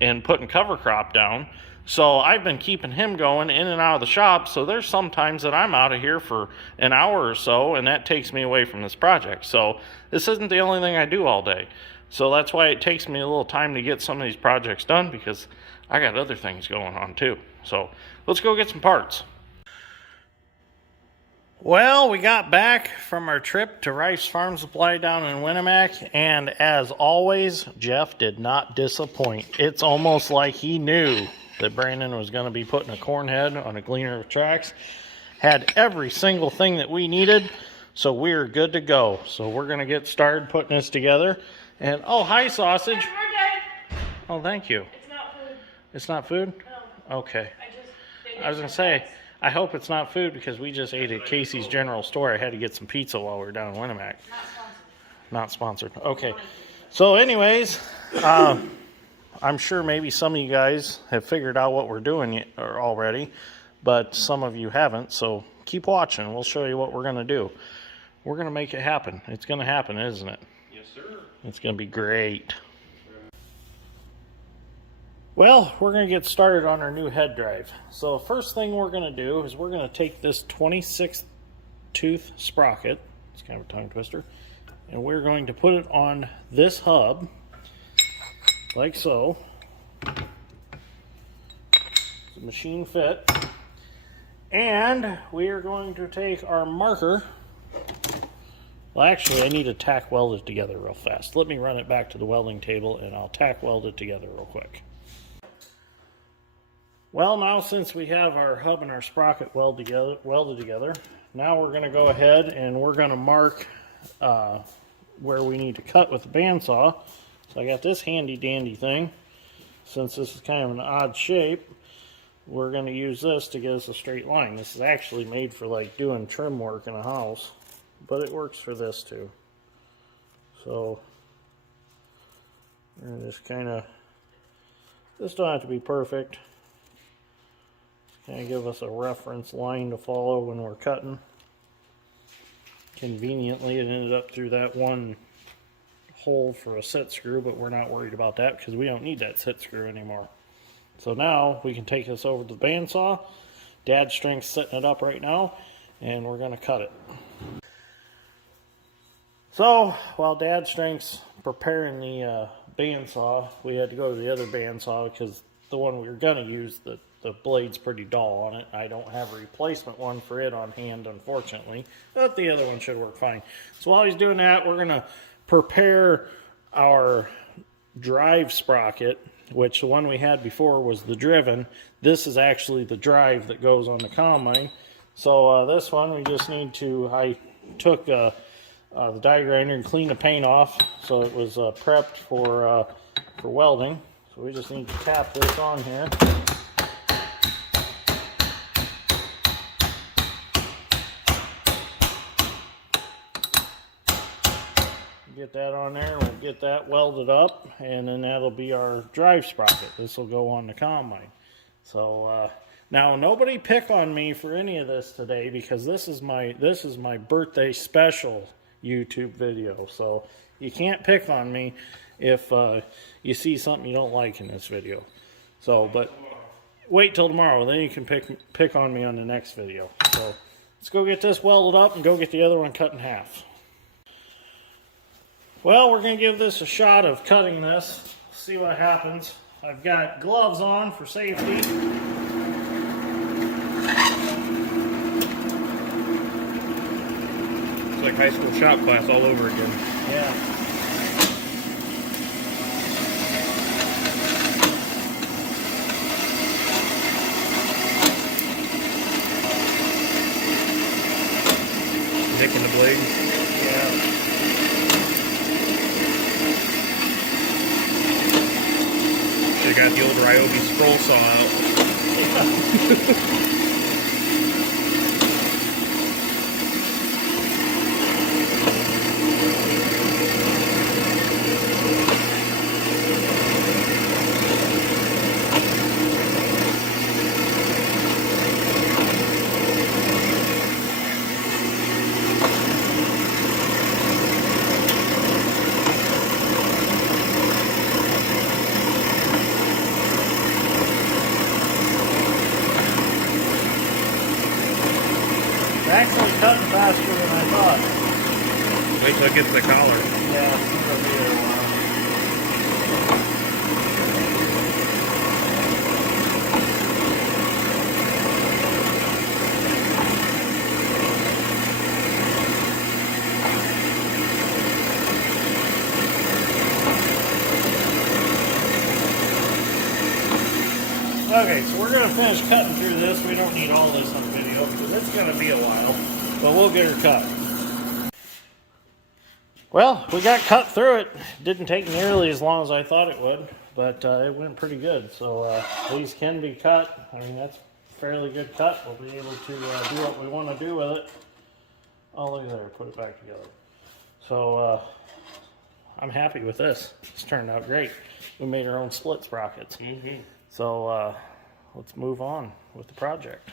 and putting cover crop down. So I've been keeping him going in and out of the shop. So there's some times that I'm out of here for an hour or so, and that takes me away from this project. So this isn't the only thing I do all day. So that's why it takes me a little time to get some of these projects done, because I got other things going on too. So let's go get some parts. Well, we got back from our trip to Rice Farm Supply down in Winnemac, and as always, Jeff did not disappoint. It's almost like he knew that Brandon was going to be putting a corn head on a Gleaner with tracks. Had every single thing that we needed, so we're good to go. So we're going to get started putting this together. And, oh, hi, sausage. Oh, thank you. It's not food. It's not food? No. Okay. I was going to say, I hope it's not food, because we just ate at Casey's General Store. I had to get some pizza while we were down in Winnemac. Not sponsored. Okay. So anyways, I'm sure maybe some of you guys have figured out what we're doing already, but some of you haven't. So keep watching. We'll show you what we're going to do. We're going to make it happen. It's going to happen, isn't it? Yes, sir. It's going to be great. Well, we're going to get started on our new head drive. So first thing we're going to do is we're going to take this 26 tooth sprocket, it's kind of a tongue twister, and we're going to put it on this hub, like so. It's a machine fit. And we are going to take our marker. Well, actually, I need to tack weld it together real fast. Let me run it back to the welding table and I'll tack weld it together real quick. Well, now since we have our hub and our sprocket welded together, now we're going to go ahead and we're going to mark where we need to cut with the bandsaw. So I got this handy dandy thing. Since this is kind of an odd shape, we're going to use this to get us a straight line. This is actually made for like doing trim work in a house, but it works for this too. So we're going to just kind of, this don't have to be perfect. Kind of give us a reference line to follow when we're cutting. Conveniently, it ended up through that one hole for a set screw, but we're not worried about that because we don't need that set screw anymore. So now we can take this over to the bandsaw. Dad's strength's setting it up right now, and we're going to cut it. So while Dad's strength's preparing the bandsaw, we had to go to the other bandsaw because the one we were going to use, the blade's pretty dull on it. I don't have a replacement one for it on hand, unfortunately, but the other one should work fine. So while he's doing that, we're going to prepare our drive sprocket, which the one we had before was the driven. This is actually the drive that goes on the combine. So this one, we just need to, I took the die grinder and cleaned the paint off so it was prepped for welding. So we just need to tap this on here. Get that on there, we'll get that welded up, and then that'll be our drive sprocket. This will go on the combine. So now nobody pick on me for any of this today, because this is my birthday special YouTube video. So you can't pick on me if you see something you don't like in this video. So, but wait till tomorrow, then you can pick on me on the next video. So let's go get this welded up and go get the other one cut in half. Well, we're going to give this a shot of cutting this, see what happens. I've got gloves on for safety. It's like high school shop class all over again. Yeah. Nicking the blade. Yeah. got the old Ryobi scroll saw out. Actually cutting faster than I thought. Wait till it gets to the collar. Yeah, it'll be a while. Okay, so we're going to finish cutting through this. We don't need all this on video because it's going to be a while, but we'll get her cut. Well, we got cut through it. Didn't take nearly as long as I thought it would, but it went pretty good. So these can be cut. I mean, that's a fairly good cut. We'll be able to do what we want to do with it. Oh, look there. Put it back together. So I'm happy with this. It's turned out great. We made our own split sprockets. So let's move on with the project.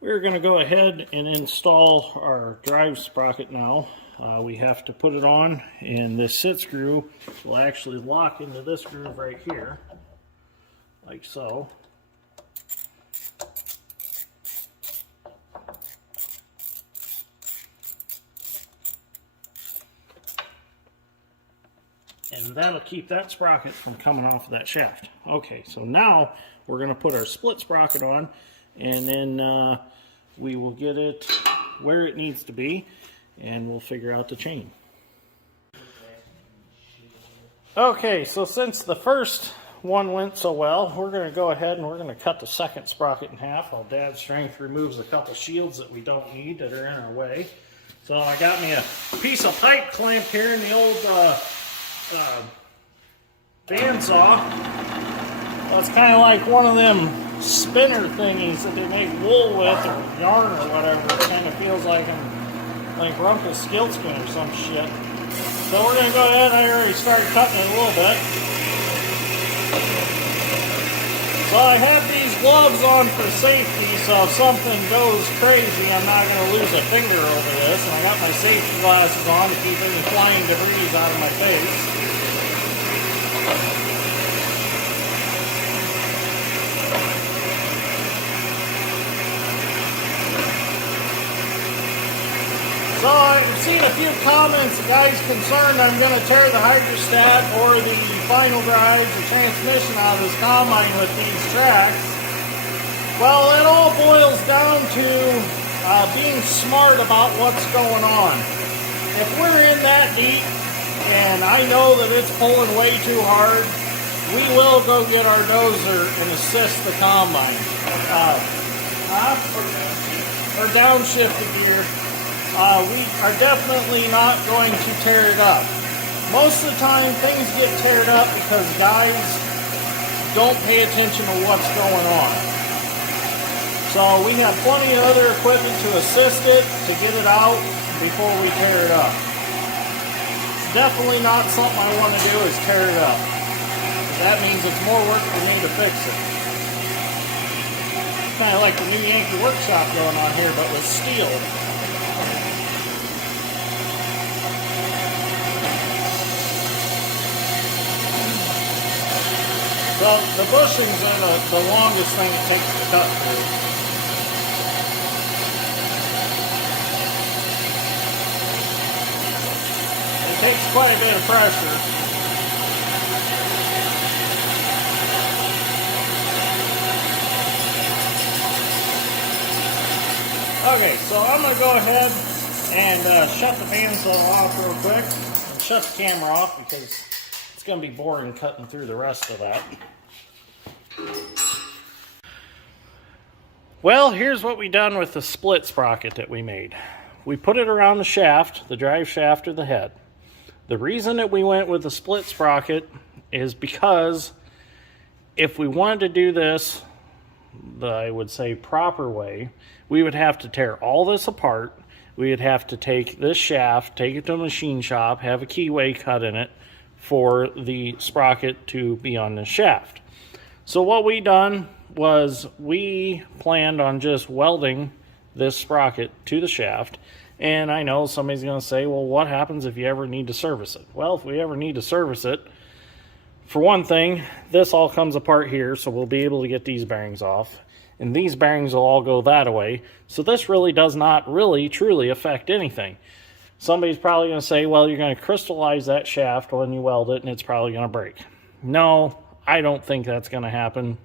We're going to go ahead and install our drive sprocket now. We have to put it on, and this sit screw will actually lock into this groove right here, like so. And that'll keep that sprocket from coming off of that shaft. Okay, so now we're going to put our split sprocket on, and then we will get it where it needs to be, and we'll figure out the chain. Okay, so since the first one went so well, we're going to go ahead and we're going to cut the second sprocket in half while Dad's strength removes a couple shields that we don't need that are in our way. So I got me a piece of pipe clamp here in the old bandsaw. Well, it's kind of like one of them spinner thingies that they make wool with or yarn or whatever. It kind of feels like I'm like Rumpelstiltskin or some shit. So we're going to go ahead. I already started cutting it a little bit. So I have these gloves on for safety, so if something goes crazy, I'm not going to lose a finger over this. And I got my safety glasses on to keep any flying debris out of my face. So I've seen a few comments, the guys concerned I'm going to tear the hydrostat or the final drives or transmission out of this combine with these tracks. Well, it all boils down to being smart about what's going on. If we're in that deep and I know that it's pulling way too hard, we will go get our dozer and assist the combine. Or downshifted gear. We are definitely not going to tear it up. Most of the time things get teared up because guys don't pay attention to what's going on. So we have plenty of other equipment to assist it, to get it out before we tear it up. It's definitely not something I want to do is tear it up. That means it's more work for me to fix it. It's kind of like the new Yankee workshop going on here, but with steel. So the bushings are the longest thing it takes to cut through. It takes quite a bit of pressure. Okay, so I'm going to go ahead and shut the bandsaw off real quick and shut the camera off because it's going to be boring cutting through the rest of that. Well, here's what we done with the split sprocket that we made. We put it around the shaft, the drive shaft or the head. The reason that we went with the split sprocket is because if we wanted to do this the, I would say, proper way, we would have to tear all this apart. We would have to take this shaft, take it to a machine shop, have a keyway cut in it for the sprocket to be on this shaft. So what we done was we planned on just welding this sprocket to the shaft. And I know somebody's going to say, well, what happens if you ever need to service it? Well, if we ever need to service it, for one thing, this all comes apart here, so we'll be able to get these bearings off. And these bearings will all go that way. So this really does not really truly affect anything. Somebody's probably going to say, well, you're going to crystallize that shaft when you weld it and it's probably going to break. No, I don't think that's going to happen.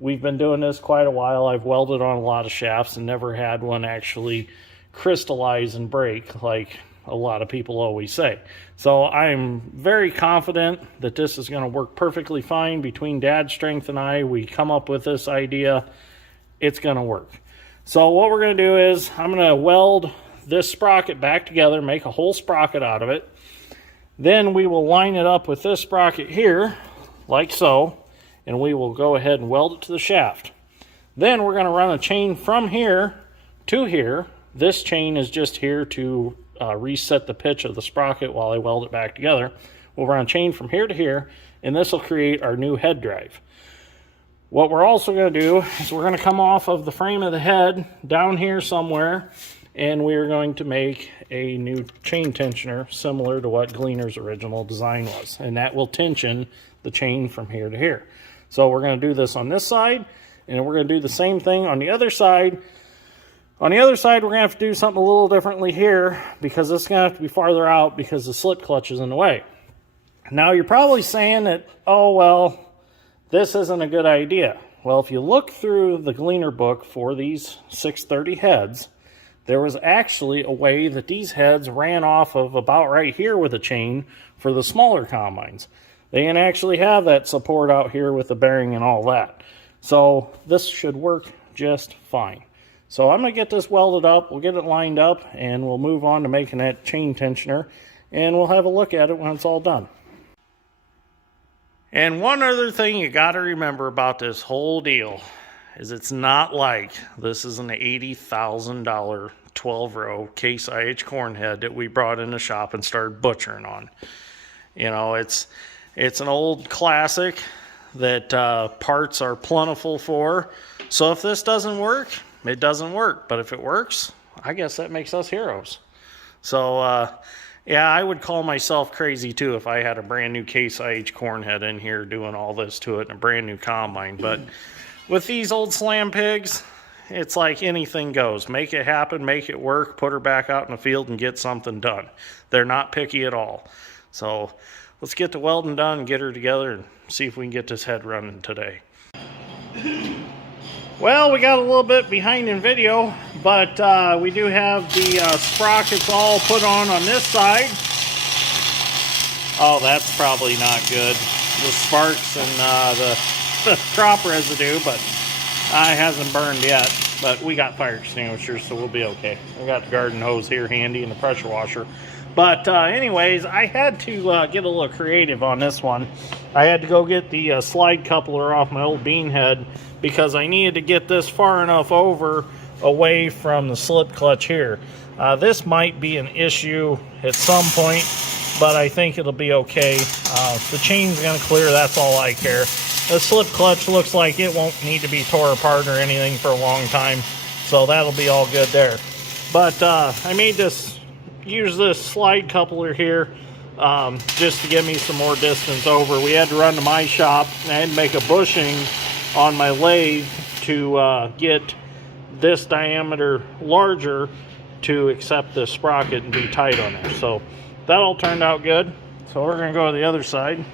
We've been doing this quite a while. I've welded on a lot of shafts and never had one actually crystallize and break like a lot of people always say. So I'm very confident that this is going to work perfectly fine. Between Dad's strength and I, we come up with this idea. It's going to work. So what we're going to do is I'm going to weld this sprocket back together, make a whole sprocket out of it. Then we will line it up with this sprocket here, like so, and we will go ahead and weld it to the shaft. Then we're going to run a chain from here to here. This chain is just here to reset the pitch of the sprocket while I weld it back together. We'll run a chain from here to here, and this will create our new head drive. What we're also going to do is we're going to come off of the frame of the head down here somewhere, and we're going to make a new chain tensioner similar to what Gleaner's original design was, and that will tension the chain from here to here. So we're going to do this on this side, and we're going to do the same thing on the other side. On the other side, we're going to have to do something a little differently here because this is going to have to be farther out because the slip clutch is in the way. Now, you're probably saying that, oh, well, this isn't a good idea. Well, if you look through the Gleaner book for these 630 heads, there was actually a way that these heads ran off of about right here with a chain for the smaller combines. They can actually have that support out here with the bearing and all that. So this should work just fine. So I'm going to get this welded up, we'll get it lined up, and we'll move on to making that chain tensioner, and we'll have a look at it when it's all done. And one other thing you got to remember about this whole deal is it's not like this is an $80,000 12-row Case IH corn head that we brought in the shop and started butchering on. You know, it's an old classic that parts are plentiful for. So if this doesn't work, it doesn't work. But if it works, I guess that makes us heroes. So, yeah, I would call myself crazy too if I had a brand new Case IH corn head in here doing all this to it in a brand new combine. But with these old slam pigs, it's like anything goes. Make it happen, make it work, put her back out in the field and get something done. They're not picky at all. So let's get the welding done and get her together and see if we can get this head running today. Well, we got a little bit behind in video, but we do have the sprockets all put on this side. Oh, that's probably not good. The sparks and the crop residue, but it hasn't burned yet. But we got fire extinguishers, so we'll be okay. We got the garden hose here handy and the pressure washer. But anyways, I had to get a little creative on this one. I had to go get the slide coupler off my old bean head because I needed to get this far enough over away from the slip clutch here. This might be an issue at some point, but I think it'll be okay. The chain's going to clear, that's all I care. The slip clutch looks like it won't need to be tore apart or anything for a long time, so that'll be all good there. But I made this, use this slide coupler here just to give me some more distance over. We had to run to my shop and I had to make a bushing on my lathe to get this diameter larger to accept this sprocket and be tight on there. So that all turned out good. So we're going to go to the other side.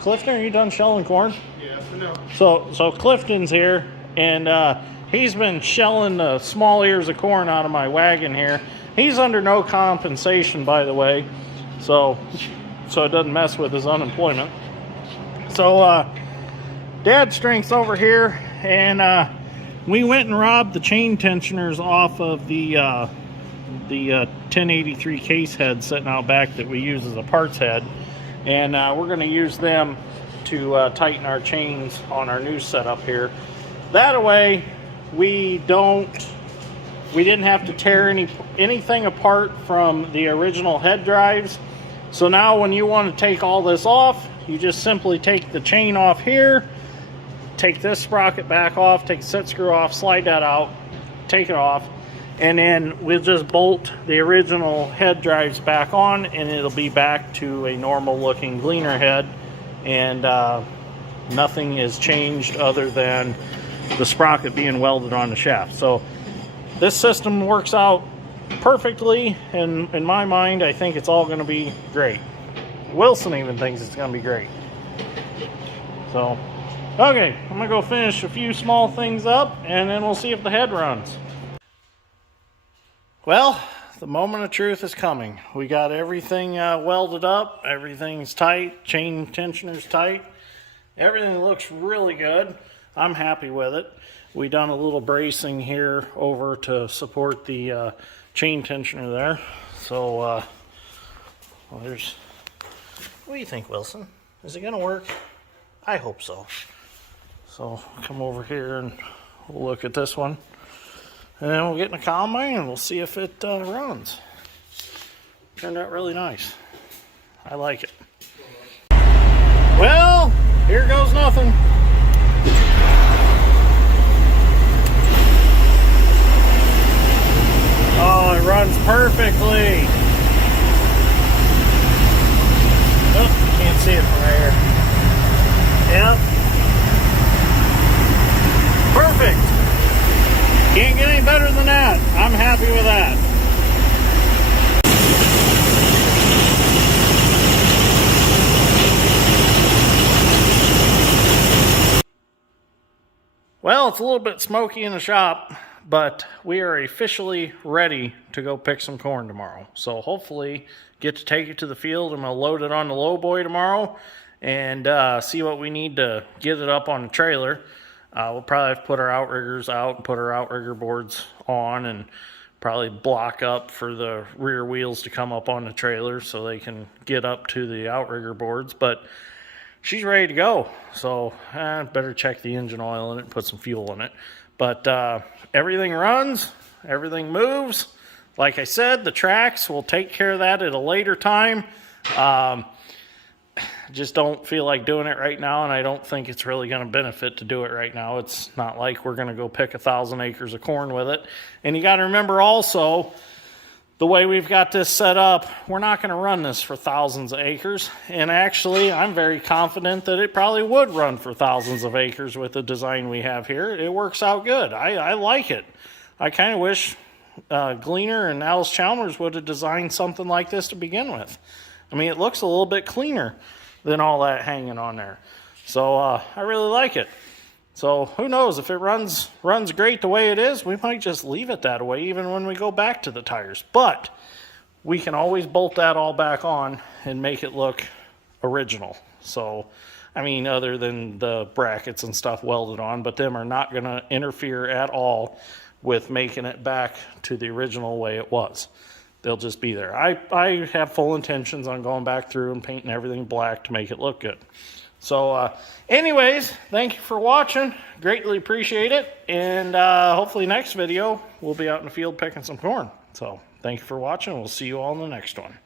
Clifton, are you done shelling corn? Yeah, for now. So Clifton's here, and he's been shelling the small ears of corn out of my wagon here. He's under no compensation, by the way, so it doesn't mess with his unemployment. So Dad's strength's over here, and we went and robbed the chain tensioners off of the 1083 case head sitting out back that we use as a parts head. and we're going to use them to tighten our chains on our new setup here. That way we didn't have to tear anything apart from the original head drives. So now when you want to take all this off, you just simply take the chain off here, take this sprocket back off, take the set screw off, slide that out, take it off, and then we'll just bolt the original head drives back on, and it'll be back to a normal looking Gleaner head, and nothing is changed other than the sprocket being welded on the shaft. So this system works out perfectly, and in my mind I think it's all going to be great. Wilson even thinks it's going to be great. So okay, I'm going to go finish a few small things up, and then we'll see if the head runs. Well, the moment of truth is coming. We got everything welded up, everything's tight, chain tensioner's tight, everything looks really good. I'm happy with it. We done a little bracing here over to support the chain tensioner there. So, well, there's, what do you think, Wilson? Is it gonna work? I hope so. So come over here and we'll look at this one, and then we'll get in the combine and we'll see if it runs. Turned out really nice. I like it. Well, here goes nothing. Oh, it runs perfectly. Oh, can't see it from right here. Yep. Perfect. Can't get any better than that. I'm happy with that. Well, it's a little bit smoky in the shop, but we are officially ready to go pick some corn tomorrow. So hopefully get to take it to the field, and we'll load it on the lowboy tomorrow and see what we need to get it up on the trailer. We'll probably have to put our outriggers out and put our outrigger boards on, and probably block up for the rear wheels to come up on the trailer so they can get up to the outrigger boards. But she's ready to go, so better check the engine oil in it and put some fuel in it. But everything runs, everything moves. Like I said, the tracks, we'll take care of that at a later time. Just don't feel like doing it right now, and I don't think it's really going to benefit to do it right now. It's not like we're going to go pick 1,000 acres of corn with it. And you got to remember also, the way we've got this set up, we're not going to run this for thousands of acres. And actually, I'm very confident that it probably would run for thousands of acres with the design we have here. It works out good. I like it. I kind of wish Gleaner and Alice Chalmers would have designed something like this to begin with. I mean, it looks a little bit cleaner than all that hanging on there. So I really like it. So who knows, if it runs great the way it is, we might just leave it that way even when we go back to the tires. But we can always bolt that all back on and make it look original. So, I mean, other than the brackets and stuff welded on, but them are not going to interfere at all with making it back to the original way it was. They'll just be there. I have full intentions on going back through and painting everything black to make it look good. So anyways, thank you for watching. Greatly appreciate it. And hopefully next video, we'll be out in the field picking some corn. So thank you for watching. We'll see you all in the next one.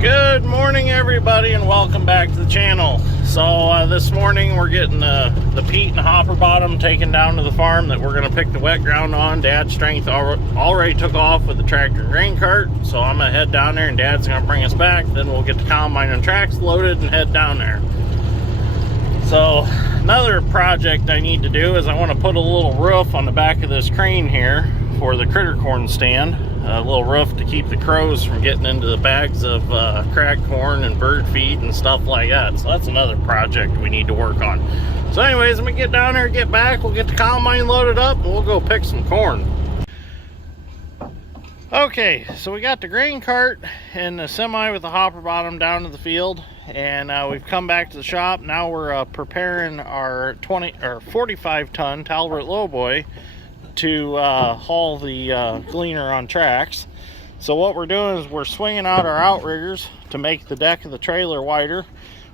Good morning, everybody, and welcome back to the channel. So this morning we're getting the peat and hopper bottom taken down to the farm that we're going to pick the wet ground on. Dad's strength already took off with the tractor and grain cart, so I'm going to head down there and Dad's going to bring us back. Then we'll get the combine and tracks loaded and head down there. So another project I need to do is I want to put a little roof on the back of this crane here for the critter corn stand. A little roof to keep the crows from getting into the bags of cracked corn and bird feed and stuff like that. So that's another project we need to work on. So anyways, let me get down there, get back, we'll get the combine loaded up, and we'll go pick some corn. Okay, so we got the grain cart and the semi with the hopper bottom down to the field, and we've come back to the shop. Now we're preparing our 45 ton Talbot lowboy to haul the Gleaner on tracks. So what we're doing is we're swinging out our outriggers to make the deck of the trailer wider.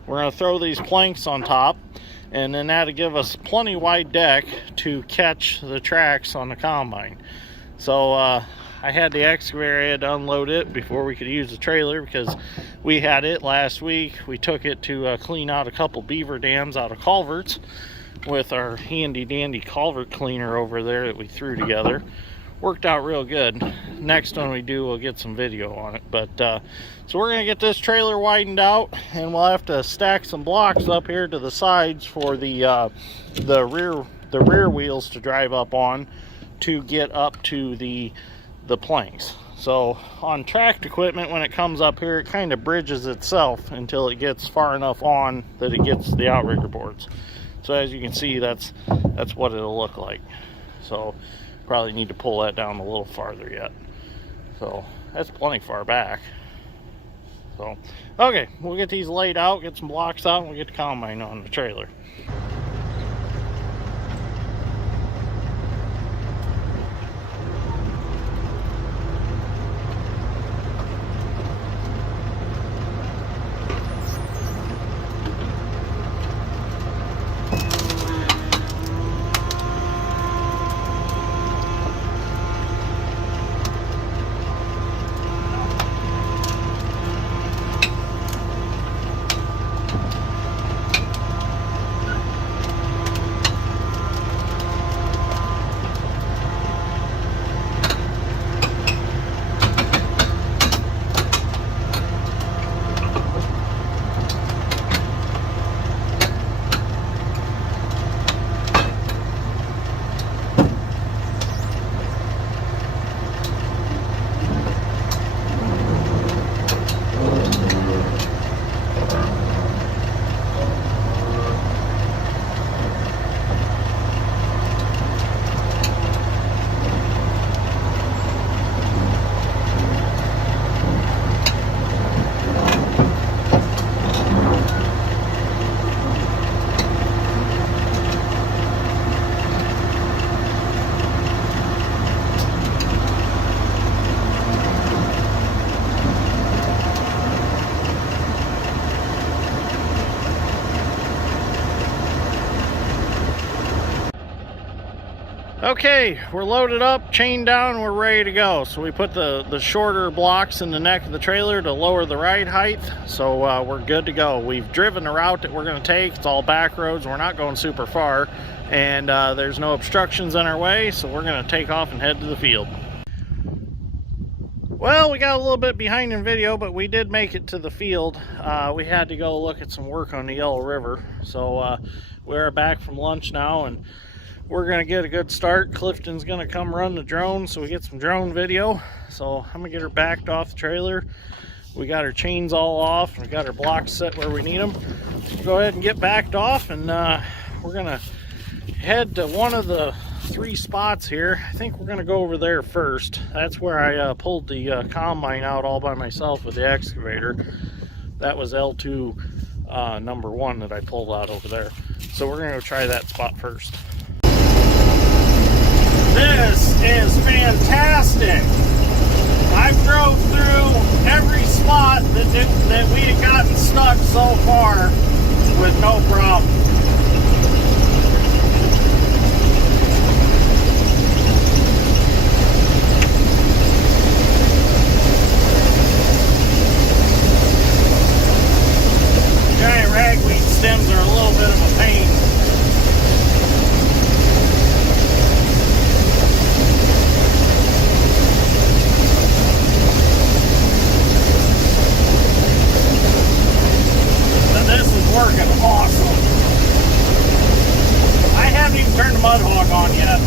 We're going to throw these planks on top, and then that'll give us plenty wide deck to catch the tracks on the combine. So I had the excavator, I had to unload it before we could use the trailer because we had it last week. We took it to clean out a couple beaver dams out of culverts with our handy dandy culvert cleaner over there that we threw together. Worked out real good. Next one we do, we'll get some video on it. But so we're gonna get this trailer widened out, and we'll have to stack some blocks up here to the sides for the rear wheels to drive up on to get up to the planks. So on tracked equipment, when it comes up here, it kind of bridges itself until it gets far enough on that it gets the outrigger boards. So as you can see, that's what it'll look like. So probably need to pull that down a little farther yet. So that's plenty far back. So okay, we'll get these laid out, get some blocks out, and we'll get the combine on the trailer. Okay, we're loaded up, chained down, we're ready to go. So we put the shorter blocks in the neck of the trailer to lower the ride height. So we're good to go. We've driven the route that we're going to take. It's all back roads. We're not going super far. And there's no obstructions in our way. So we're going to take off and head to the field. Well, we got a little bit behind in video, but we did make it to the field. We had to go look at some work on the Yellow River. So we're back from lunch now, and we're gonna get a good start. Clifton's gonna come run the drone so we get some drone video. So I'm gonna get her backed off the trailer. We got her chains all off, and we got her blocks set where we need them. Go ahead and get backed off, and we're gonna head to one of the 3 spots here. I think we're gonna go over there first. That's where I pulled the combine out all by myself with the excavator. That was L2 number 1 that I pulled out over there. So we're gonna go try that spot first. This is fantastic. I drove through every spot that we had gotten stuck so far with no problem. Giant ragweed stems are a little bit of a pain. Working awesome. I haven't even turned the mud hog on yet.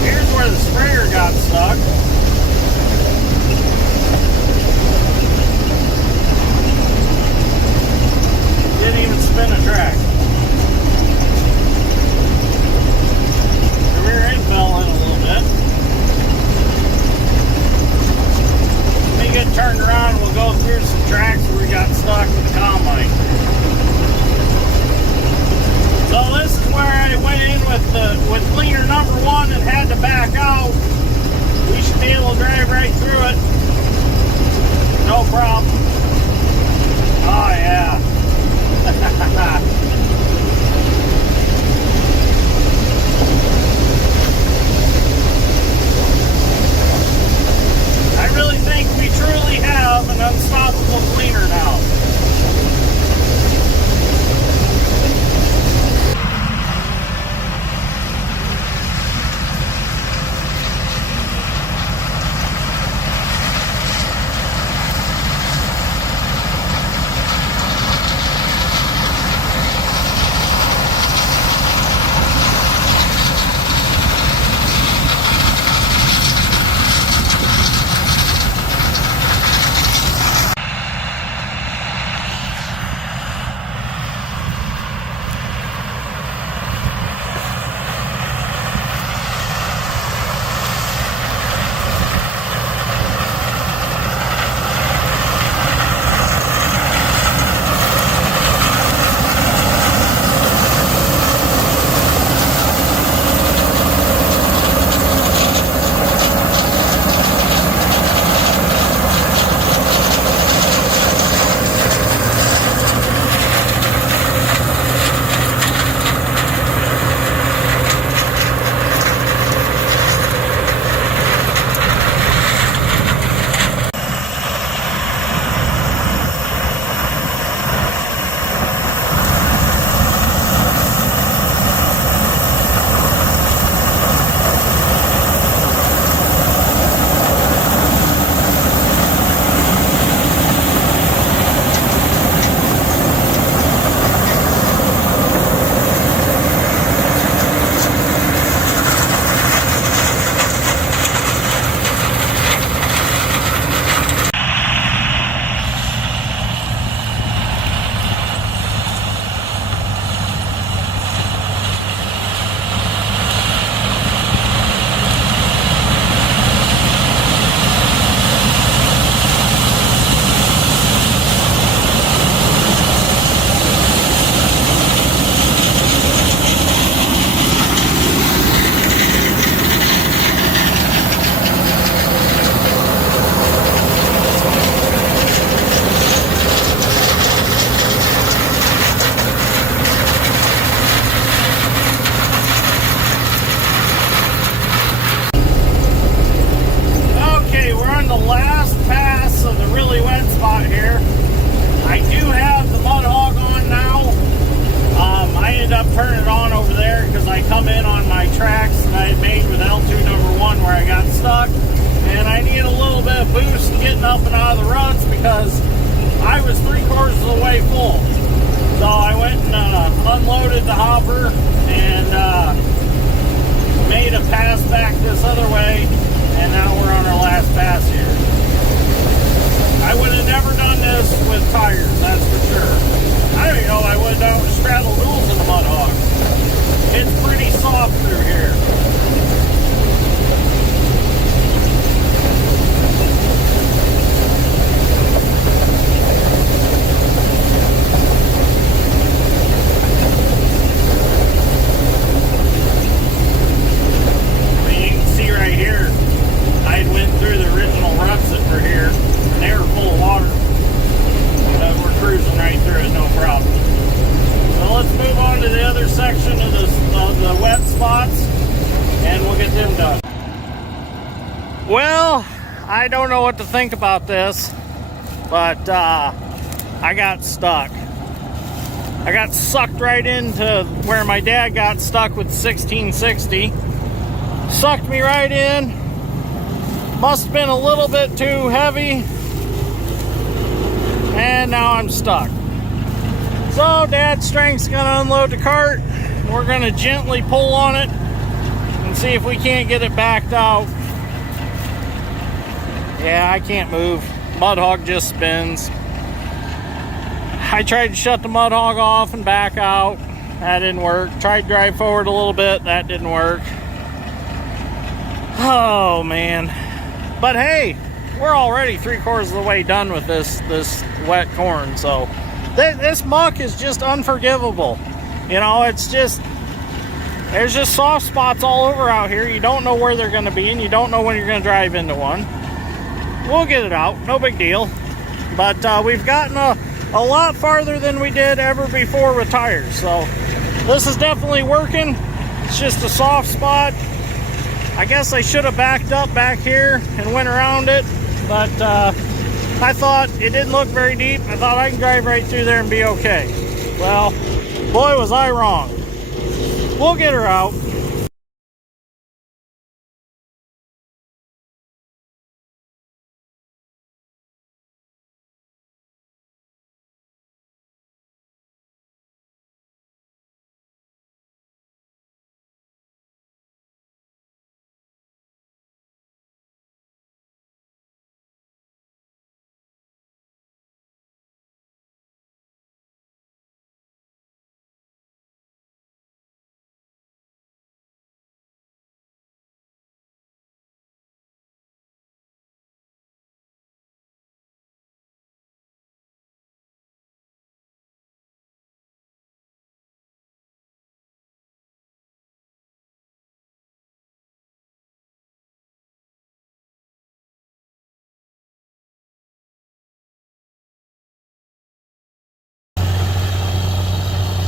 Here's where the sprayer got stuck. Didn't even spin a track. The rear end fell in a little bit. Get turned around and we'll go through some tracks where we got stuck with the combine. So this is where I went in with Gleaner number 1 and had to back out. We should be able to drive right through it. No problem. Oh yeah. I really think we truly have an unstoppable Gleaner now. Up and out of the ruts because I was 3/4 of the way full. So I went and unloaded the hopper and made a pass back this other way, and now we're on our last pass here. I would have never done this with tires, that's for sure. I don't even know I would have done it with straddle duals in the mud hog. It's pretty soft through here. Well, I don't know what to think about this, but I got stuck. I got sucked right into where my dad got stuck with 1660. Sucked me right in. Must have been a little bit too heavy. And now I'm stuck. So Dad's strength's gonna unload the cart. We're gonna gently pull on it and see if we can't get it backed out. Yeah, I can't move. Mud hog just spins. I tried to shut the mud hog off and back out. That didn't work. Tried to drive forward a little bit. That didn't work. Oh, man. But hey, we're already 3/4 of the way done with this wet corn. So this muck is just unforgivable. You know, it's just, there's just soft spots all over out here. You don't know where they're going to be, and you don't know when you're going to drive into one. We'll get it out, no big deal. But we've gotten a lot farther than we did ever before with tires. So this is definitely working. It's just a soft spot. I guess I should have backed up back here and went around it, but I thought it didn't look very deep. I thought I can drive right through there and be okay. Well, boy, was I wrong. We'll get her out.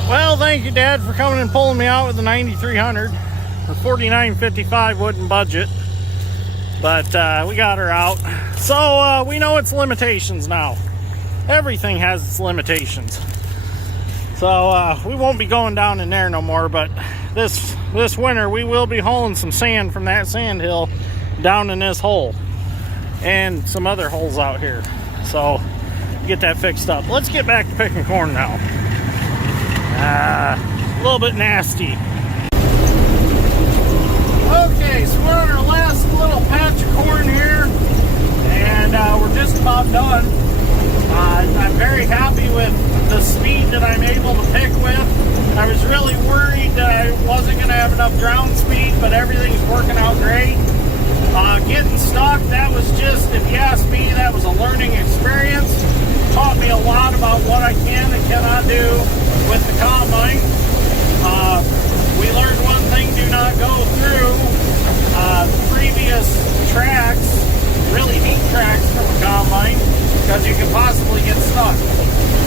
Well, thank you, Dad, for coming and pulling me out with the 9300. The 4955 wouldn't budget, but we got her out. So we know its limitations now. Everything has its limitations. So we won't be going down in there no more, but this winter we will be hauling some sand from that sand hill down in this hole and some other holes out here. So get that fixed up. Let's get back to picking corn now. A little bit nasty. Okay, so we're on our last little patch of corn here, and we're just about done. I'm very happy with the speed that I'm able to pick with. I was really worried that I wasn't going to have enough ground speed, but everything's working out great. Getting stuck, that was just, if you ask me, that was a learning experience. Taught me a lot about what I can and cannot do with the combine. We learned one thing: do not go through previous tracks, really neat tracks from a combine, because you can possibly get stuck.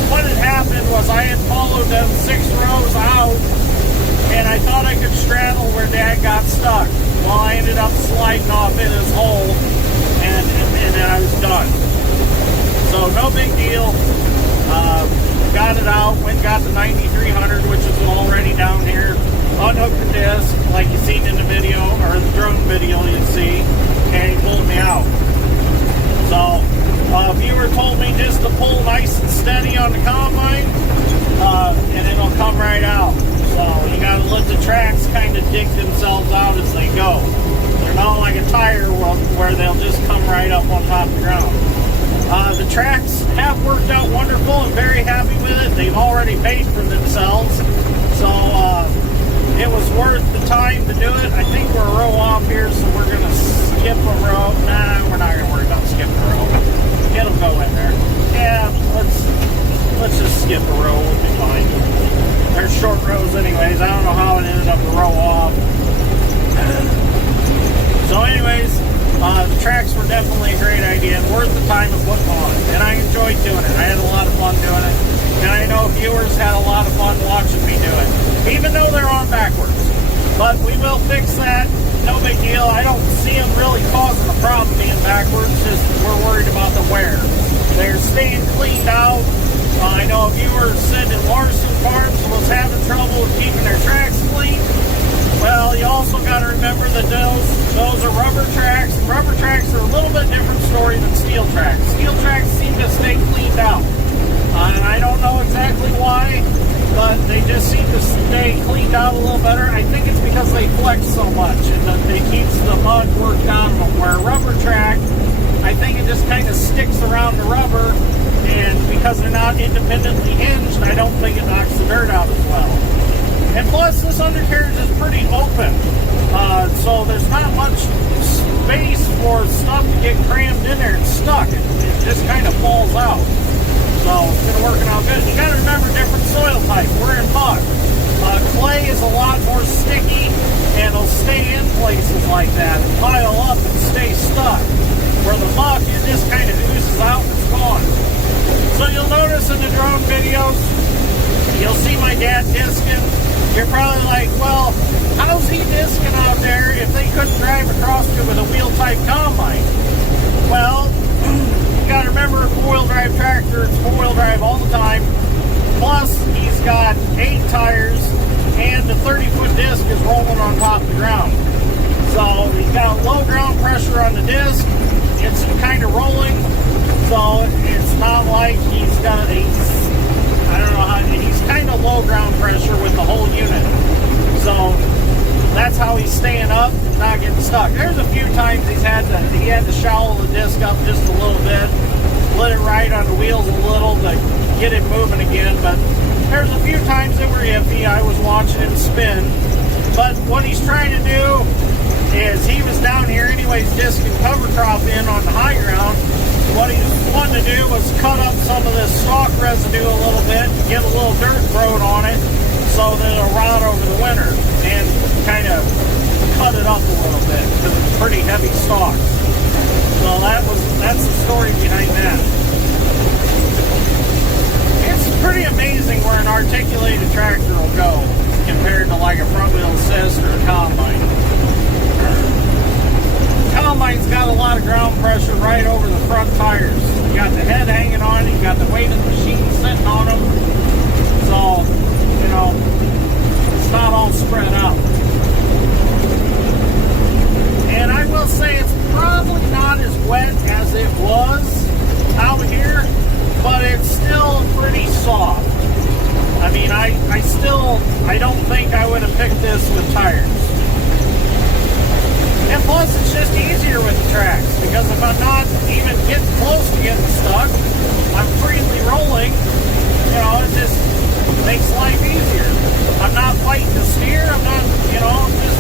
What had happened was I had followed them 6 rows out, and I thought I could straddle where Dad got stuck. Well, I ended up sliding off in his hole, and then I was done. So no big deal. Got it out, went and got the 9300, which is already down here. Unhooked the disc, like you seen in the video, or the drone video you see, and he pulled me out. So, a viewer told me just to pull nice and steady on the combine, and it'll come right out. So, you gotta let the tracks kind of dig themselves out as they go. They're not like a tire where they'll just come right up on top of the ground. The tracks have worked out wonderful. I'm very happy with it. They've already paid for themselves. So it was worth the time to do it. I think we're a row off here, so we're going to skip a row. Nah, we're not going to worry about skipping a row. It'll go in there. Yeah, let's just skip a row. We'll be fine. They're short rows anyways. I don't know how it ended up a row off. So anyways, the tracks were definitely a great idea and worth the time of putting on. And I enjoyed doing it. I had a lot of fun doing it. And I know viewers had a lot of fun watching me do it, even though they're on backwards. But we will fix that. No big deal. I don't see them really causing a problem being backwards. Just we're worried about the wear. They're staying cleaned out. I know a viewer said that Larson Farms was having trouble with keeping their tracks clean. Well, you also got to remember that those are rubber tracks. Rubber tracks are a little bit different story than steel tracks. Steel tracks seem to stay cleaned out. And I don't know exactly why, but they just seem to stay cleaned out a little better. I think it's because they flex so much and that it keeps the mud worked out of them. Where a rubber track, I think it just kind of sticks around the rubber, and because they're not independently hinged, I don't think it knocks the dirt out as well. And plus, this undercarriage is pretty open, so there's not much space for stuff to get crammed in there and stuck. It just kind of falls out. So it's been working out good. You got to remember different soil type. We're in mud. Clay is a lot more sticky and it'll stay in places like that and pile up and stay stuck. Where the muck, it just kind of oozes out and it's gone. So you'll notice in the drone videos, you'll see my dad disking. You're probably like, well, how's he disking out there if they couldn't drive across it with a wheel-type combine? Well, you got to remember, four-wheel drive tractor, it's four-wheel drive all the time. Plus, he's got 8 tires, and the 30-foot disc is rolling on top of the ground. So he's got low ground pressure on the disc. It's kind of rolling, so it's not like he's got I don't know how, he's kind of low ground pressure with the whole unit. So that's how he's staying up, not getting stuck. There's a few times he had to shallow the disc up just a little bit, let it ride on the wheels a little to get it moving again, but there's a few times that were iffy. I was watching him spin, but what he's trying to do is, he was down here anyways discing cover crop in on the high ground. What he wanted to do was cut up some of this stalk residue a little bit, get a little dirt growing on it so that it'll rot over the winter, and kind of cut it up a little bit because it's pretty heavy stalk. So that's the story behind that. It's pretty amazing where an articulated tractor will go compared to like a front wheel assist or a combine. Combine's got a lot of ground pressure right over the front tires. You got the head hanging on it, you got the weight of the machine sitting on them. So, you know, it's not all spread out. And I will say it's probably not as wet as it was out here, but it's still pretty soft. I mean, I don't think I would have picked this with tires. And plus, it's just easier with the tracks, because if I'm not even getting close to getting stuck, I'm freely rolling, you know, it just makes life easier. I'm not fighting to steer, I'm not, you know, I'm just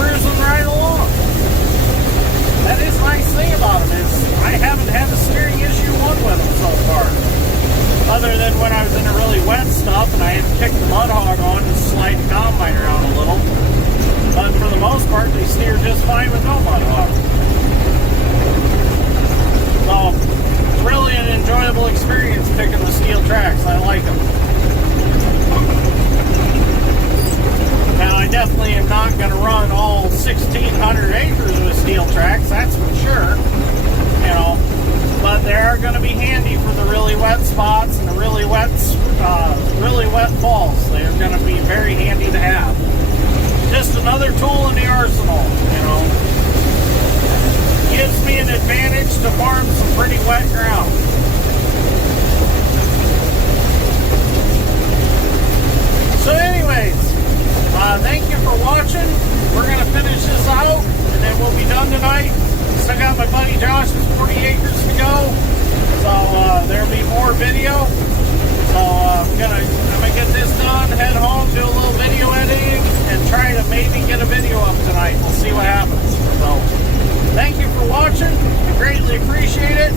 cruising right along. That is the nice thing about them, is I haven't had a steering issue one with them so far. Other than when I was in a really wet stuff and I had to kick the mud hog on and slide the combine around a little. But for the most part, they steer just fine with no mud hog. So, it's really an enjoyable experience picking the steel tracks. I like them. Now, I definitely am not going to run all 1,600 acres with steel tracks, that's for sure. You know, but they are going to be handy for the really wet spots and the really wet falls. They are going to be very handy to have. Just another tool in the arsenal, you know. Gives me an advantage to farm some pretty wet ground. So anyways, thank you for watching. We're going to finish this out, and then we'll be done tonight. Still got my buddy Josh's 40 acres to go, so there'll be more video. So I'm gonna get this done, head home, do a little video editing, and try to maybe get a video up tonight. We'll see what happens. So thank you for watching. I greatly appreciate it.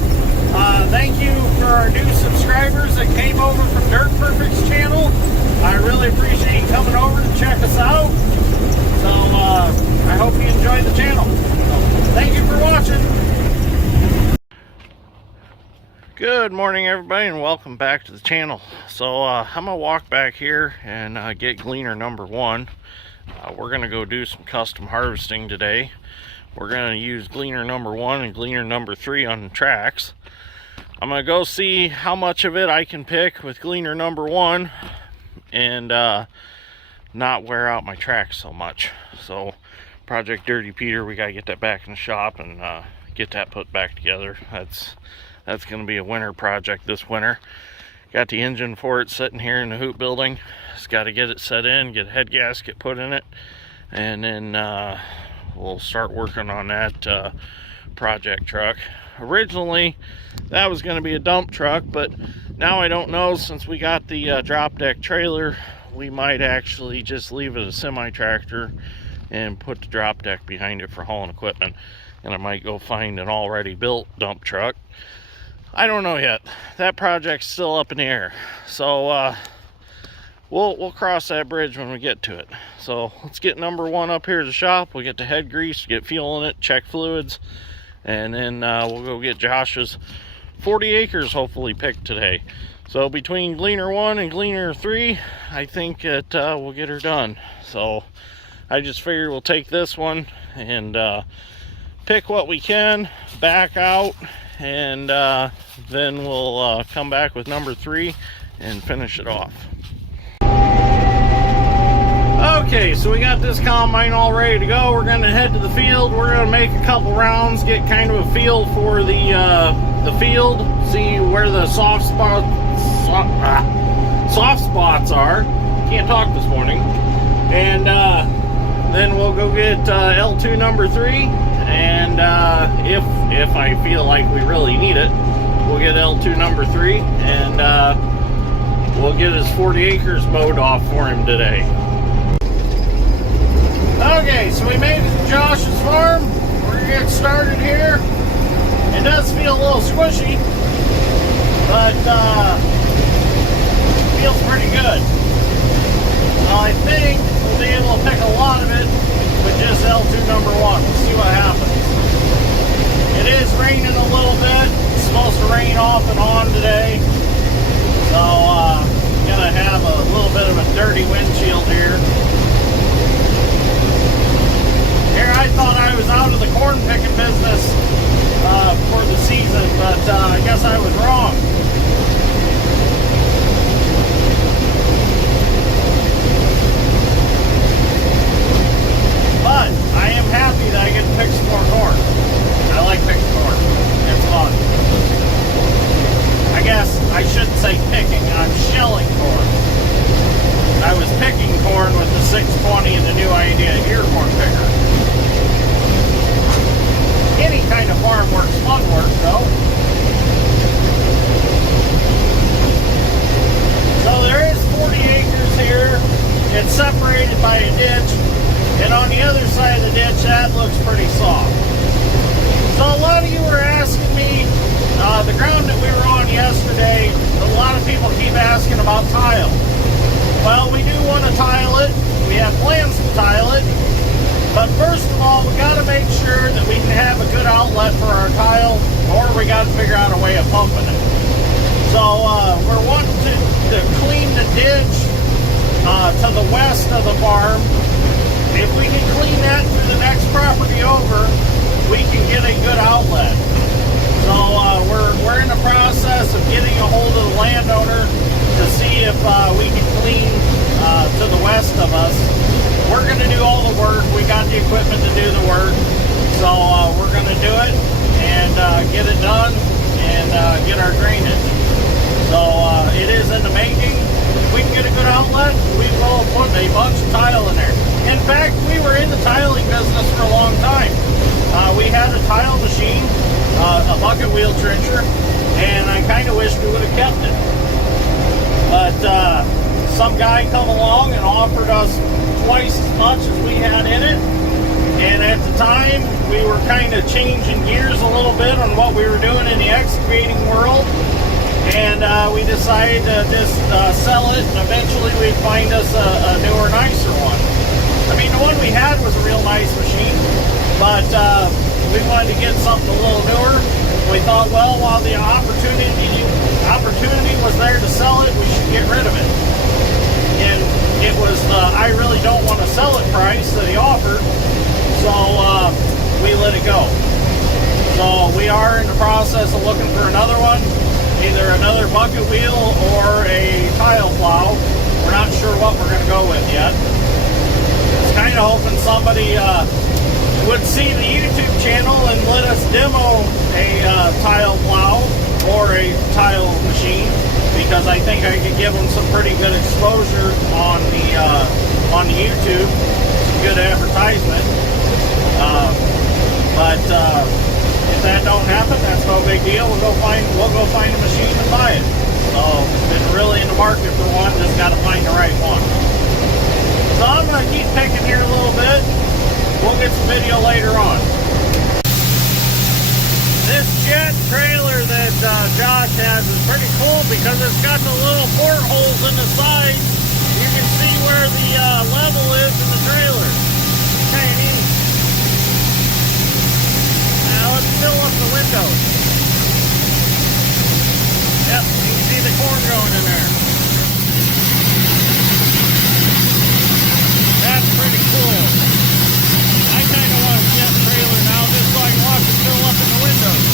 Thank you for our new subscribers that came over from Dirt Perfect's channel. I really appreciate you coming over to check us out. So I hope you enjoy the channel. So, thank you for watching. Good morning, everybody, and welcome back to the channel. So I'm gonna walk back here and get Gleaner number 1. We're gonna go do some custom harvesting today. We're gonna use Gleaner number 1 and Gleaner number 3 on the tracks. I'm gonna go see how much of it I can pick with Gleaner number 1 and not wear out my tracks so much. So Project Dirty Peter, we gotta get that back in the shop and get that put back together. That's going to be a winter project this winter. Got the engine for it sitting here in the hoop building. Just got to get it set in, get a head gasket put in it, and then we'll start working on that project truck. Originally, that was going to be a dump truck, but now I don't know, since we got the drop deck trailer, we might actually just leave it a semi-tractor and put the drop deck behind it for hauling equipment. And I might go find an already built dump truck. I don't know yet. That project's still up in the air. So we'll cross that bridge when we get to it. So let's get number one up here at the shop. We'll get the head grease, get fuel in it, check fluids, and then we'll go get Josh's 40 acres hopefully picked today. So between Gleaner 1 and Gleaner 3, I think that we'll get her done. So I just figured we'll take this one and pick what we can, back out, and then we'll come back with number 3 and finish it off. Okay, so we got this combine all ready to go. We're going to head to the field. We're going to make a couple rounds, get kind of a feel for the field, see where the soft spots are. Can't talk this morning. And then we'll go get L2 number 3, and if I feel like we really need it, we'll get L2 number 3, and we'll get his 40 acres mowed off for him today. Okay, so we made it to Josh's farm. We're gonna get started here. It does feel a little squishy, but feels pretty good. I think we'll be able to pick a lot of it with just L2 number 1. We'll see what happens. It is raining a little bit. It's supposed to rain off and on today. So, gonna have a little bit of a dirty windshield here. Here, I thought I was out of the corn picking business for the season, but I guess I was wrong. But I am happy that I get to pick some more corn. I like picking corn. It's fun. I guess I shouldn't say picking. I'm shelling corn. I was picking corn with the 620 and the new idea ear corn picker. Any kind of farm work's fun work, though. So there is 40 acres here. It's separated by a ditch. And on the other side of the ditch, that looks pretty soft. So a lot of you were asking me, the ground that we were on yesterday, a lot of people keep asking about tile. Well, we do want to tile it. We have plans to tile it. But first of all, we got to make sure that we can have a good outlet for our tile, or we got to figure out a way of pumping it. So we're wanting to clean the ditch to the west of the farm. If we can clean that through the next property over, we can get a good outlet. So we're in the process of getting a hold of the landowner to see if we can clean to the west of us. We're going to do all the work. We got the equipment to do the work. So we're going to do it and get it done and get our drainage. So it is in the making. If we can get a good outlet, we will put a bunch of tile in there. In fact, we were in the tiling business for a long time. We had a tile machine, a bucket wheel trencher, and I kind of wish we would have kept it. But some guy come along and offered us twice as much as we had in it. And at the time, we were kind of changing gears a little bit on what we were doing in the excavating world. And we decided to just sell it, and eventually we'd find us a newer, nicer one. I mean, the one we had was a real nice machine, but we wanted to get something a little newer. We thought, well, while the opportunity was there to sell it, we should get rid of it. And it was I really don't want to sell it price that he offered, so we let it go. So we are in the process of looking for another one, either another bucket wheel or a tile plow. We're not sure what we're going to go with yet. Kind of hoping somebody would see the YouTube channel and let us demo a tile plow or a tile machine, because I think I could give them some pretty good exposure on the YouTube, some good advertisement. But if that don't happen, that's no big deal. We'll go find a machine and buy it. So been really in the market for one, just got to find the right one. So I'm going to keep picking here a little bit. We'll get some video later on. This jet trailer that Josh has is pretty cool because it's got the little portholes in the side. The see where the level is in the trailer. Okay, neat. Now let's fill up the windows. Yep, you can see the corn going in there. That's pretty cool. I kind of want a jet trailer now just so I can watch it fill up in the windows.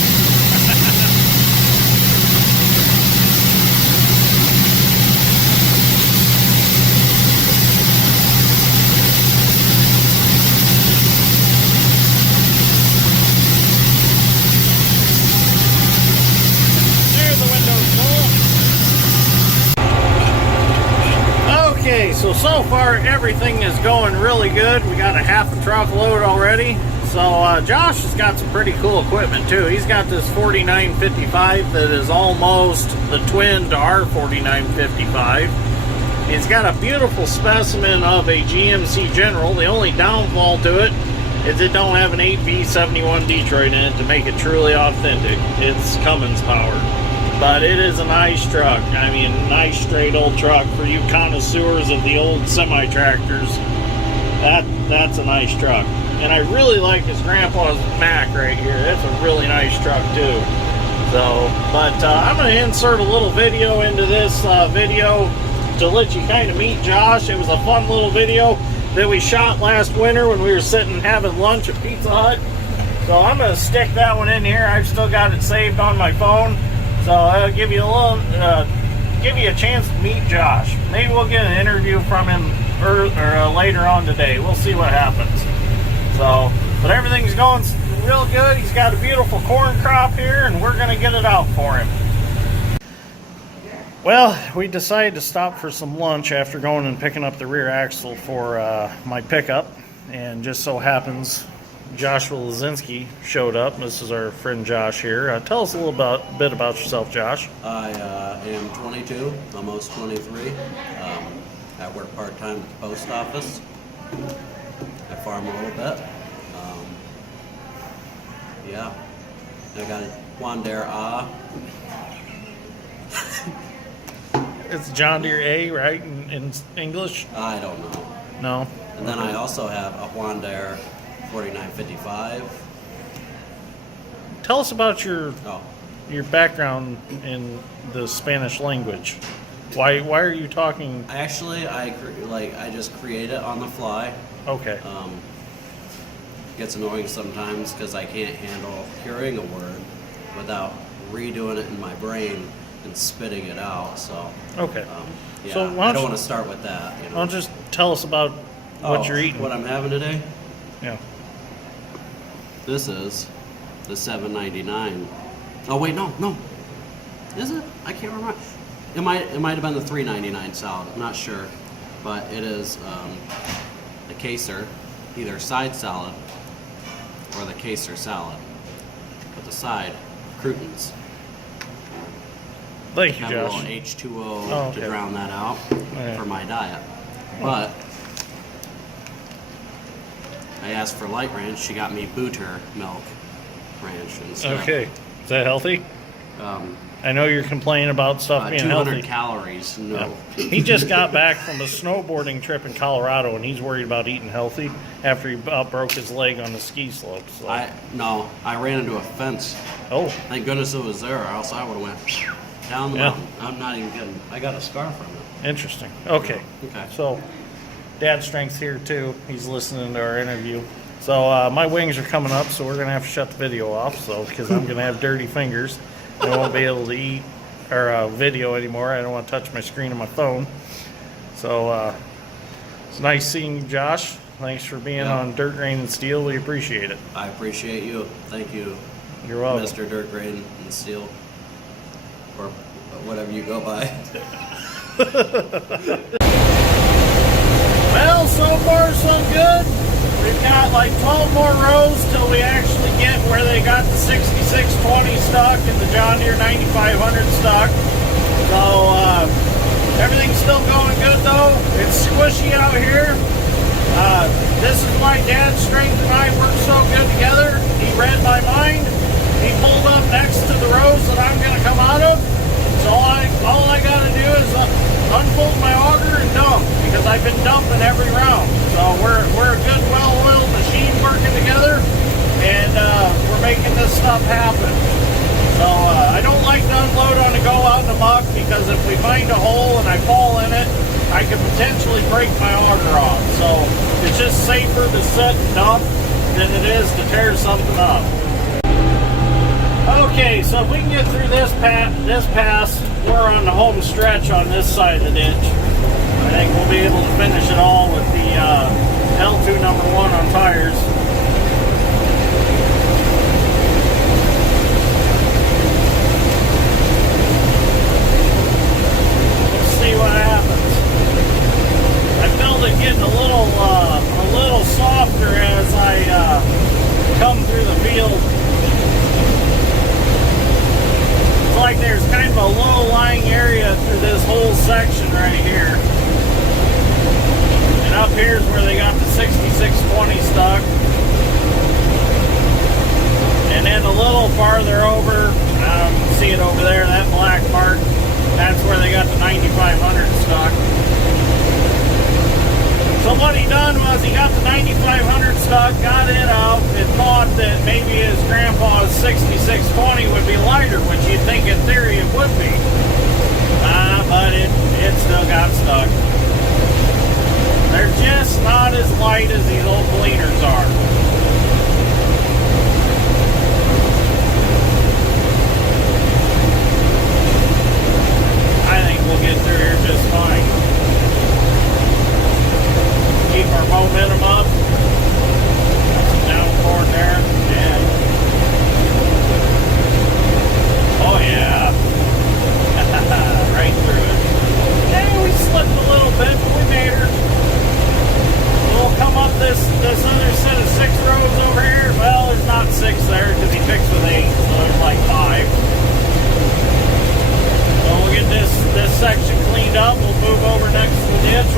So far everything is going really good. We got a half a truckload already. So Josh has got some pretty cool equipment too. He's got this 4955 that is almost the twin to our 4955. It's got a beautiful specimen of a GMC General. The only downfall to it is it don't have an 8V71 Detroit in it to make it truly authentic. It's Cummins powered. But it is a nice truck. I mean, nice straight old truck for you connoisseurs of the old semi-tractors. That's a nice truck. And I really like his grandpa's Mack right here. That's a really nice truck too. So, but I'm going to insert a little video into this video to let you kind of meet Josh. It was a fun little video that we shot last winter when we were sitting having lunch at Pizza Hut. So I'm going to stick that one in here. I've still got it saved on my phone. So I'll give you a little, give you a chance to meet Josh. Maybe we'll get an interview from him later on today. We'll see what happens. So, but everything's going real good. He's got a beautiful corn crop here, and we're going to get it out for him. Well, we decided to stop for some lunch after going and picking up the rear axle for my pickup, and just so happens Joshua Lazinski showed up. This is our friend Josh here. Tell us a little bit about yourself, Josh. I am 22, almost 23. I work part-time at the post office. I farm a little bit. Yeah, I got a Juan Deere A. It's John Deere A, right, in English? I don't know. No? And then I also have a Juan Deere 4955. Tell us about your background in the Spanish language. Why are you talking? Actually, I just create it on the fly. Okay. Gets annoying sometimes because I can't handle hearing a word without redoing it in my brain and spitting it out. So okay. Yeah, so I don't want to start with that. You know? Why don't just tell us about what you're eating? What I'm having today? Yeah. This is the $7.99. Oh wait, no. Is it? I can't remember. It might have been the $3.99 salad. I'm not sure, but it is the Caesar, either side salad or the Caesar salad. With the side, croutons. Thank you, Have Josh. a little H2O to drown that out for my diet. But I asked for light ranch. She got me Booter milk ranch instead. Okay. Is that healthy? I know you're complaining about stuff being 200 healthy. calories. No. Yeah. He just got back from a snowboarding trip in Colorado, and he's worried about eating healthy after he broke his leg on the ski slope. So. I ran into a fence. Oh. Thank goodness it was there, or else I would have went down the mountain. I'm not even kidding. I got a scar from it. Interesting. Okay. Okay. So, Dad Strength's here too. He's listening to our interview. So my wings are coming up, so we're gonna have to shut the video off. So because I'm gonna have dirty fingers, I won't be able to eat or video anymore. I don't want to touch my screen on my phone. So it's nice seeing you, Josh. Thanks for being on Dirt, Rain, and Steel. We appreciate it. I appreciate you. Thank you. You're welcome. Mr. Dirt, Rain, and Steel. Or whatever you go by. Well, so far so good. We've got like 12 more rows till we actually get where they got the 6620 stock and the John Deere 9500 stock. So everything's still going good though. It's squishy out here. This is why Dad's Strength and I work so good together. He read my mind. He pulled up next to the rows that I'm going to come out of. So all I got to do is unfold my auger and dump, because I've been dumping every round. So we're a good, well-oiled machine working together, and we're making this stuff happen. So I don't like to unload on the go out in the muck, because if we find a hole and I fall in it, I could potentially break my auger off. So it's just safer to sit and dump than it is to tear something up. Okay, so if we can get through this pass, we're on the home stretch on this side of the ditch. I think we'll be able to finish it all with the L2 number 1 on tires. Let's see what happens. I felt it getting a little softer as I come through the field. It's like there's kind of a low-lying area through this whole section right here. And up here is where they got the 6620 stuck. And then a little farther over, see it over there, that black part, that's where they got the 9500 stuck. So what he done was he got the 9500 stuck, got it out, and thought that maybe his grandpa's 6620 would be lighter, which you'd think in theory it would be. But it still got stuck. They're just not as light as these old Gleaners are. I think we'll get through here just fine. Keep our momentum up. Down forward there. Yeah. Oh yeah. Right through it. Yeah, we slipped a little bit, but we made her. We'll come up this other set of 6 rows over here. Well, there's not 6 there because he fixed with 8, so there's like 5. So we'll get this section cleaned up. We'll move over next to the ditch.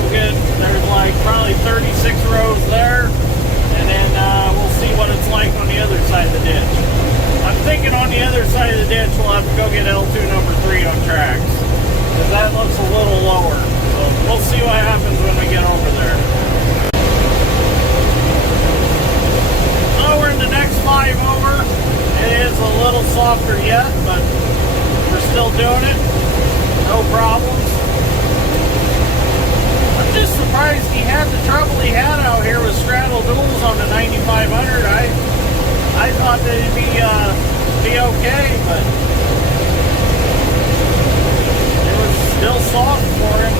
There's like probably 36 rows there, and then we'll see what it's like on the other side of the ditch. I'm thinking on the other side of the ditch we'll have to go get L2 number 3 on tracks, because that looks a little lower. So we'll see what happens when we get over there. So we're in the next 5 over. It is a little softer yet, but we're still doing it. No problems. I'm just surprised he had the trouble he had out here with straddle duals on the 9500. I thought that it'd be okay, but it was still soft for him.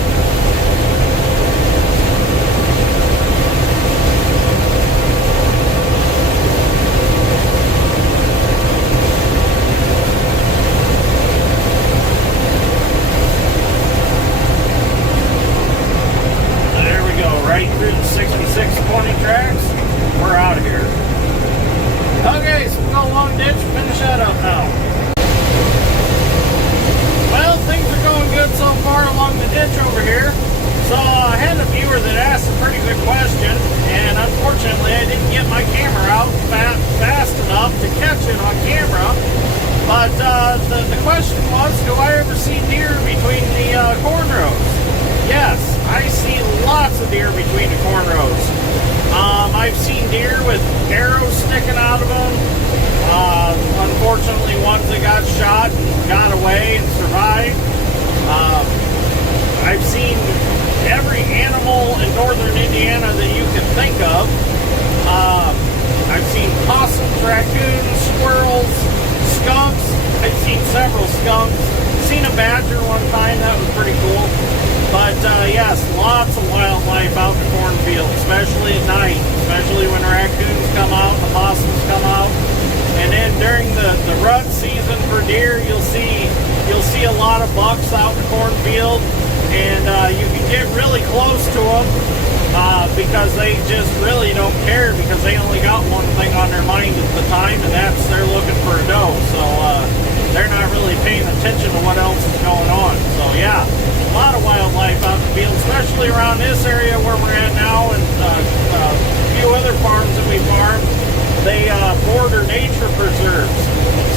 Right through the 6620 tracks, we're out of here. Okay, so we'll go along ditch and finish that up now. Well, things are going good so far along the ditch over here. So I had a viewer that asked a pretty good question, and unfortunately I didn't get my camera out fast enough to catch it on camera. But the question was, do I ever see deer between the corn rows? Yes, I see lots of deer between the corn rows. I've seen deer with arrows sticking out of them. Unfortunately, ones that got shot and got away and survived. I've seen every animal in northern Indiana that you can think of. I've seen possums, raccoons, squirrels, skunks. I've seen several skunks. Seen a badger one time. That was pretty cool. But yes, lots of wildlife out in the cornfield, especially at night, especially when raccoons come out, the possums come out. And then during the rut season for deer, you'll see a lot of bucks out in the cornfield, and you can get really close to them because they just really don't care, because they only got one thing on their mind at the time, and that's they're looking for a doe. So they're not really paying attention to what else is going on. So yeah, a lot of wildlife out in the field, especially around this area where we're at now, and a few other farms that we farm. They border nature preserves.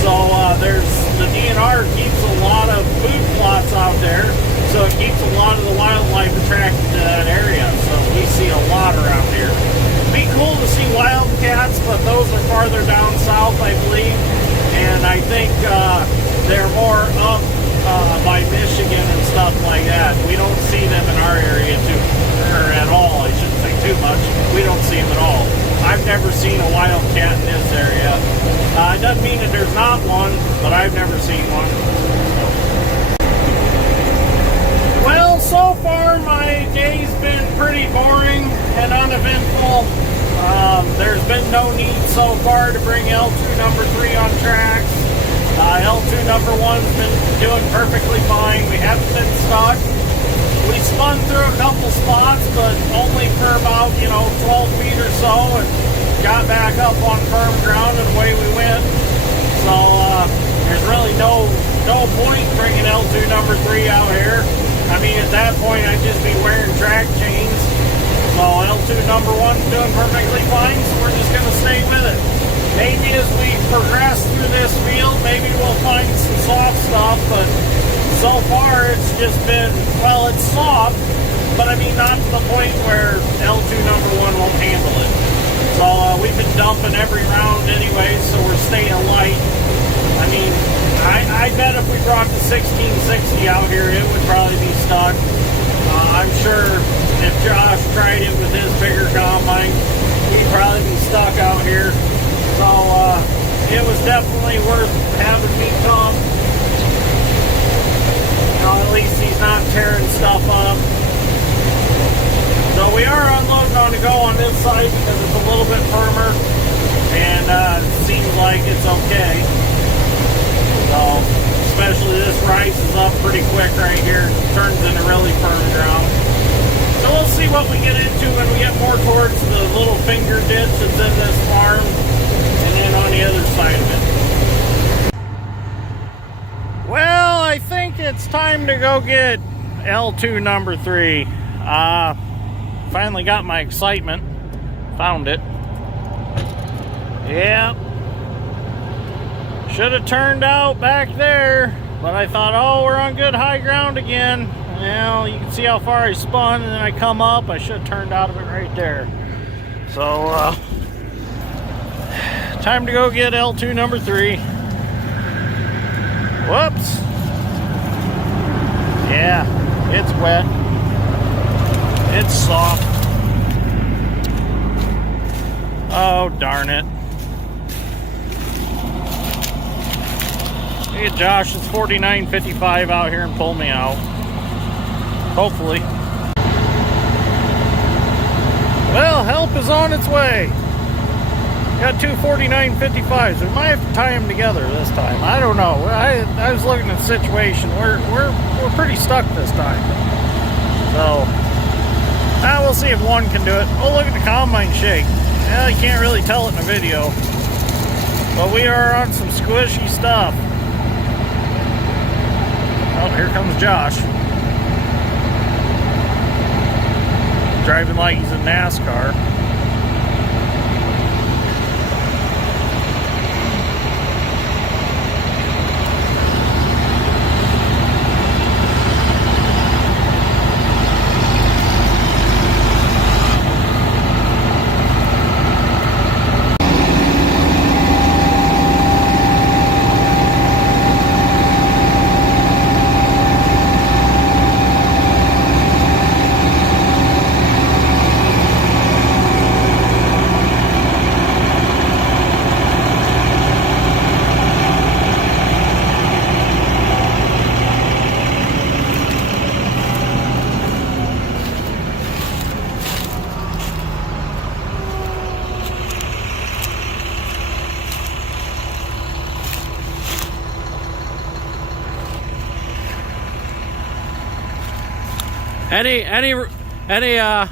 So there's the DNR keeps a lot of food plots out there, so it keeps keeps a lot of the wildlife attracted to that area. So we see a lot around here. It'd be cool to see wildcats, but those are farther down south, I believe. And I think they're more up by Michigan and stuff like that. We don't see them in our area or at all. I shouldn't say too much. We don't see them at all. I've never seen a wildcat in this area. It doesn't mean that there's not one, but I've never seen one. Well, so far my day's been pretty boring and uneventful. There's been no need so far to bring L2 number 3 on tracks. L2 number 1's been doing perfectly fine. We haven't been stuck. We spun through a couple spots, but only for about, 12 feet or so, and got back up on firm ground, and away we went. So there's really no point bringing L2 number 3 out here. I mean, at that point, I'd just be wearing track chains. So L2 number 1's doing perfectly fine, so we're just going to stay with it. Maybe as we progress through this field, maybe we'll find some soft stuff, but so far it's just been, well, it's soft, but I mean, not to the point where L2 number 1 won't handle it. So we've been dumping every round anyway, so we're staying light. I mean, I bet if we brought the 1660 out here, it would probably be stuck. I'm sure if Josh tried it with his bigger combine, he'd probably be stuck out here. So it was definitely worth having me come. At least he's not tearing stuff up. So we are unloading on the go on this side because it's a little bit firmer, and it seems like it's okay. So especially this rises up pretty quick right here, turns into really firm ground. So we'll see what we get into when we get more towards the little finger ditch that's in this farm, and then on the other side of it. Well, I think it's time to go get L2 number 3. Finally got my excitement. Found it. Yep. Should have turned out back there, but I thought, oh, we're on good high ground again. Well, you can see how far I spun, and then I come up. I should have turned out of it right there. So, time to go get L2 number 3. Whoops. Yeah, it's wet. It's soft. Oh, darn it. Hey, Josh, it's 49.55 out here and pull me out. Hopefully. Well, help is on its way. Got two 49.55s. We might have to tie them together this time. I don't know. I was looking at the situation. We're pretty stuck this time. So, we'll see if one can do it. Oh, look at the combine shake. Well, you can't really tell it in a video. But we are on some squishy stuff. Oh, here comes Josh. Driving like he's in NASCAR.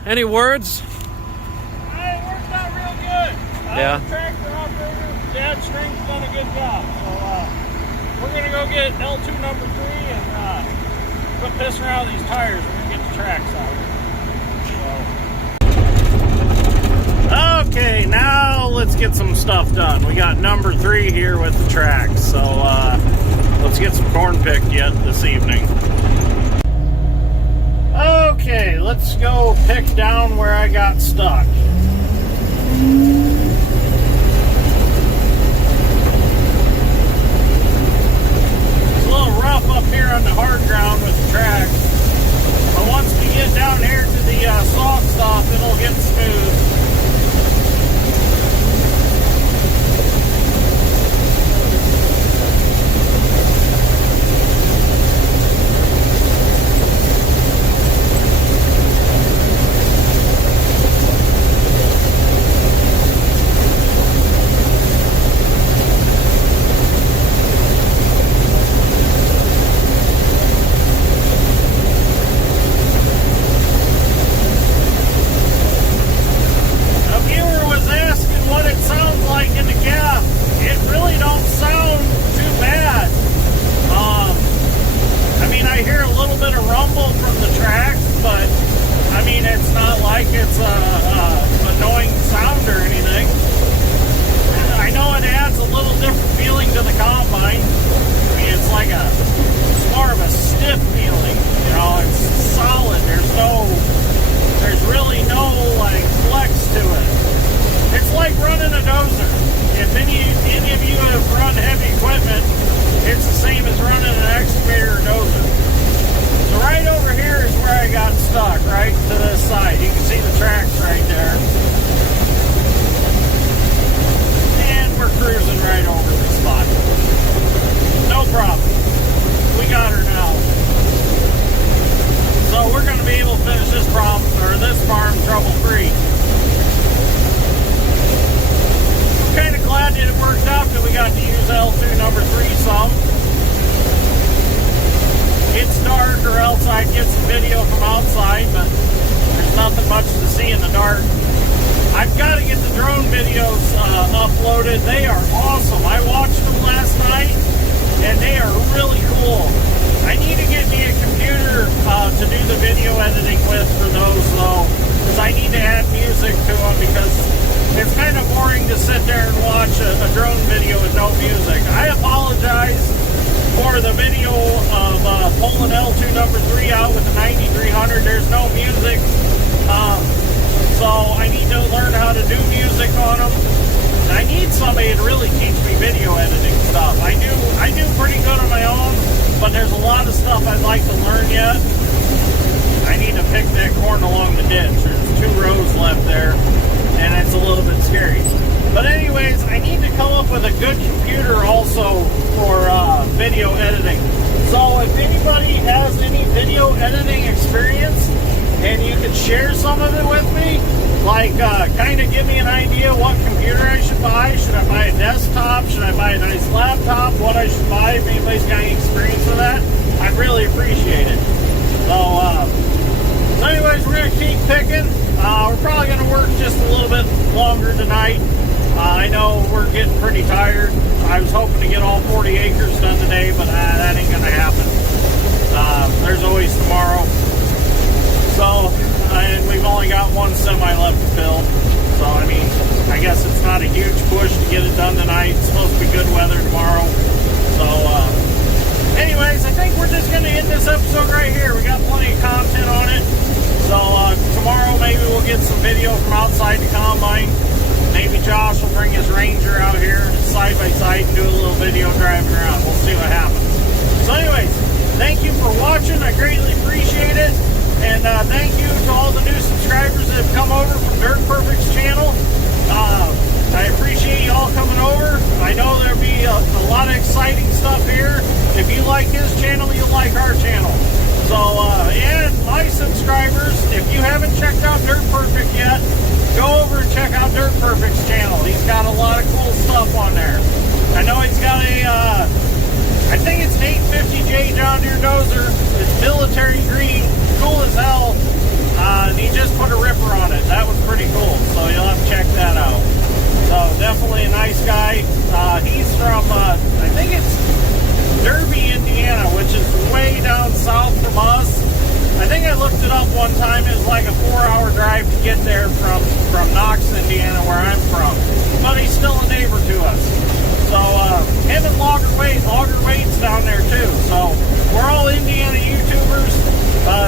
Any words? It worked out real good. Yeah. The tractor operator, Dad String's done a good job. So we're gonna go get L2 number 3 and quit pissing around with these tires. We're gonna get the tracks out. Okay, now let's get some stuff done. We got number 3 here with the tracks. So let's get some corn picked yet this evening. Okay, let's go pick down where I got stuck. It's a little rough up here on the hard ground with the tracks, but once we get down here to the soft stuff, it'll get smooth.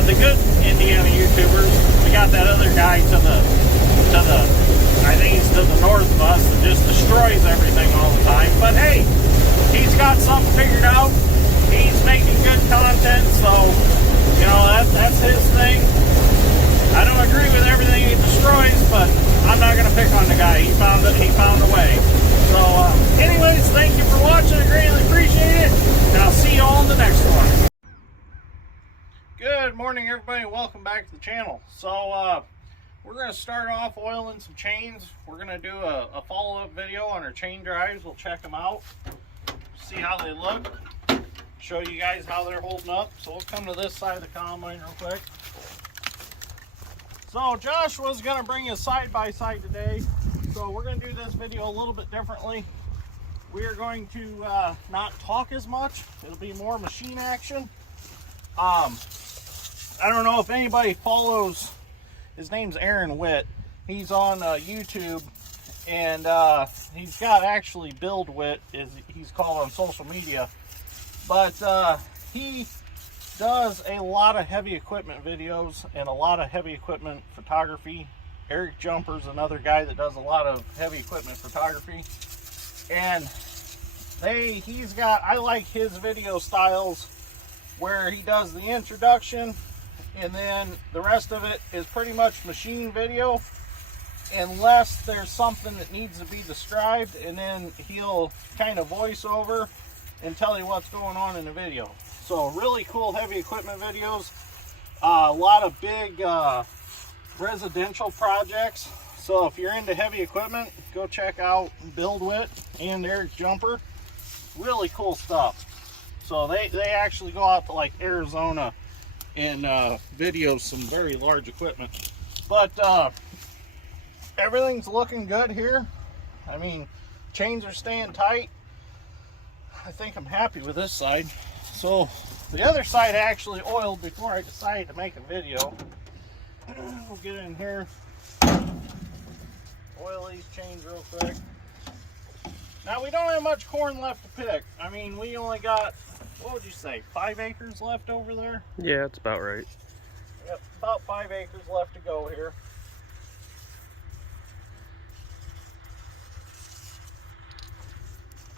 the good Indiana YouTubers. We got that other guy to the I think he's to the north of us that just destroys everything all the time. But hey, he's got something figured out. He's making good content, so you know that's his thing. I don't agree with everything he destroys, but I'm not gonna pick on the guy. He found a way. So anyways, thank you for watching. I greatly appreciate it, and I'll see you all in the next one. Good morning, everybody. Welcome back to the channel. So we're going to start off oiling some chains. We're going to do a follow-up video on our chain drives. We'll check them out, see how they look, show you guys how they're holding up. So we'll come to this side of the combine real quick. So Josh was going to bring us side-by-side today. So we're going to do this video a little bit differently. We are going to not talk as much. It'll be more machine action. I don't know if anybody follows, his name's Aaron Witt. He's on YouTube, and he's got actually Build Witt, is he's called on social media. But he does a lot of heavy equipment videos and a lot of heavy equipment photography. Eric Jumper's another guy that does a lot of heavy equipment photography. And I like his video styles where he does the introduction, and then the rest of it is pretty much machine video, unless there's something that needs to be described, and then he'll kind of voice over and tell you what's going on in the video. So really cool heavy equipment videos, a lot of big residential projects. So if you're into heavy equipment, go check out Build Witt and Eric Jumper. Really cool stuff. So they actually go out to like Arizona and video some very large equipment. But everything's looking good here. I mean, chains are staying tight. I think I'm happy with this side. So the other side I actually oiled before I decided to make a video. We'll get in here, oil these chains real quick. Now we don't have much corn left to pick. I mean, we only got, what would you say, 5 acres left over there? Yeah, that's about right. Yep, about 5 acres left to go here.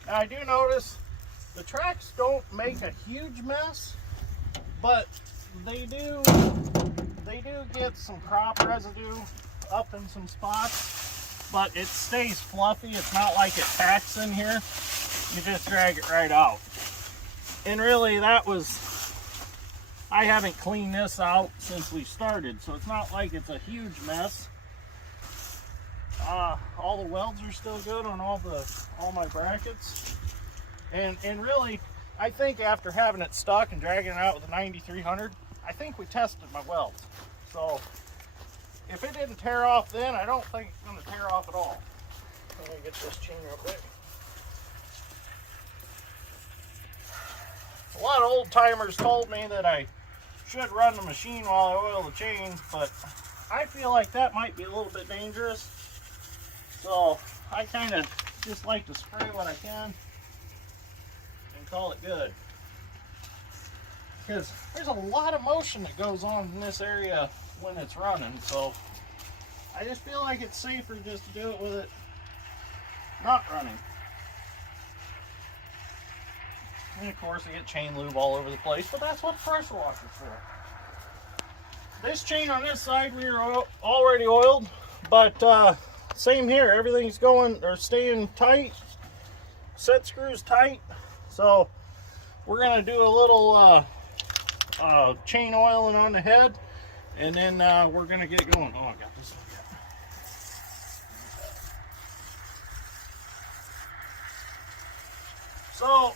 Now I do notice the tracks don't make a huge mess, but they do get some crop residue up in some spots, but it stays fluffy. It's not like it packs in here. You just drag it right out. And really, I haven't cleaned this out since we started, so it's not like it's a huge mess. All the welds are still good on all my brackets. And really, I think after having it stuck and dragging it out with a 9300, I think we tested my welds. So if it didn't tear off then, I don't think it's going to tear off at all. Let me get this chain real quick. A lot of old timers told me that I should run the machine while I oil the chains, but I feel like that might be a little bit dangerous. So I kind of just like to spray what I can and call it good. Because there's a lot of motion that goes on in this area when it's running, so I just feel like it's safer just to do it with it not running. And of course I get chain lube all over the place, but that's what the pressure washer's for. This chain on this side we are already oiled, but same here, everything's going or staying tight, set screws tight. So we're gonna do a little chain oiling on the head, and then we're gonna get going. Oh, I got this one. So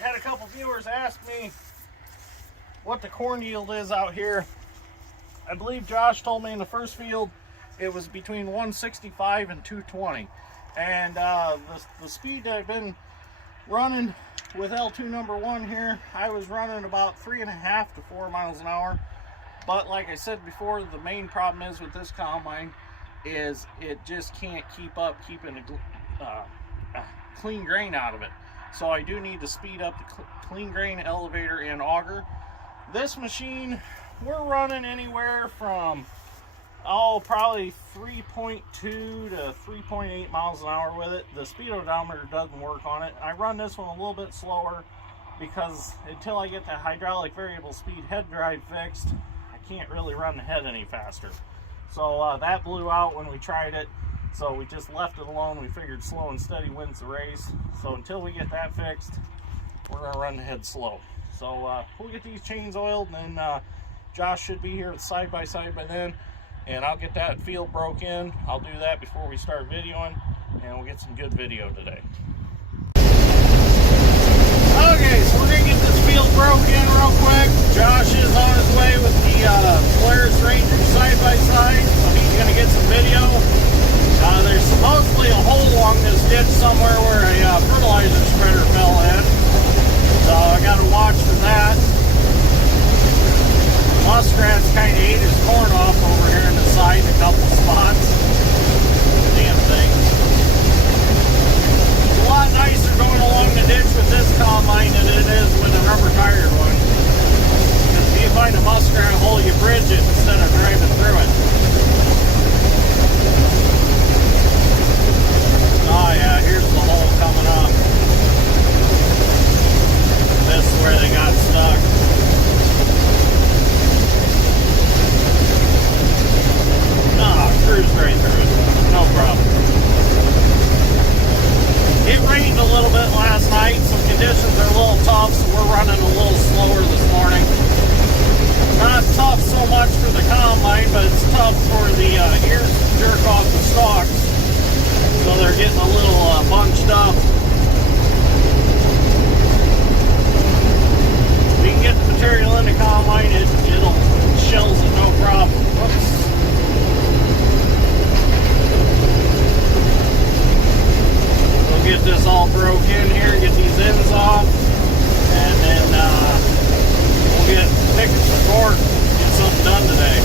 had a couple viewers ask me what the corn yield is out here. I believe Josh told me in the first field it was between 165 and 220, and the speed that I've been running with L2 number 1 here, I was running about 3.5 to 4 miles an hour. But like I said before, the main problem is with this combine is it just can't keep up keeping a clean grain out of it. So I do need to speed up the clean grain elevator and auger. This machine, we're running anywhere from probably 3.2 to 3.8 miles an hour with it. The speed odometer doesn't work on it. I run this one a little bit slower because until I get the hydraulic variable speed head drive fixed, I can't really run the head any faster. So that blew out when we tried it, so we just left it alone. We figured slow and steady wins the race. So until we get that fixed, we're gonna run the head slow. So we'll get these chains oiled, and then Josh should be here with side-by-side by then, and I'll get that field broke in. I'll do that before we start videoing, and we'll get some good video today. Okay, so we're gonna get this field broke in real quick. Josh is on his way with the Polaris Ranger side-by-side, so he's gonna get some video. There's supposedly a hole along this ditch somewhere where a fertilizer spreader fell in. So I got to watch for that. Muskrats kind of ate his corn off over here in the side in a couple spots. Damn thing. It's a lot nicer going along the ditch with this combine than it is with a rubber tired one. Because if you find a muskrat hole, you bridge it instead of driving through it. Oh yeah, here's the hole coming up. This is where they got stuck. Cruise right through it. No problem. It rained a little bit last night. Some conditions are a little tough, so we're running a little slower this morning. Not tough so much for the combine, but it's tough for the ears to jerk off the stalks. So they're getting a little bunched up. We can get the material in the combine, it'll shells it no problem. Whoops. We'll get this all broke in here, get these ends off, and then we'll get picking some cork, get something done today.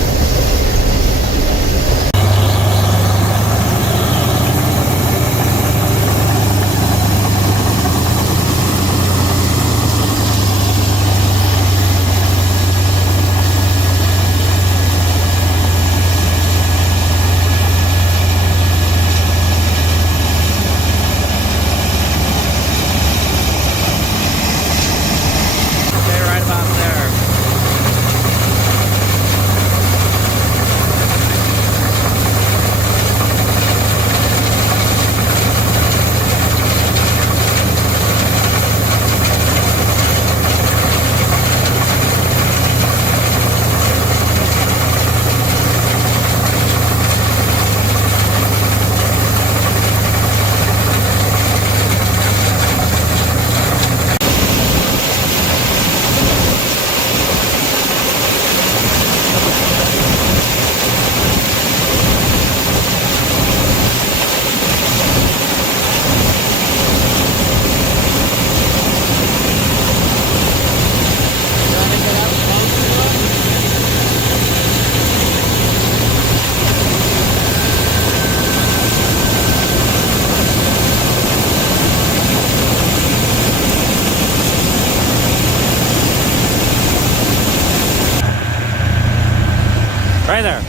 Right there.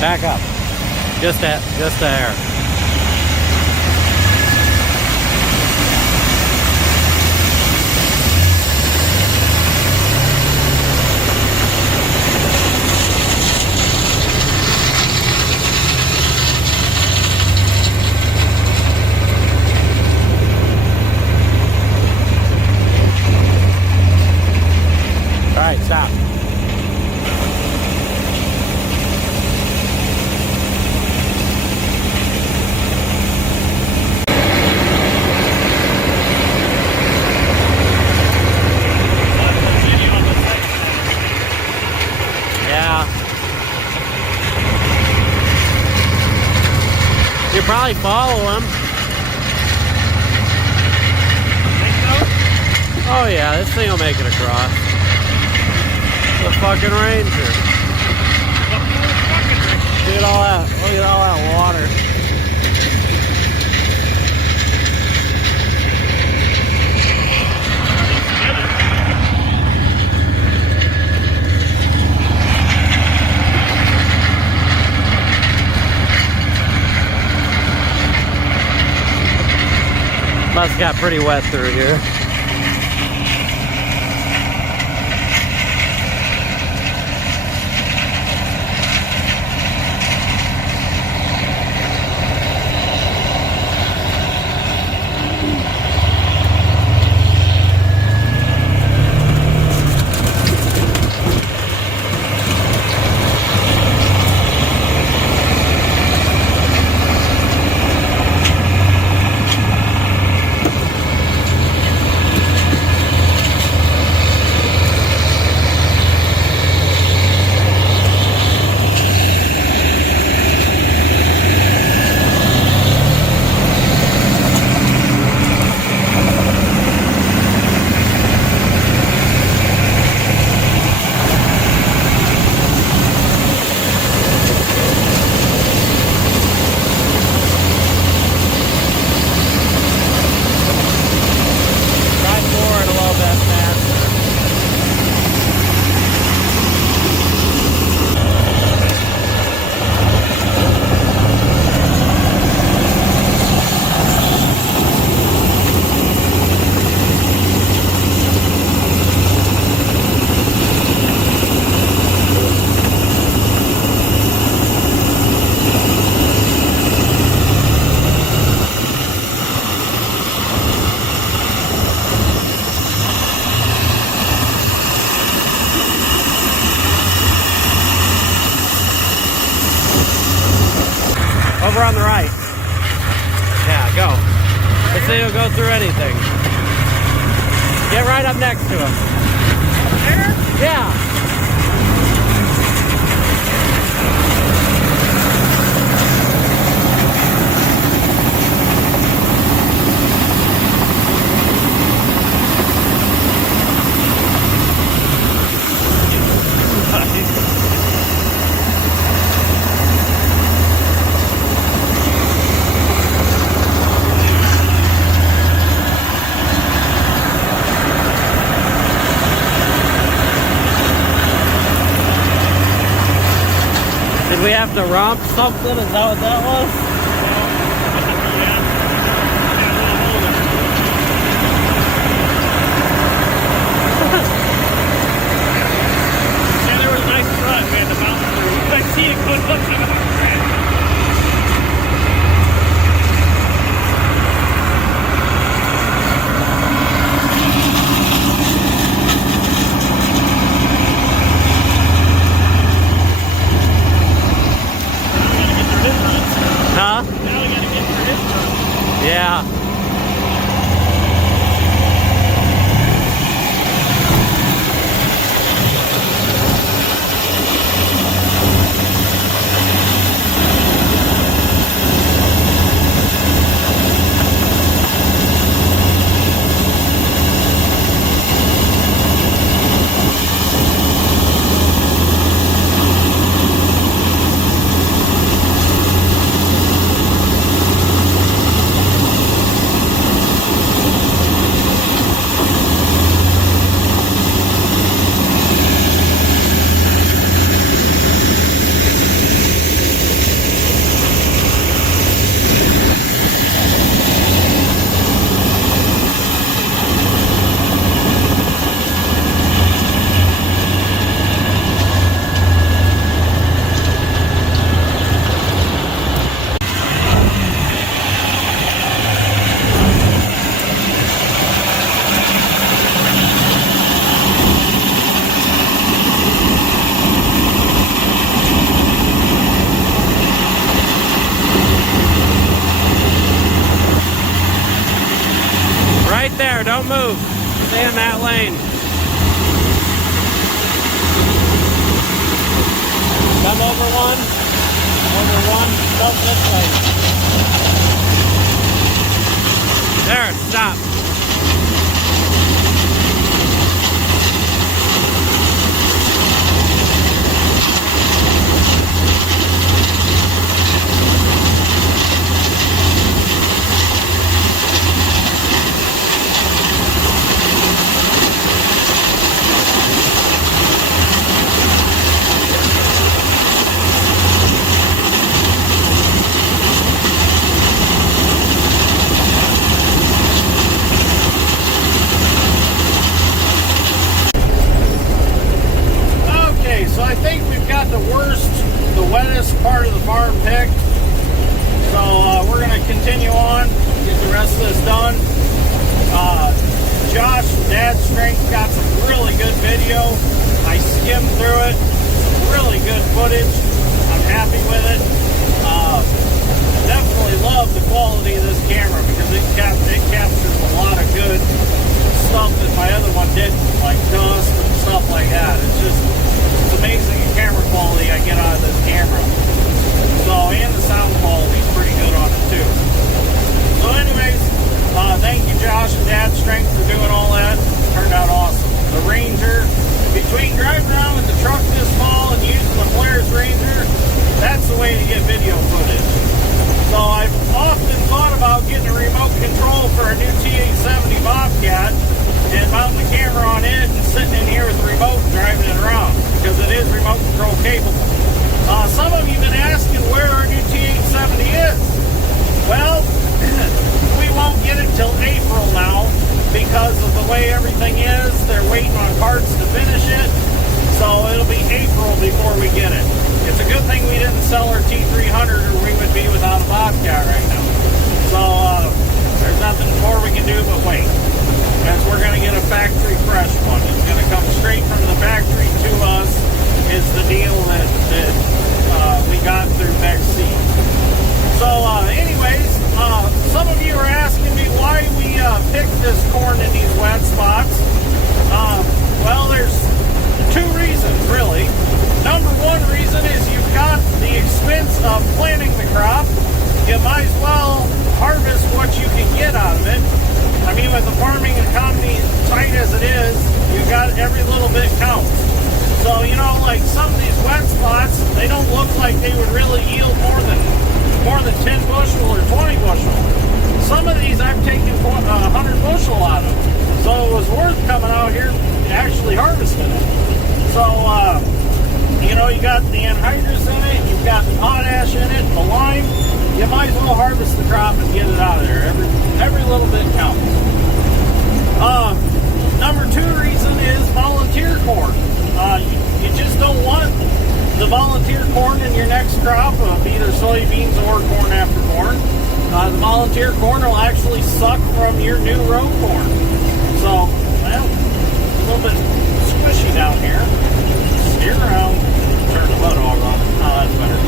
Back up. Just a hair. All right, stop. You probably follow him. Oh yeah, this thing will make it across. The fucking Ranger. Look at all that water. got pretty wet through here. Over on the right. Yeah, go. Let's see he'll go through anything. Get right up next to him. There? Yeah. Did we have to romp something? Is that what that was? Yeah, there was a nice front we had to mount through. I see it going up to the Huh? Now we gotta get through his front. Yeah. Right there, don't move. Stay in that lane. Come over one, stop this way. There, stop. part of the farm picked. So we're going to continue on, get the rest of this done. Josh from Dad's Strength got some really good video. I skimmed through it. Some really good footage. I'm happy with it. Definitely love the quality of this camera because it captures a lot of good stuff that my other one didn't, like dust and stuff like that. It's amazing the camera quality I get out of this camera. So, and the sound quality is pretty good on it too. So anyways, thank you Josh and Dad's Strength for doing all that. Turned out awesome. The Ranger, between driving around with the truck this fall and using the Polaris Ranger, that's the way to get video footage. So I've often thought about getting a remote control for a new T870 Bobcat and mounting the camera on it and sitting in here with the remote and driving it around because it is remote control capable. Some of you have been asking where our new T870 is. Well, we won't get it till April now because of the way everything is. They're waiting on parts to finish it. So it'll be April before we get it. It's a good thing we didn't sell our T300 or we would be without a Bobcat right now. So there's nothing more we can do but wait. Because we're going to get a factory fresh one. It's going to come straight from the factory to us is the deal that we got through XC. So anyways, some of you are asking me why we picked this corn in these wet spots. Well, there's two reasons, really. Number one reason is you've got the expense of planting the crop. You might as well harvest what you can get out of it. I mean, with the farming economy tight as it is, you got every little bit counts. So, you know, like some of these wet spots, they don't look like they would really yield more than 10 bushel or 20 bushel. Some of these I've taken 100 bushel out of. So it was worth coming out here and actually harvesting it. So, you know, you got the anhydrous in it, you've got the potash in it, the lime. You might as well harvest the crop and get it out of there. Every little bit counts. Number two reason is volunteer corn. You just don't want the volunteer corn in your next crop of either soybeans or corn after corn. The volunteer corn will actually suck from your new row corn. So, well, a little bit squishy down here. Steer around, turn the mud hog on. Oh, that's better.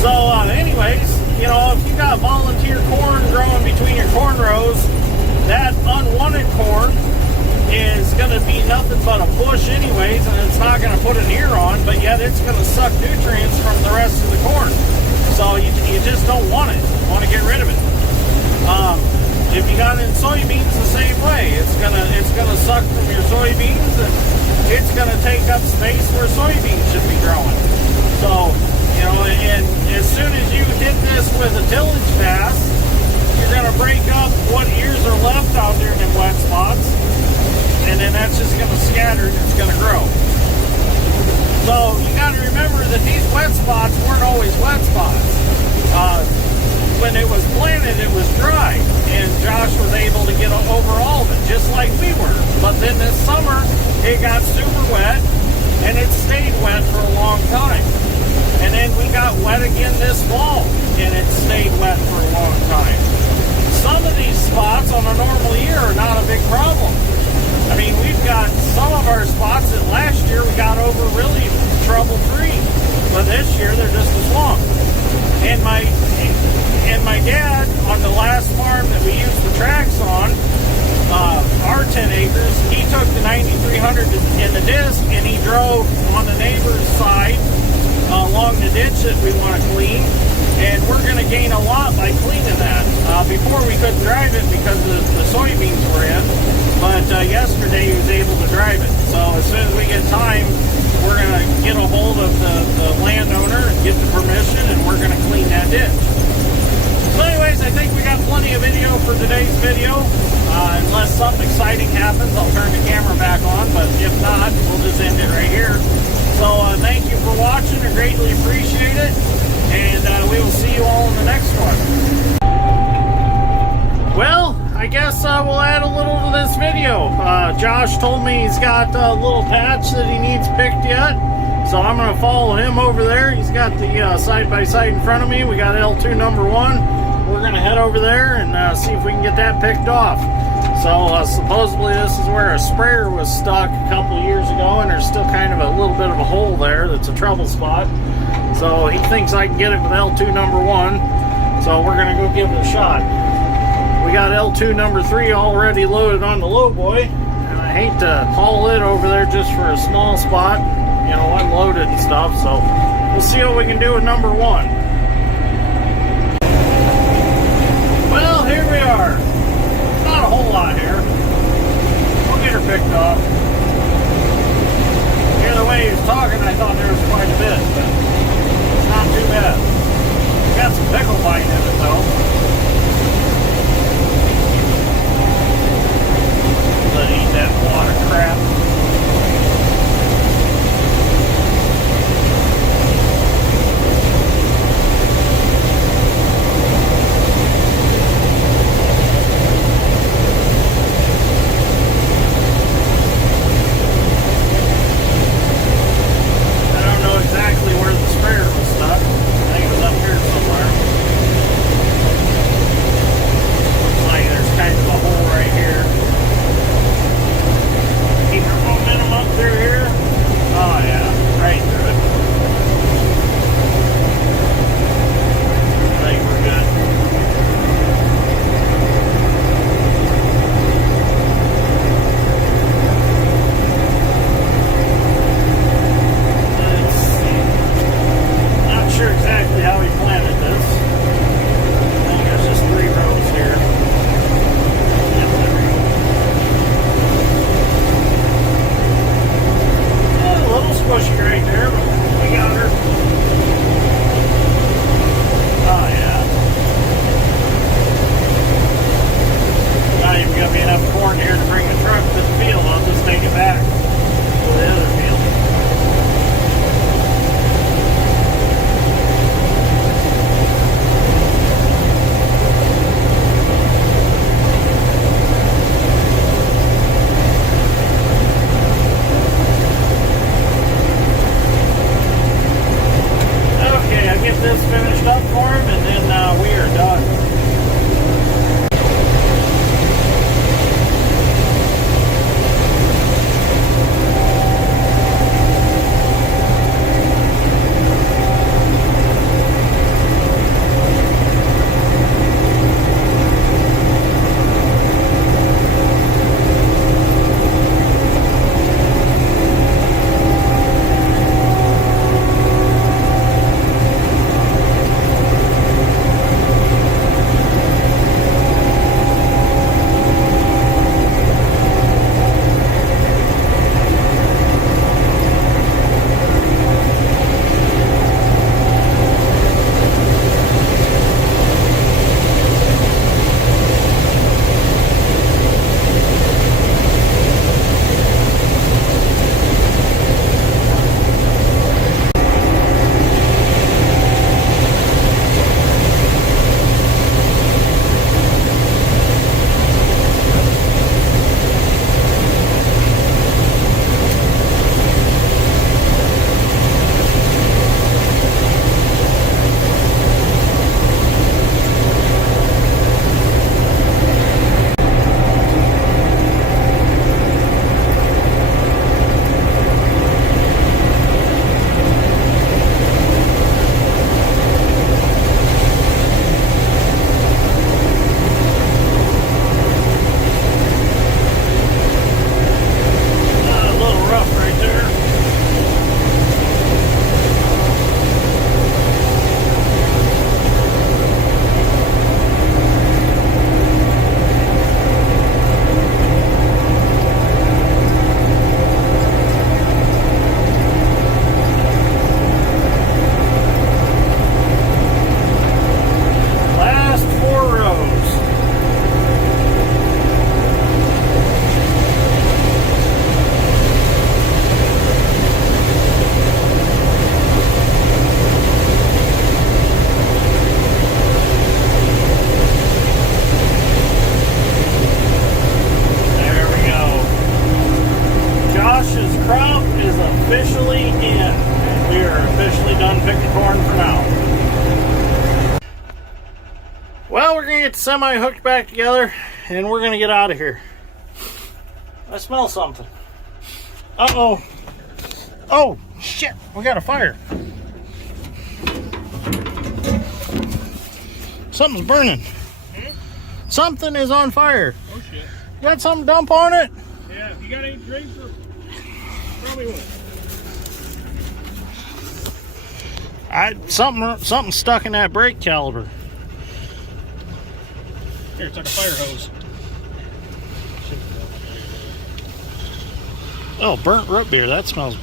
So, anyways, you know, if you got volunteer corn growing between your corn rows, that unwanted corn is going to be nothing but a bush anyways, and it's not going to put an ear on, but yet it's going to suck nutrients from the rest of the corn. So you just don't want it. You want to get rid of it. If you got it in soybeans the same way, it's gonna suck from your soybeans and it's gonna take up space where soybeans should be growing. So, you know, and as soon as you hit this with a tillage pass, you're gonna break up what ears are left out there in the wet spots, and then that's just gonna scatter and it's gonna grow. So you gotta remember that these wet spots weren't always wet spots. When it was planted, it was dry, and Josh was able to get over all of it, just like we were. But then this summer, it got super wet, and it stayed wet for a long time. And then we got wet again this fall, and it stayed wet for a long time. Some of these spots on a normal year are not a big problem. I mean, we've got some of our spots that last year we got over really trouble-free, but this year they're just as long. And my dad, on the last farm that we used the tracks on, our 10 acres, he took the 9300 in the disc and he drove on the neighbor's side along the ditch that we want to clean. And we're going to gain a lot by cleaning that. Before we couldn't drive it because the soybeans were in, but yesterday he was able to drive it. So as soon as we get time, we're going to get a hold of the landowner and get the permission, and we're going to clean that ditch. So anyways, I think we got plenty of video for today's video. Unless something exciting happens, I'll turn the camera back on, but if not, we'll just end it right here. So thank you for watching. I greatly appreciate it, and we will see you all in the next one. Well, I guess we'll add a little to this video. Josh told me he's got a little patch that he needs picked yet. So I'm going to follow him over there. He's got the side-by-side in front of me. We got L2 number 1. We're going to head over there and see if we can get that picked off. So supposedly this is where a sprayer was stuck a couple of years ago, and there's still kind of a little bit of a hole there that's a trouble spot. So he thinks I can get it with L2 number 1. So we're going to go give it a shot. We got L2 number 3 already loaded on the low boy, and I hate to haul it over there just for a small spot, you know, unloaded and stuff. So we'll see what we can do with number 1. Well, here we are. Not a whole lot here. We'll get her picked off. Here, the way he was talking, I thought there was quite a bit, but it's not too bad. Got some pickle bite in it though. Let it eat that wad of crap. I don't know exactly where the sprayer was stuck. I think it was up here somewhere. crop is officially in. We are officially done picking corn for now. Well, we're gonna get the semi hooked back together and we're gonna get out of here. I smell something. Uh-oh. Oh, shit, we got a fire. Something's burning. Something is on fire. Oh shit. You got something dump on it? Yeah, if you got any drinks or probably one. Something stuck in that brake caliper. Here, it's like a fire hose. Oh, burnt root beer. That smells.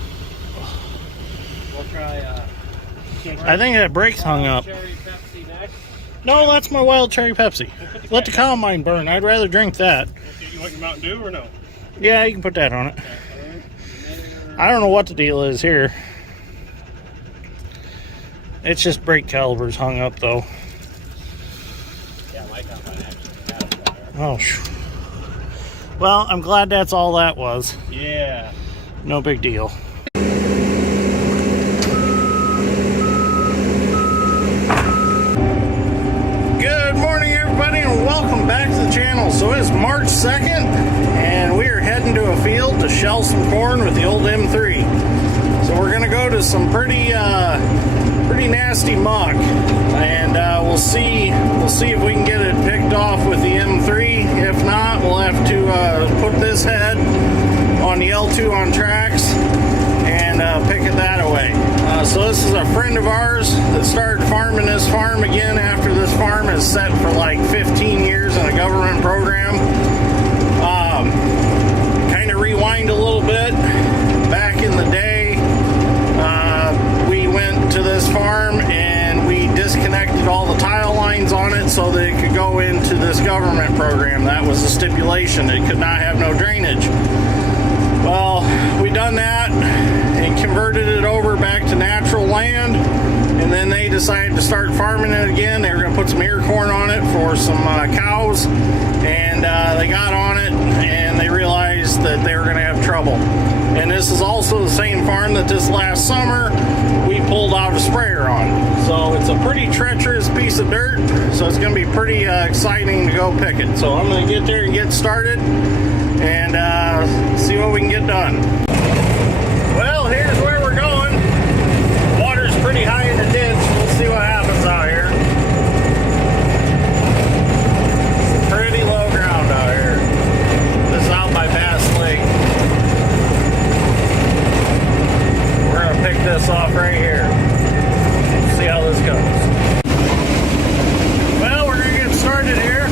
We'll try I think that brake's hung up. cherry Pepsi next. No, that's my wild cherry Pepsi. Let the combine burn. I'd rather drink that. Okay, you want your Mountain Dew or no? Yeah, you can put that on it. I don't know what the deal is here. It's just brake calipers hung up, though. Yeah, my combine actually had it there. Oh, well, I'm glad that's all that was. Yeah. No big deal. Good morning, everybody, and welcome back to the channel. So it's March 2nd, and we are heading to a field to shell some corn with the old M3. So we're gonna go to some pretty nasty muck, and we'll see if we can get it picked off with the M3. If not, we'll have to put this head on the L2 on tracks and pick it that away. So this is a friend of ours that started farming this farm again after this farm is set for like 15 years in a government program. Kind of rewind a little bit. Back in the day, we went to this farm and we disconnected all the tile lines on it so that it could go into this government program. That was the stipulation. It could not have no drainage. Well, we done that and converted it over back to natural land, and then they decided to start farming it again. They were going to put some ear corn on it for some cows, and they got on it and they realized that they were going to have trouble. And this is also the same farm that this last summer we pulled out a sprayer on. So it's a pretty treacherous piece of dirt, so it's going to be pretty exciting to go pick it. So I'm going to get there and get started and see what we can get done. Well, here's where we're going. Water's pretty high in the ditch. We'll see what happens out here. It's pretty low ground out here. This is out by Bass Lake. We're going to pick this off right here. See how this goes. Well, we're going to get started here.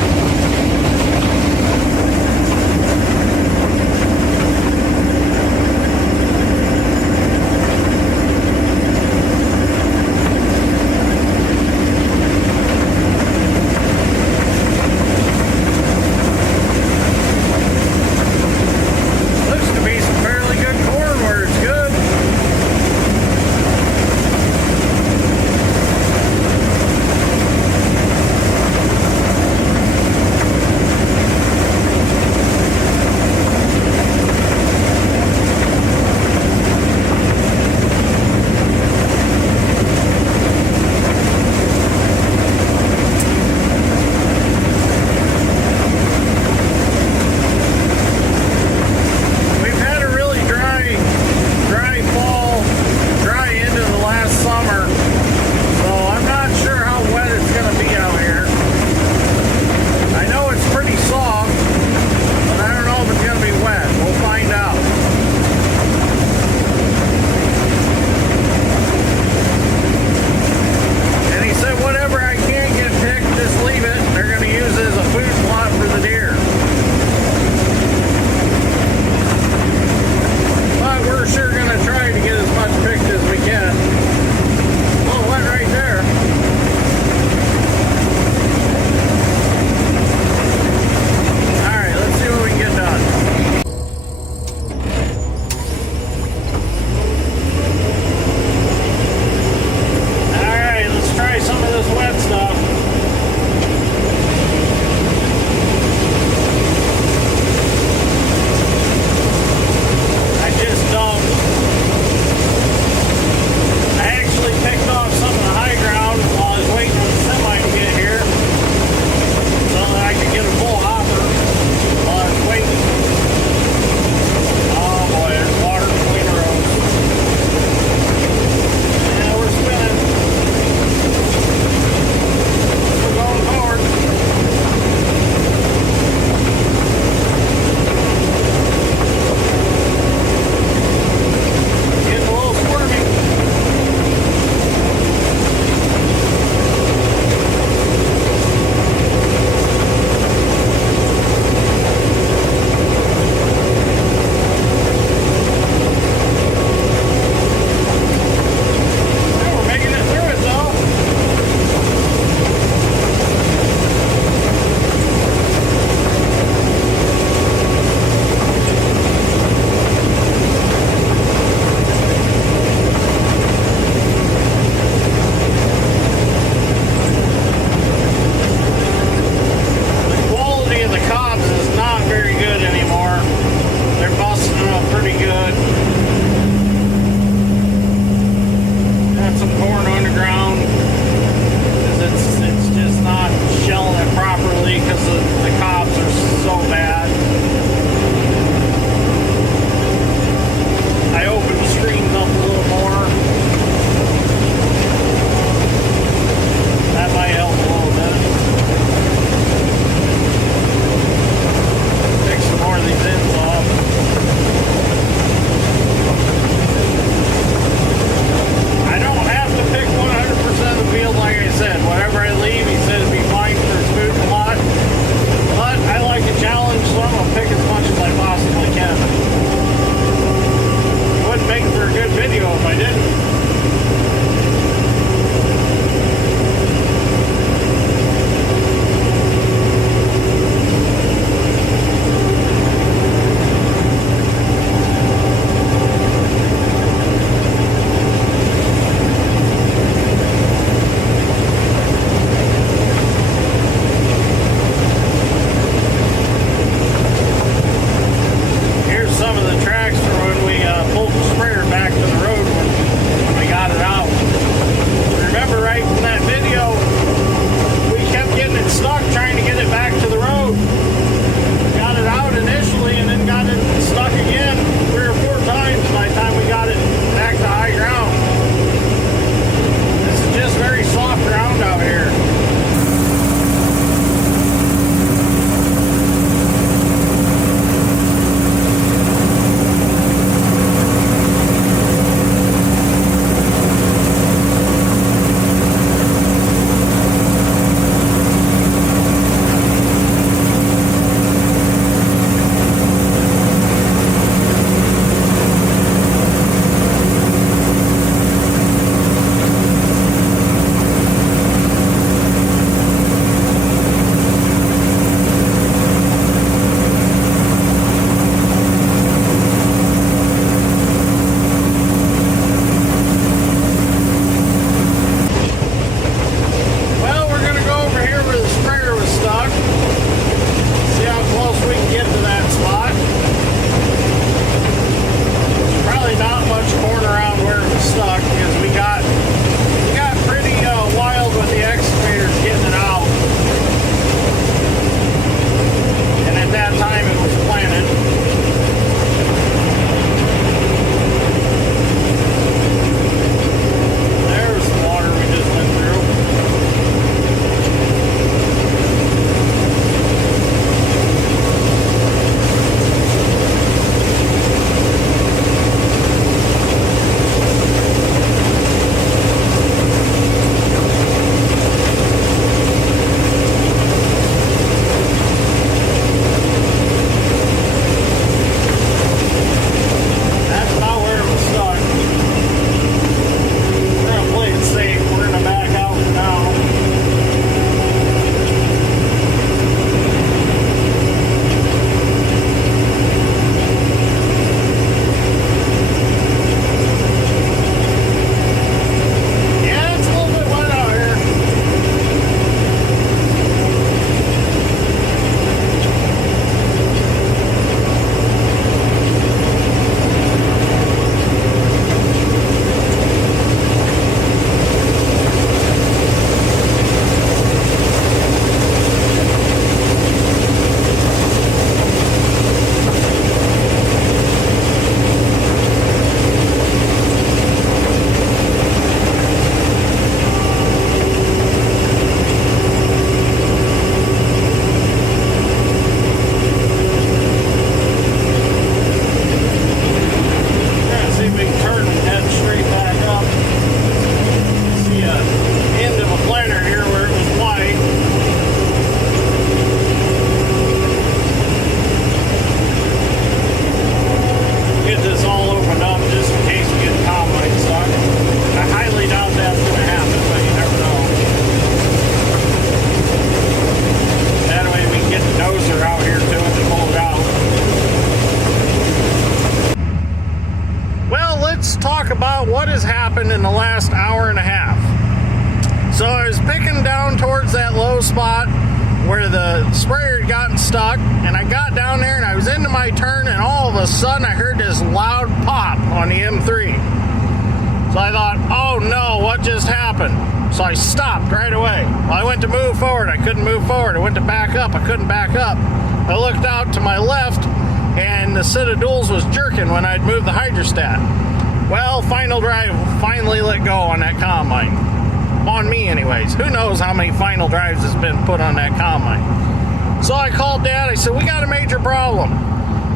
let's talk about what has happened in the last hour and a half. So I was picking down towards that low spot where the sprayer had gotten stuck, and I got down there and I was into my turn, and all of a sudden I heard this loud pop on the M3. So I thought, oh no, what just happened? So I stopped right away. Well, I went to move forward, I couldn't move forward. I went to back up, I couldn't back up. I looked out to my left, and the set of duals was jerking when I'd moved the hydrostat. Well, final drive finally let go on that combine. On me anyways. Who knows how many final drives has been put on that combine. So I called Dad, I said, we got a major problem.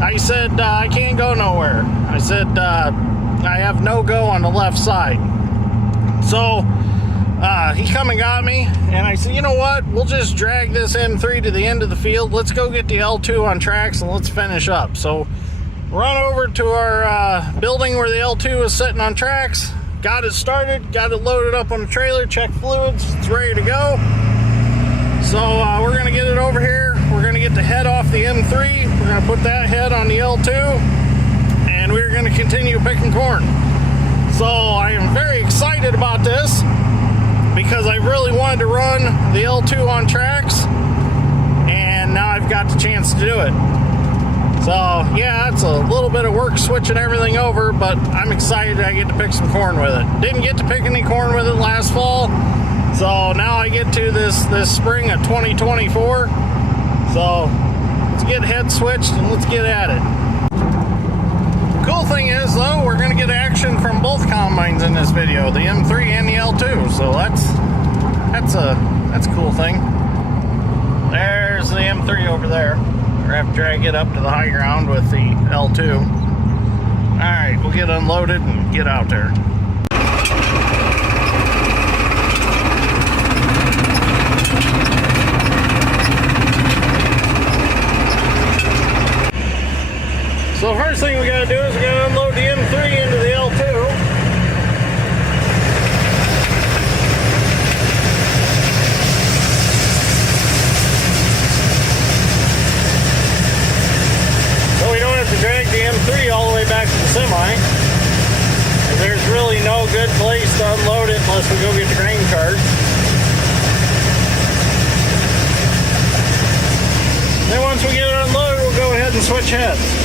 I said, I can't go nowhere. I said, I have no go on the left side. So he come and got me, and I said, you know what, we'll just drag this M3 to the end of the field. Let's go get the L2 on tracks and let's finish up. So run over to our building where the L2 is sitting on tracks, got it started, got it loaded up on the trailer, checked fluids, it's ready to go. So we're going to get it over here. We're going to get the head off the M3. We're going to put that head on the L2, and we're going to continue picking corn. So I am very excited about this because I really wanted to run the L2 on tracks, and now I've got the chance to do it. So yeah, it's a little bit of work switching everything over, but I'm excited I get to pick some corn with it. Didn't get to pick any corn with it last fall, so now I get to this spring of 2024. So let's get head switched and let's get at it. Cool thing is though, we're going to get action from both combines in this video, the M3 and the L2. So that's a cool thing. There's the M3 over there. We're going to have to drag it up to the high ground with the L2. Alright, we'll get unloaded and get out there. So the first thing we got to do is we got to unload the M3 into the L2. So we don't have to drag the M3 all the way back to the semi. There's really no good place to unload it unless we go get the grain cart. Then once we get it unloaded, we'll go ahead and switch heads.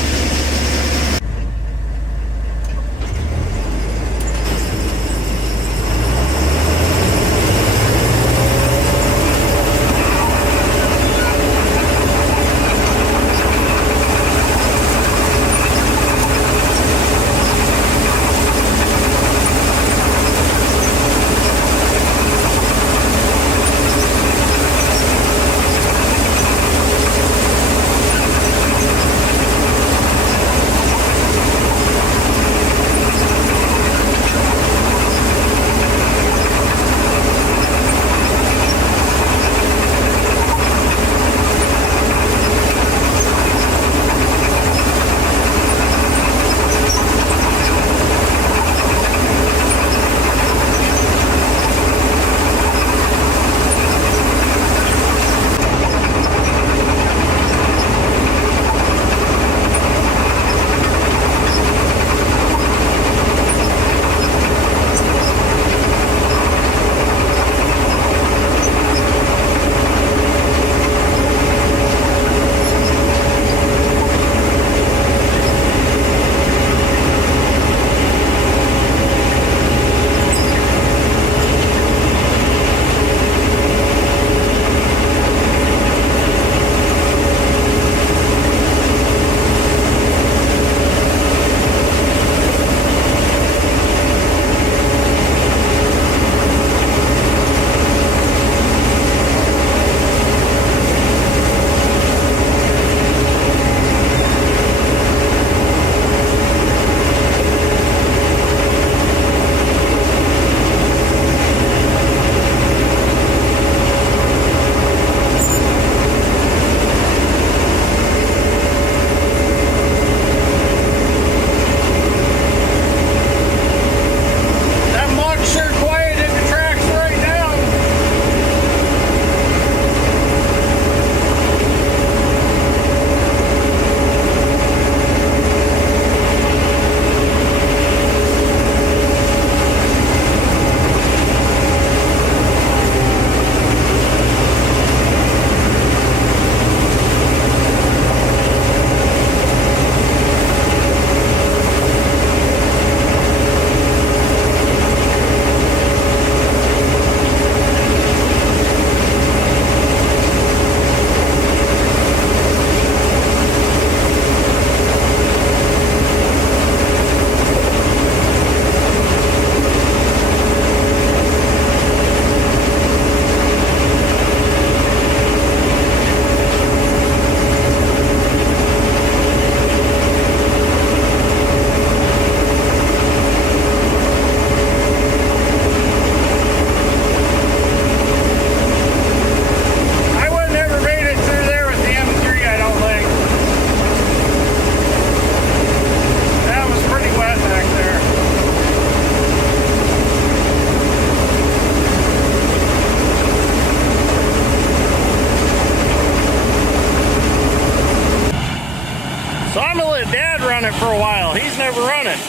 run it.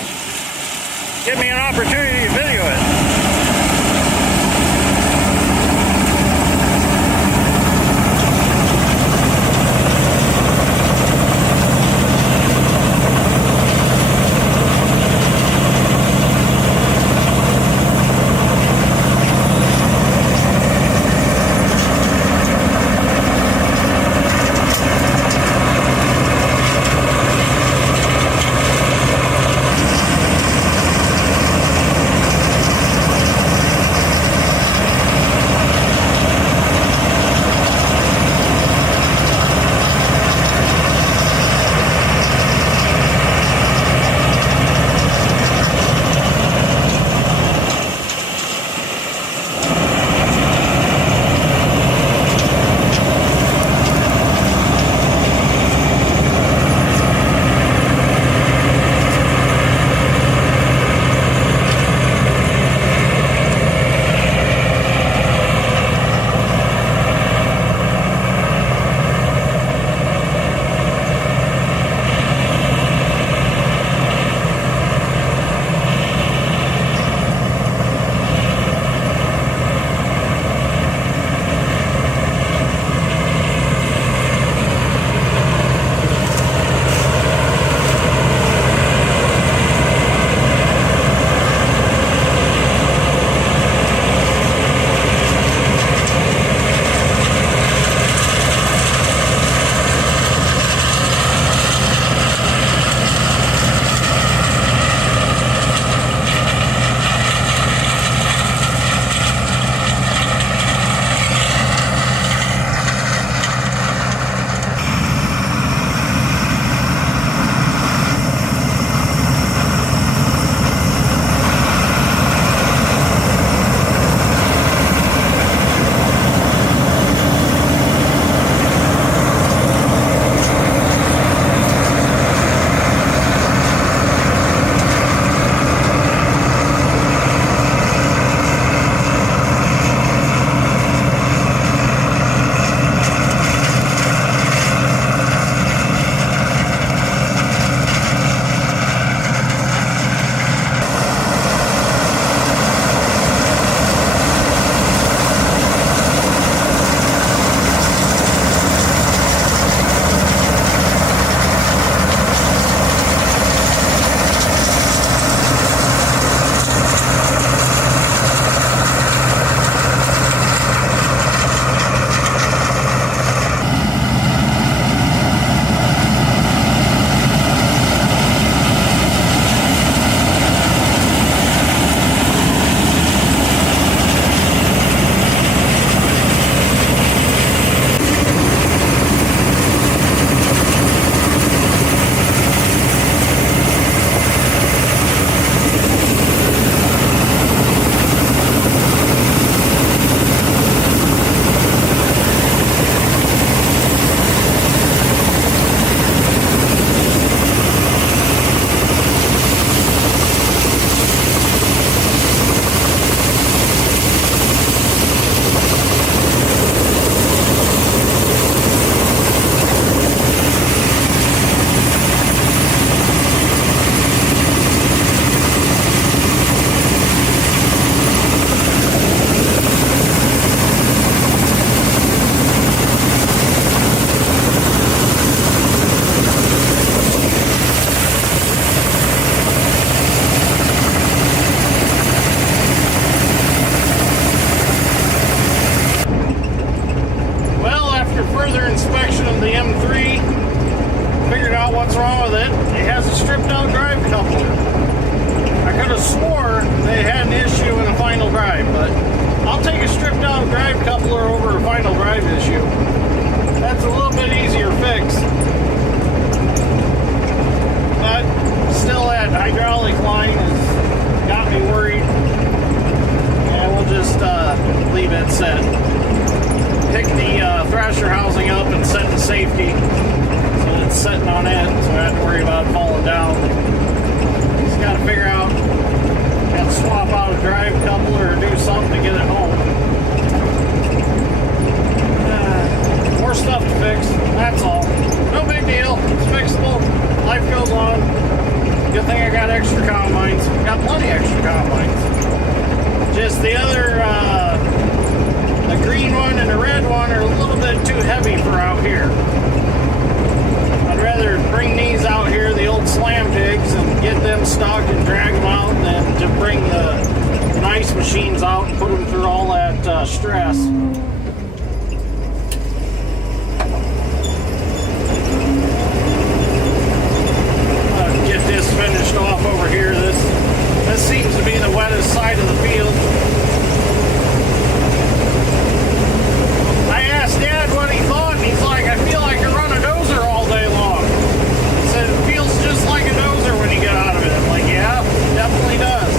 Give me an opportunity to video it. safety, so it's sitting on it, so I have to worry about it falling down. Just got to figure out, got to swap out a drive coupler or do something to get it home. More stuff to fix, that's all. extra combines. Got plenty of extra combines. Just the other, the green one and the red one are a little bit too heavy for out here. I'd rather bring these out here, the old slam pigs, and get them stuck and drag them out than to bring the nice machines out and put them through all that stress. Get this finished off over here. This seems to be the wettest side of the field. I asked Dad what he thought, and he's like, I feel like I run a dozer all day long. He said it feels just like a dozer when you get out of it. I'm like, yeah, it definitely does.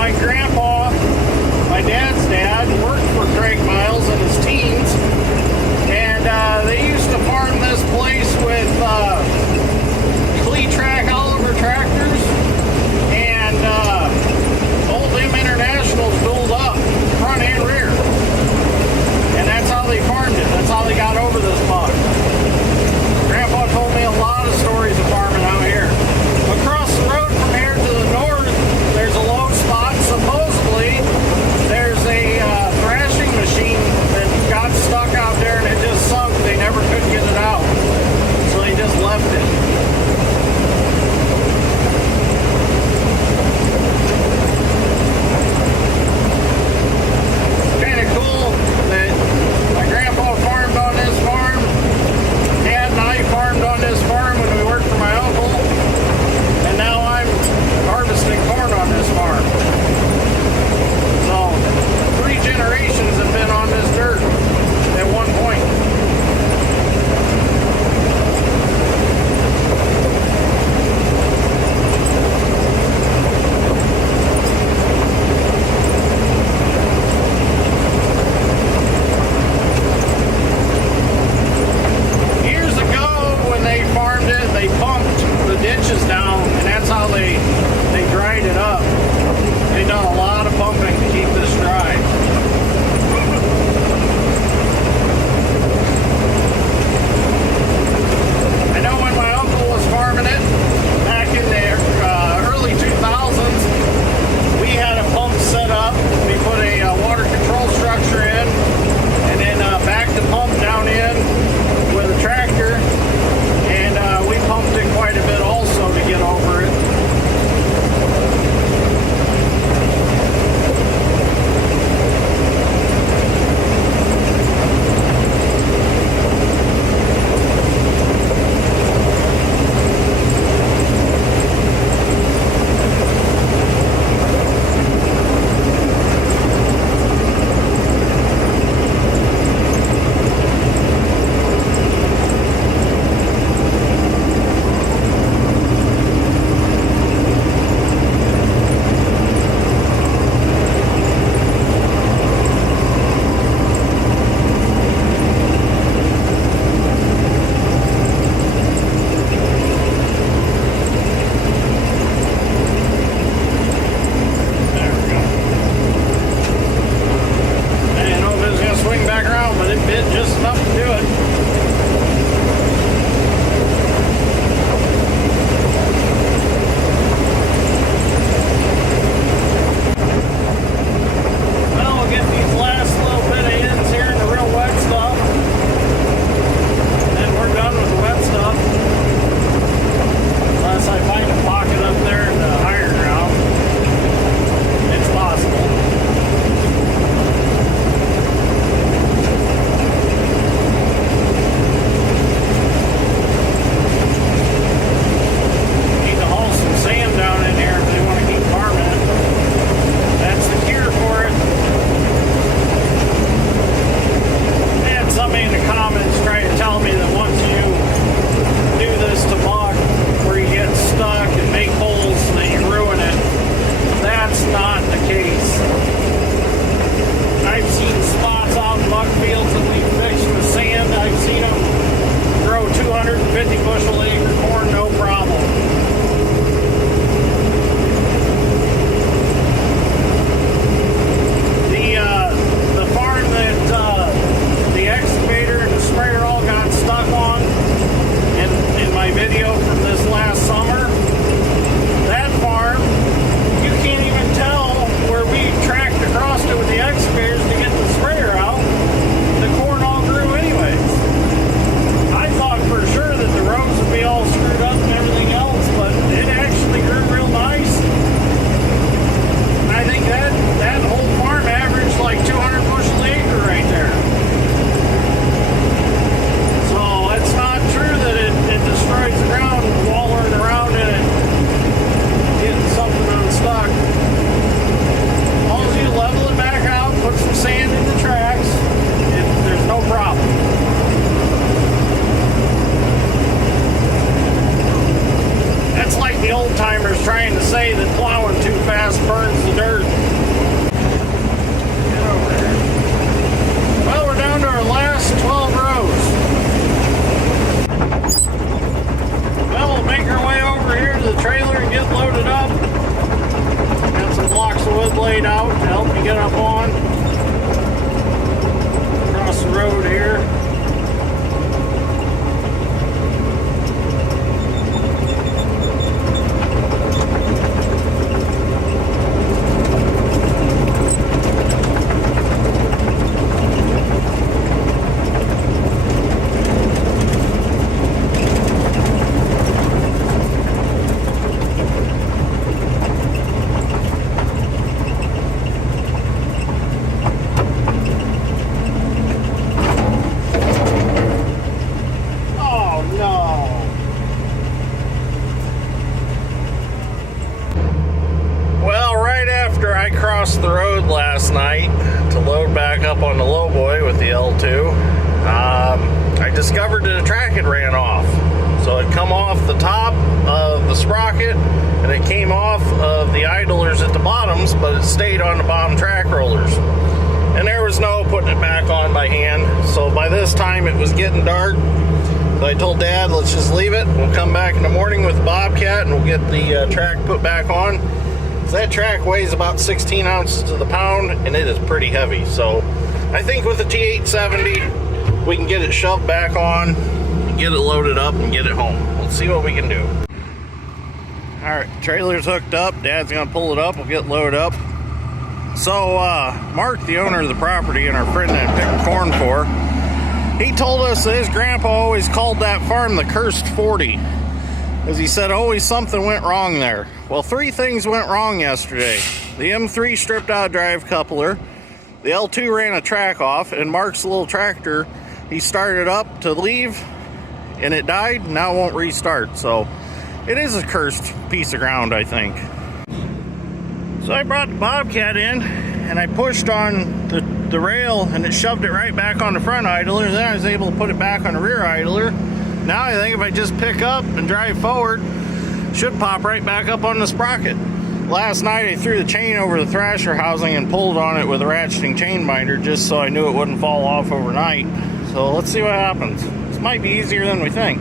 my grandpa, my dad's dad, worked for Craig Miles in his teens, and they used to farm this place with Track Oliver tractors, and old M Internationals dualed up front and rear, and that's how they farmed it. That's how they got over this bug. Grandpa told me a lot of stories of farming out here. Across the road from here to the north, there's a low spot. Supposedly, there's a thrashing machine that got stuck out there and it just sunk. They never could get it out, so they just left it. blade out to help me get up on. Across the road here. The road last night to load back up on the lowboy with the L2, I discovered that the track had ran off. So it come off the top of the sprocket and it came off of the idlers at the bottoms, but it stayed on the bottom track rollers. And there was no putting it back on by hand. So by this time it was getting dark. So I told Dad, let's just leave it. We'll come back in the morning with the Bobcat and we'll get the track put back on. That track weighs about 16 ounces to the pound and it is pretty heavy. So I think with the T870 we can get it shoved back on, get it loaded up and get it home. Let's see what we can do. Alright, trailer's hooked up. Dad's gonna pull it up. We'll get loaded up. So Mark, the owner of the property and our friend that picked corn for, he told us that his grandpa always called that farm the cursed 40. As he said, always something went wrong there. Well, 3 things went wrong yesterday. The M3 stripped out a drive coupler, the L2 ran a track off, and Mark's little tractor, he started up to leave, and it died, now it won't restart. So, it is a cursed piece of ground, I think. So I brought the Bobcat in, and I pushed on the rail, and it shoved it right back on the front idler, then I was able to put it back on the rear idler. Now I think if I just pick up and drive forward, it should pop right back up on the sprocket. Last night I threw the chain over the thrasher housing and pulled on it with a ratcheting chain binder just so I knew it wouldn't fall off overnight. So let's see what happens. This might be easier than we think.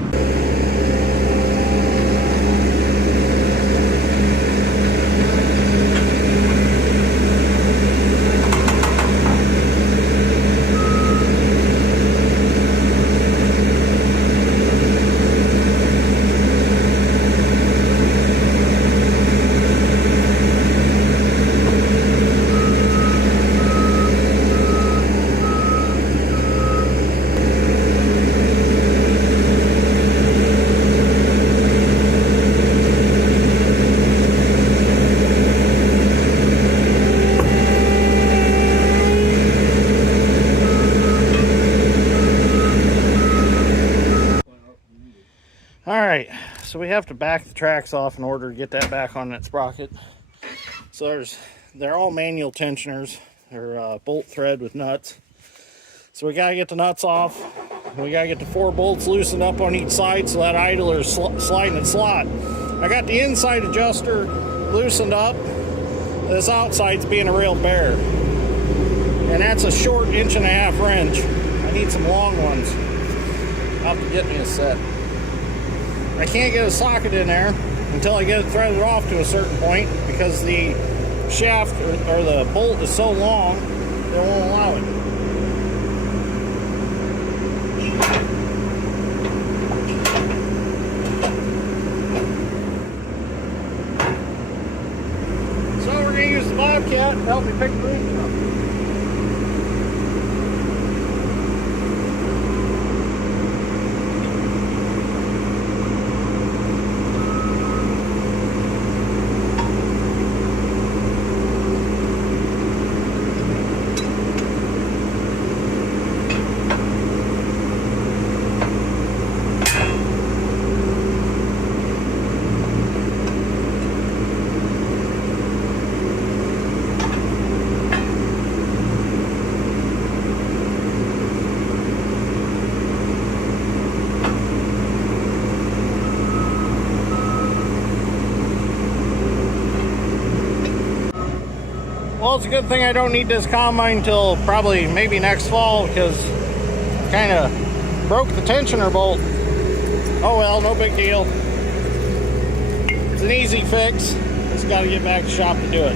Alright, so we have to back the tracks off in order to get that back on that sprocket. So they're all manual tensioners. They're bolt thread with nuts. So we gotta get the nuts off. We gotta get the 4 bolts loosened up on each side so that idler is sliding its slot. I got the inside adjuster loosened up. This outside's being a real bear. And that's a short 1.5 wrench. I need some long ones. I'll have to get me a set. I can't get a socket in there until I get it threaded off to a certain point because the shaft or the bolt is so long, they won't allow it. So we're going to use the Bobcat to help me pick the roof up. Well, it's a good thing I don't need this combine till probably maybe next fall because kind of broke the tensioner bolt. Oh well, no big deal. It's an easy fix. Just got to get back to the shop to do it.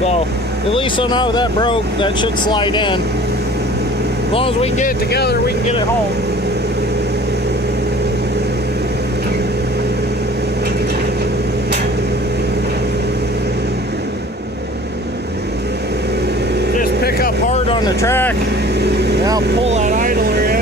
So At least so now that broke, that should slide in. As long as we can get it together, we can get it home. Just pick up hard on the track, and I'll pull that idler in.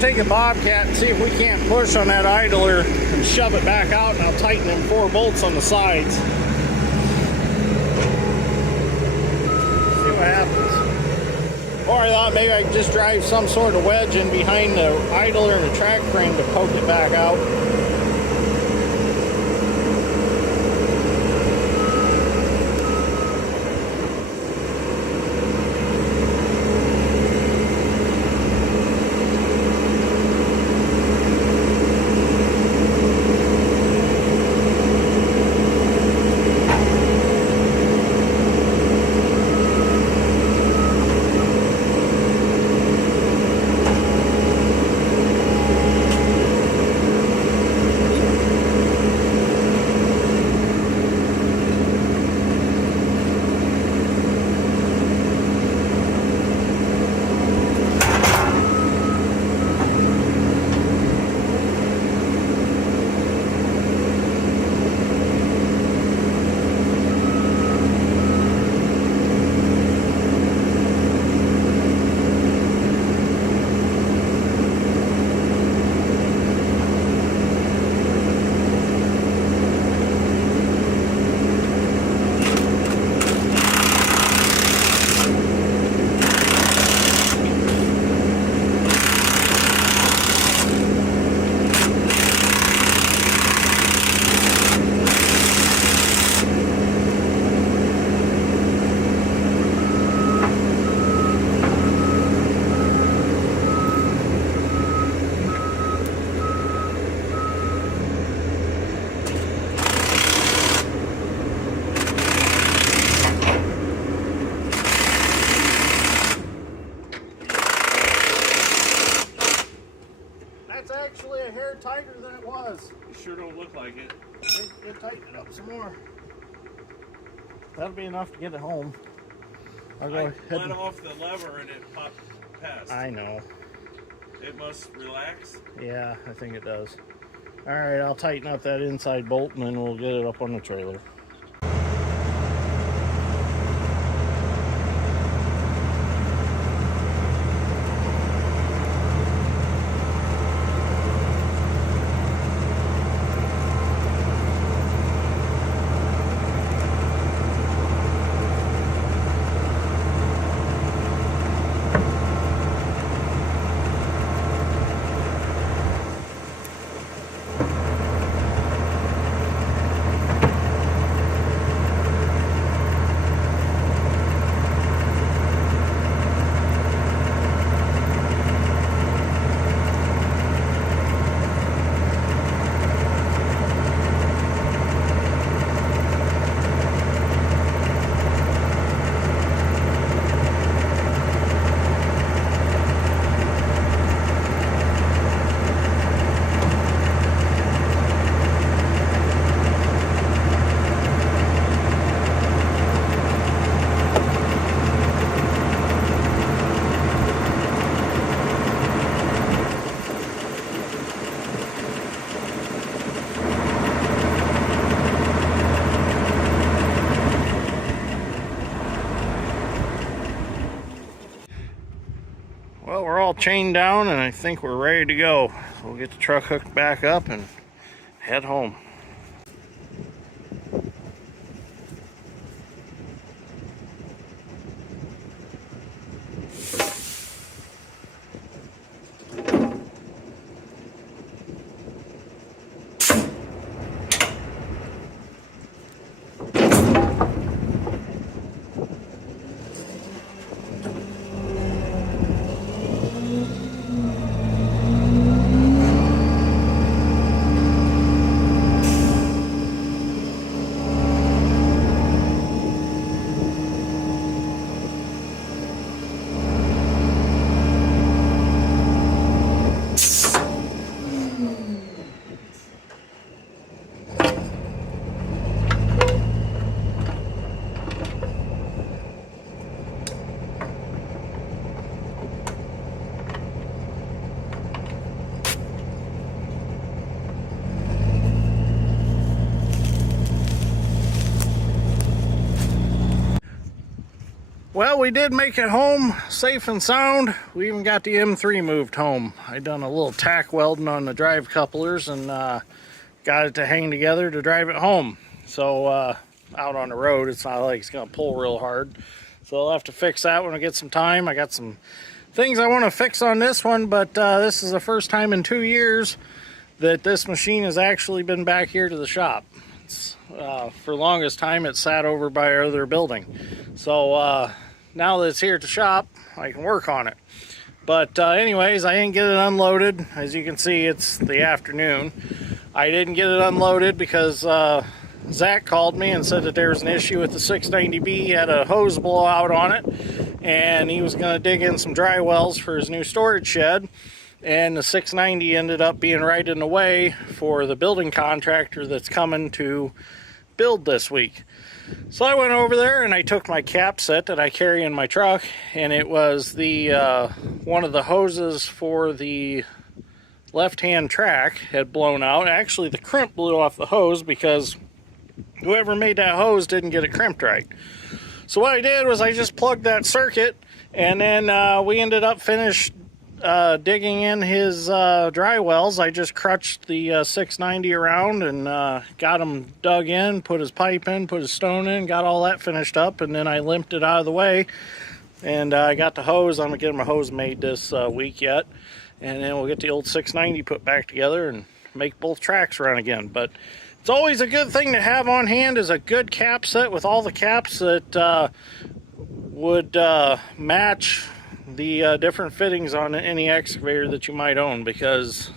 Take a bobcat and see if we can't push on that idler and shove it back out, and I'll tighten them 4 bolts on the sides. See what happens. Or I thought maybe I could just drive some sort of wedge in behind the idler and the track frame to poke it back out. Tighter than it was. You sure don't look like it. It tightened it up some more. That'll be enough to get it home. I'll go ahead. Let off the lever and it popped past. I know. It must relax. Yeah, I think it does. All right, I'll tighten up that inside bolt and then we'll get it up on the trailer. all chained down, and I think we're ready to go. So we'll get the truck hooked back up and head home. Well, we did make it home safe and sound. We even got the M3 moved home. I done a little tack welding on the drive couplers and got it to hang together to drive it home. So out on the road, it's not like it's gonna pull real hard. So I'll have to fix that when I get some time. I got some things I want to fix on this one, but this is the first time in 2 years that this machine has actually been back here to the shop. It's, for the longest time, it sat over by our other building. So now that it's here at the shop, I can work on it. But anyways, I didn't get it unloaded. As you can see, it's the afternoon. I didn't get it unloaded because Zach called me and said that there was an issue with the 690B. He had a hose blowout on it, and he was going to dig in some dry wells for his new storage shed. And the 690 ended up being right in the way for the building contractor that's coming to build this week. So I went over there and I took my cap set that I carry in my truck, and it was the one of the hoses for the left-hand track had blown out. Actually, the crimp blew off the hose because whoever made that hose didn't get it crimped right. So what I did was I just plugged that circuit, and then we ended up finished digging in his dry wells. I just crutched the 690 around and got him dug in, put his pipe in, put his stone in, got all that finished up, and then I limped it out of the way, and I got the hose. I'm gonna get him a hose made this week yet, and then we'll get the old 690 put back together and make both tracks run again. But it's always a good thing to have on hand is a good cap set with all the caps that would match the different fittings on any excavator that you might own, because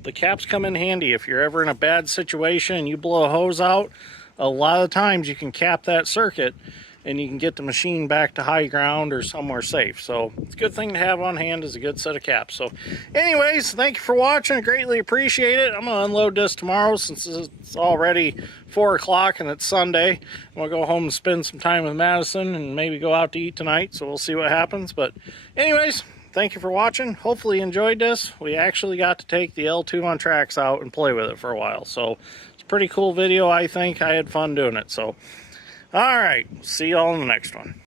the caps come in handy if you're ever in a bad situation and you blow a hose out. A lot of times you can cap that circuit and you can get the machine back to high ground or somewhere safe. So it's a good thing to have on hand is a good set of caps. So anyways, thank you for watching. I greatly appreciate it. I'm going to unload this tomorrow since it's already 4 o'clock and it's Sunday. I'm going to go home and spend some time with Madison and maybe go out to eat tonight. So we'll see what happens. But anyways, thank you for watching. Hopefully you enjoyed this. We actually got to take the L2 on tracks out and play with it for a while. So it's a pretty cool video, I think. I had fun doing it. So all right, see y'all in the next one.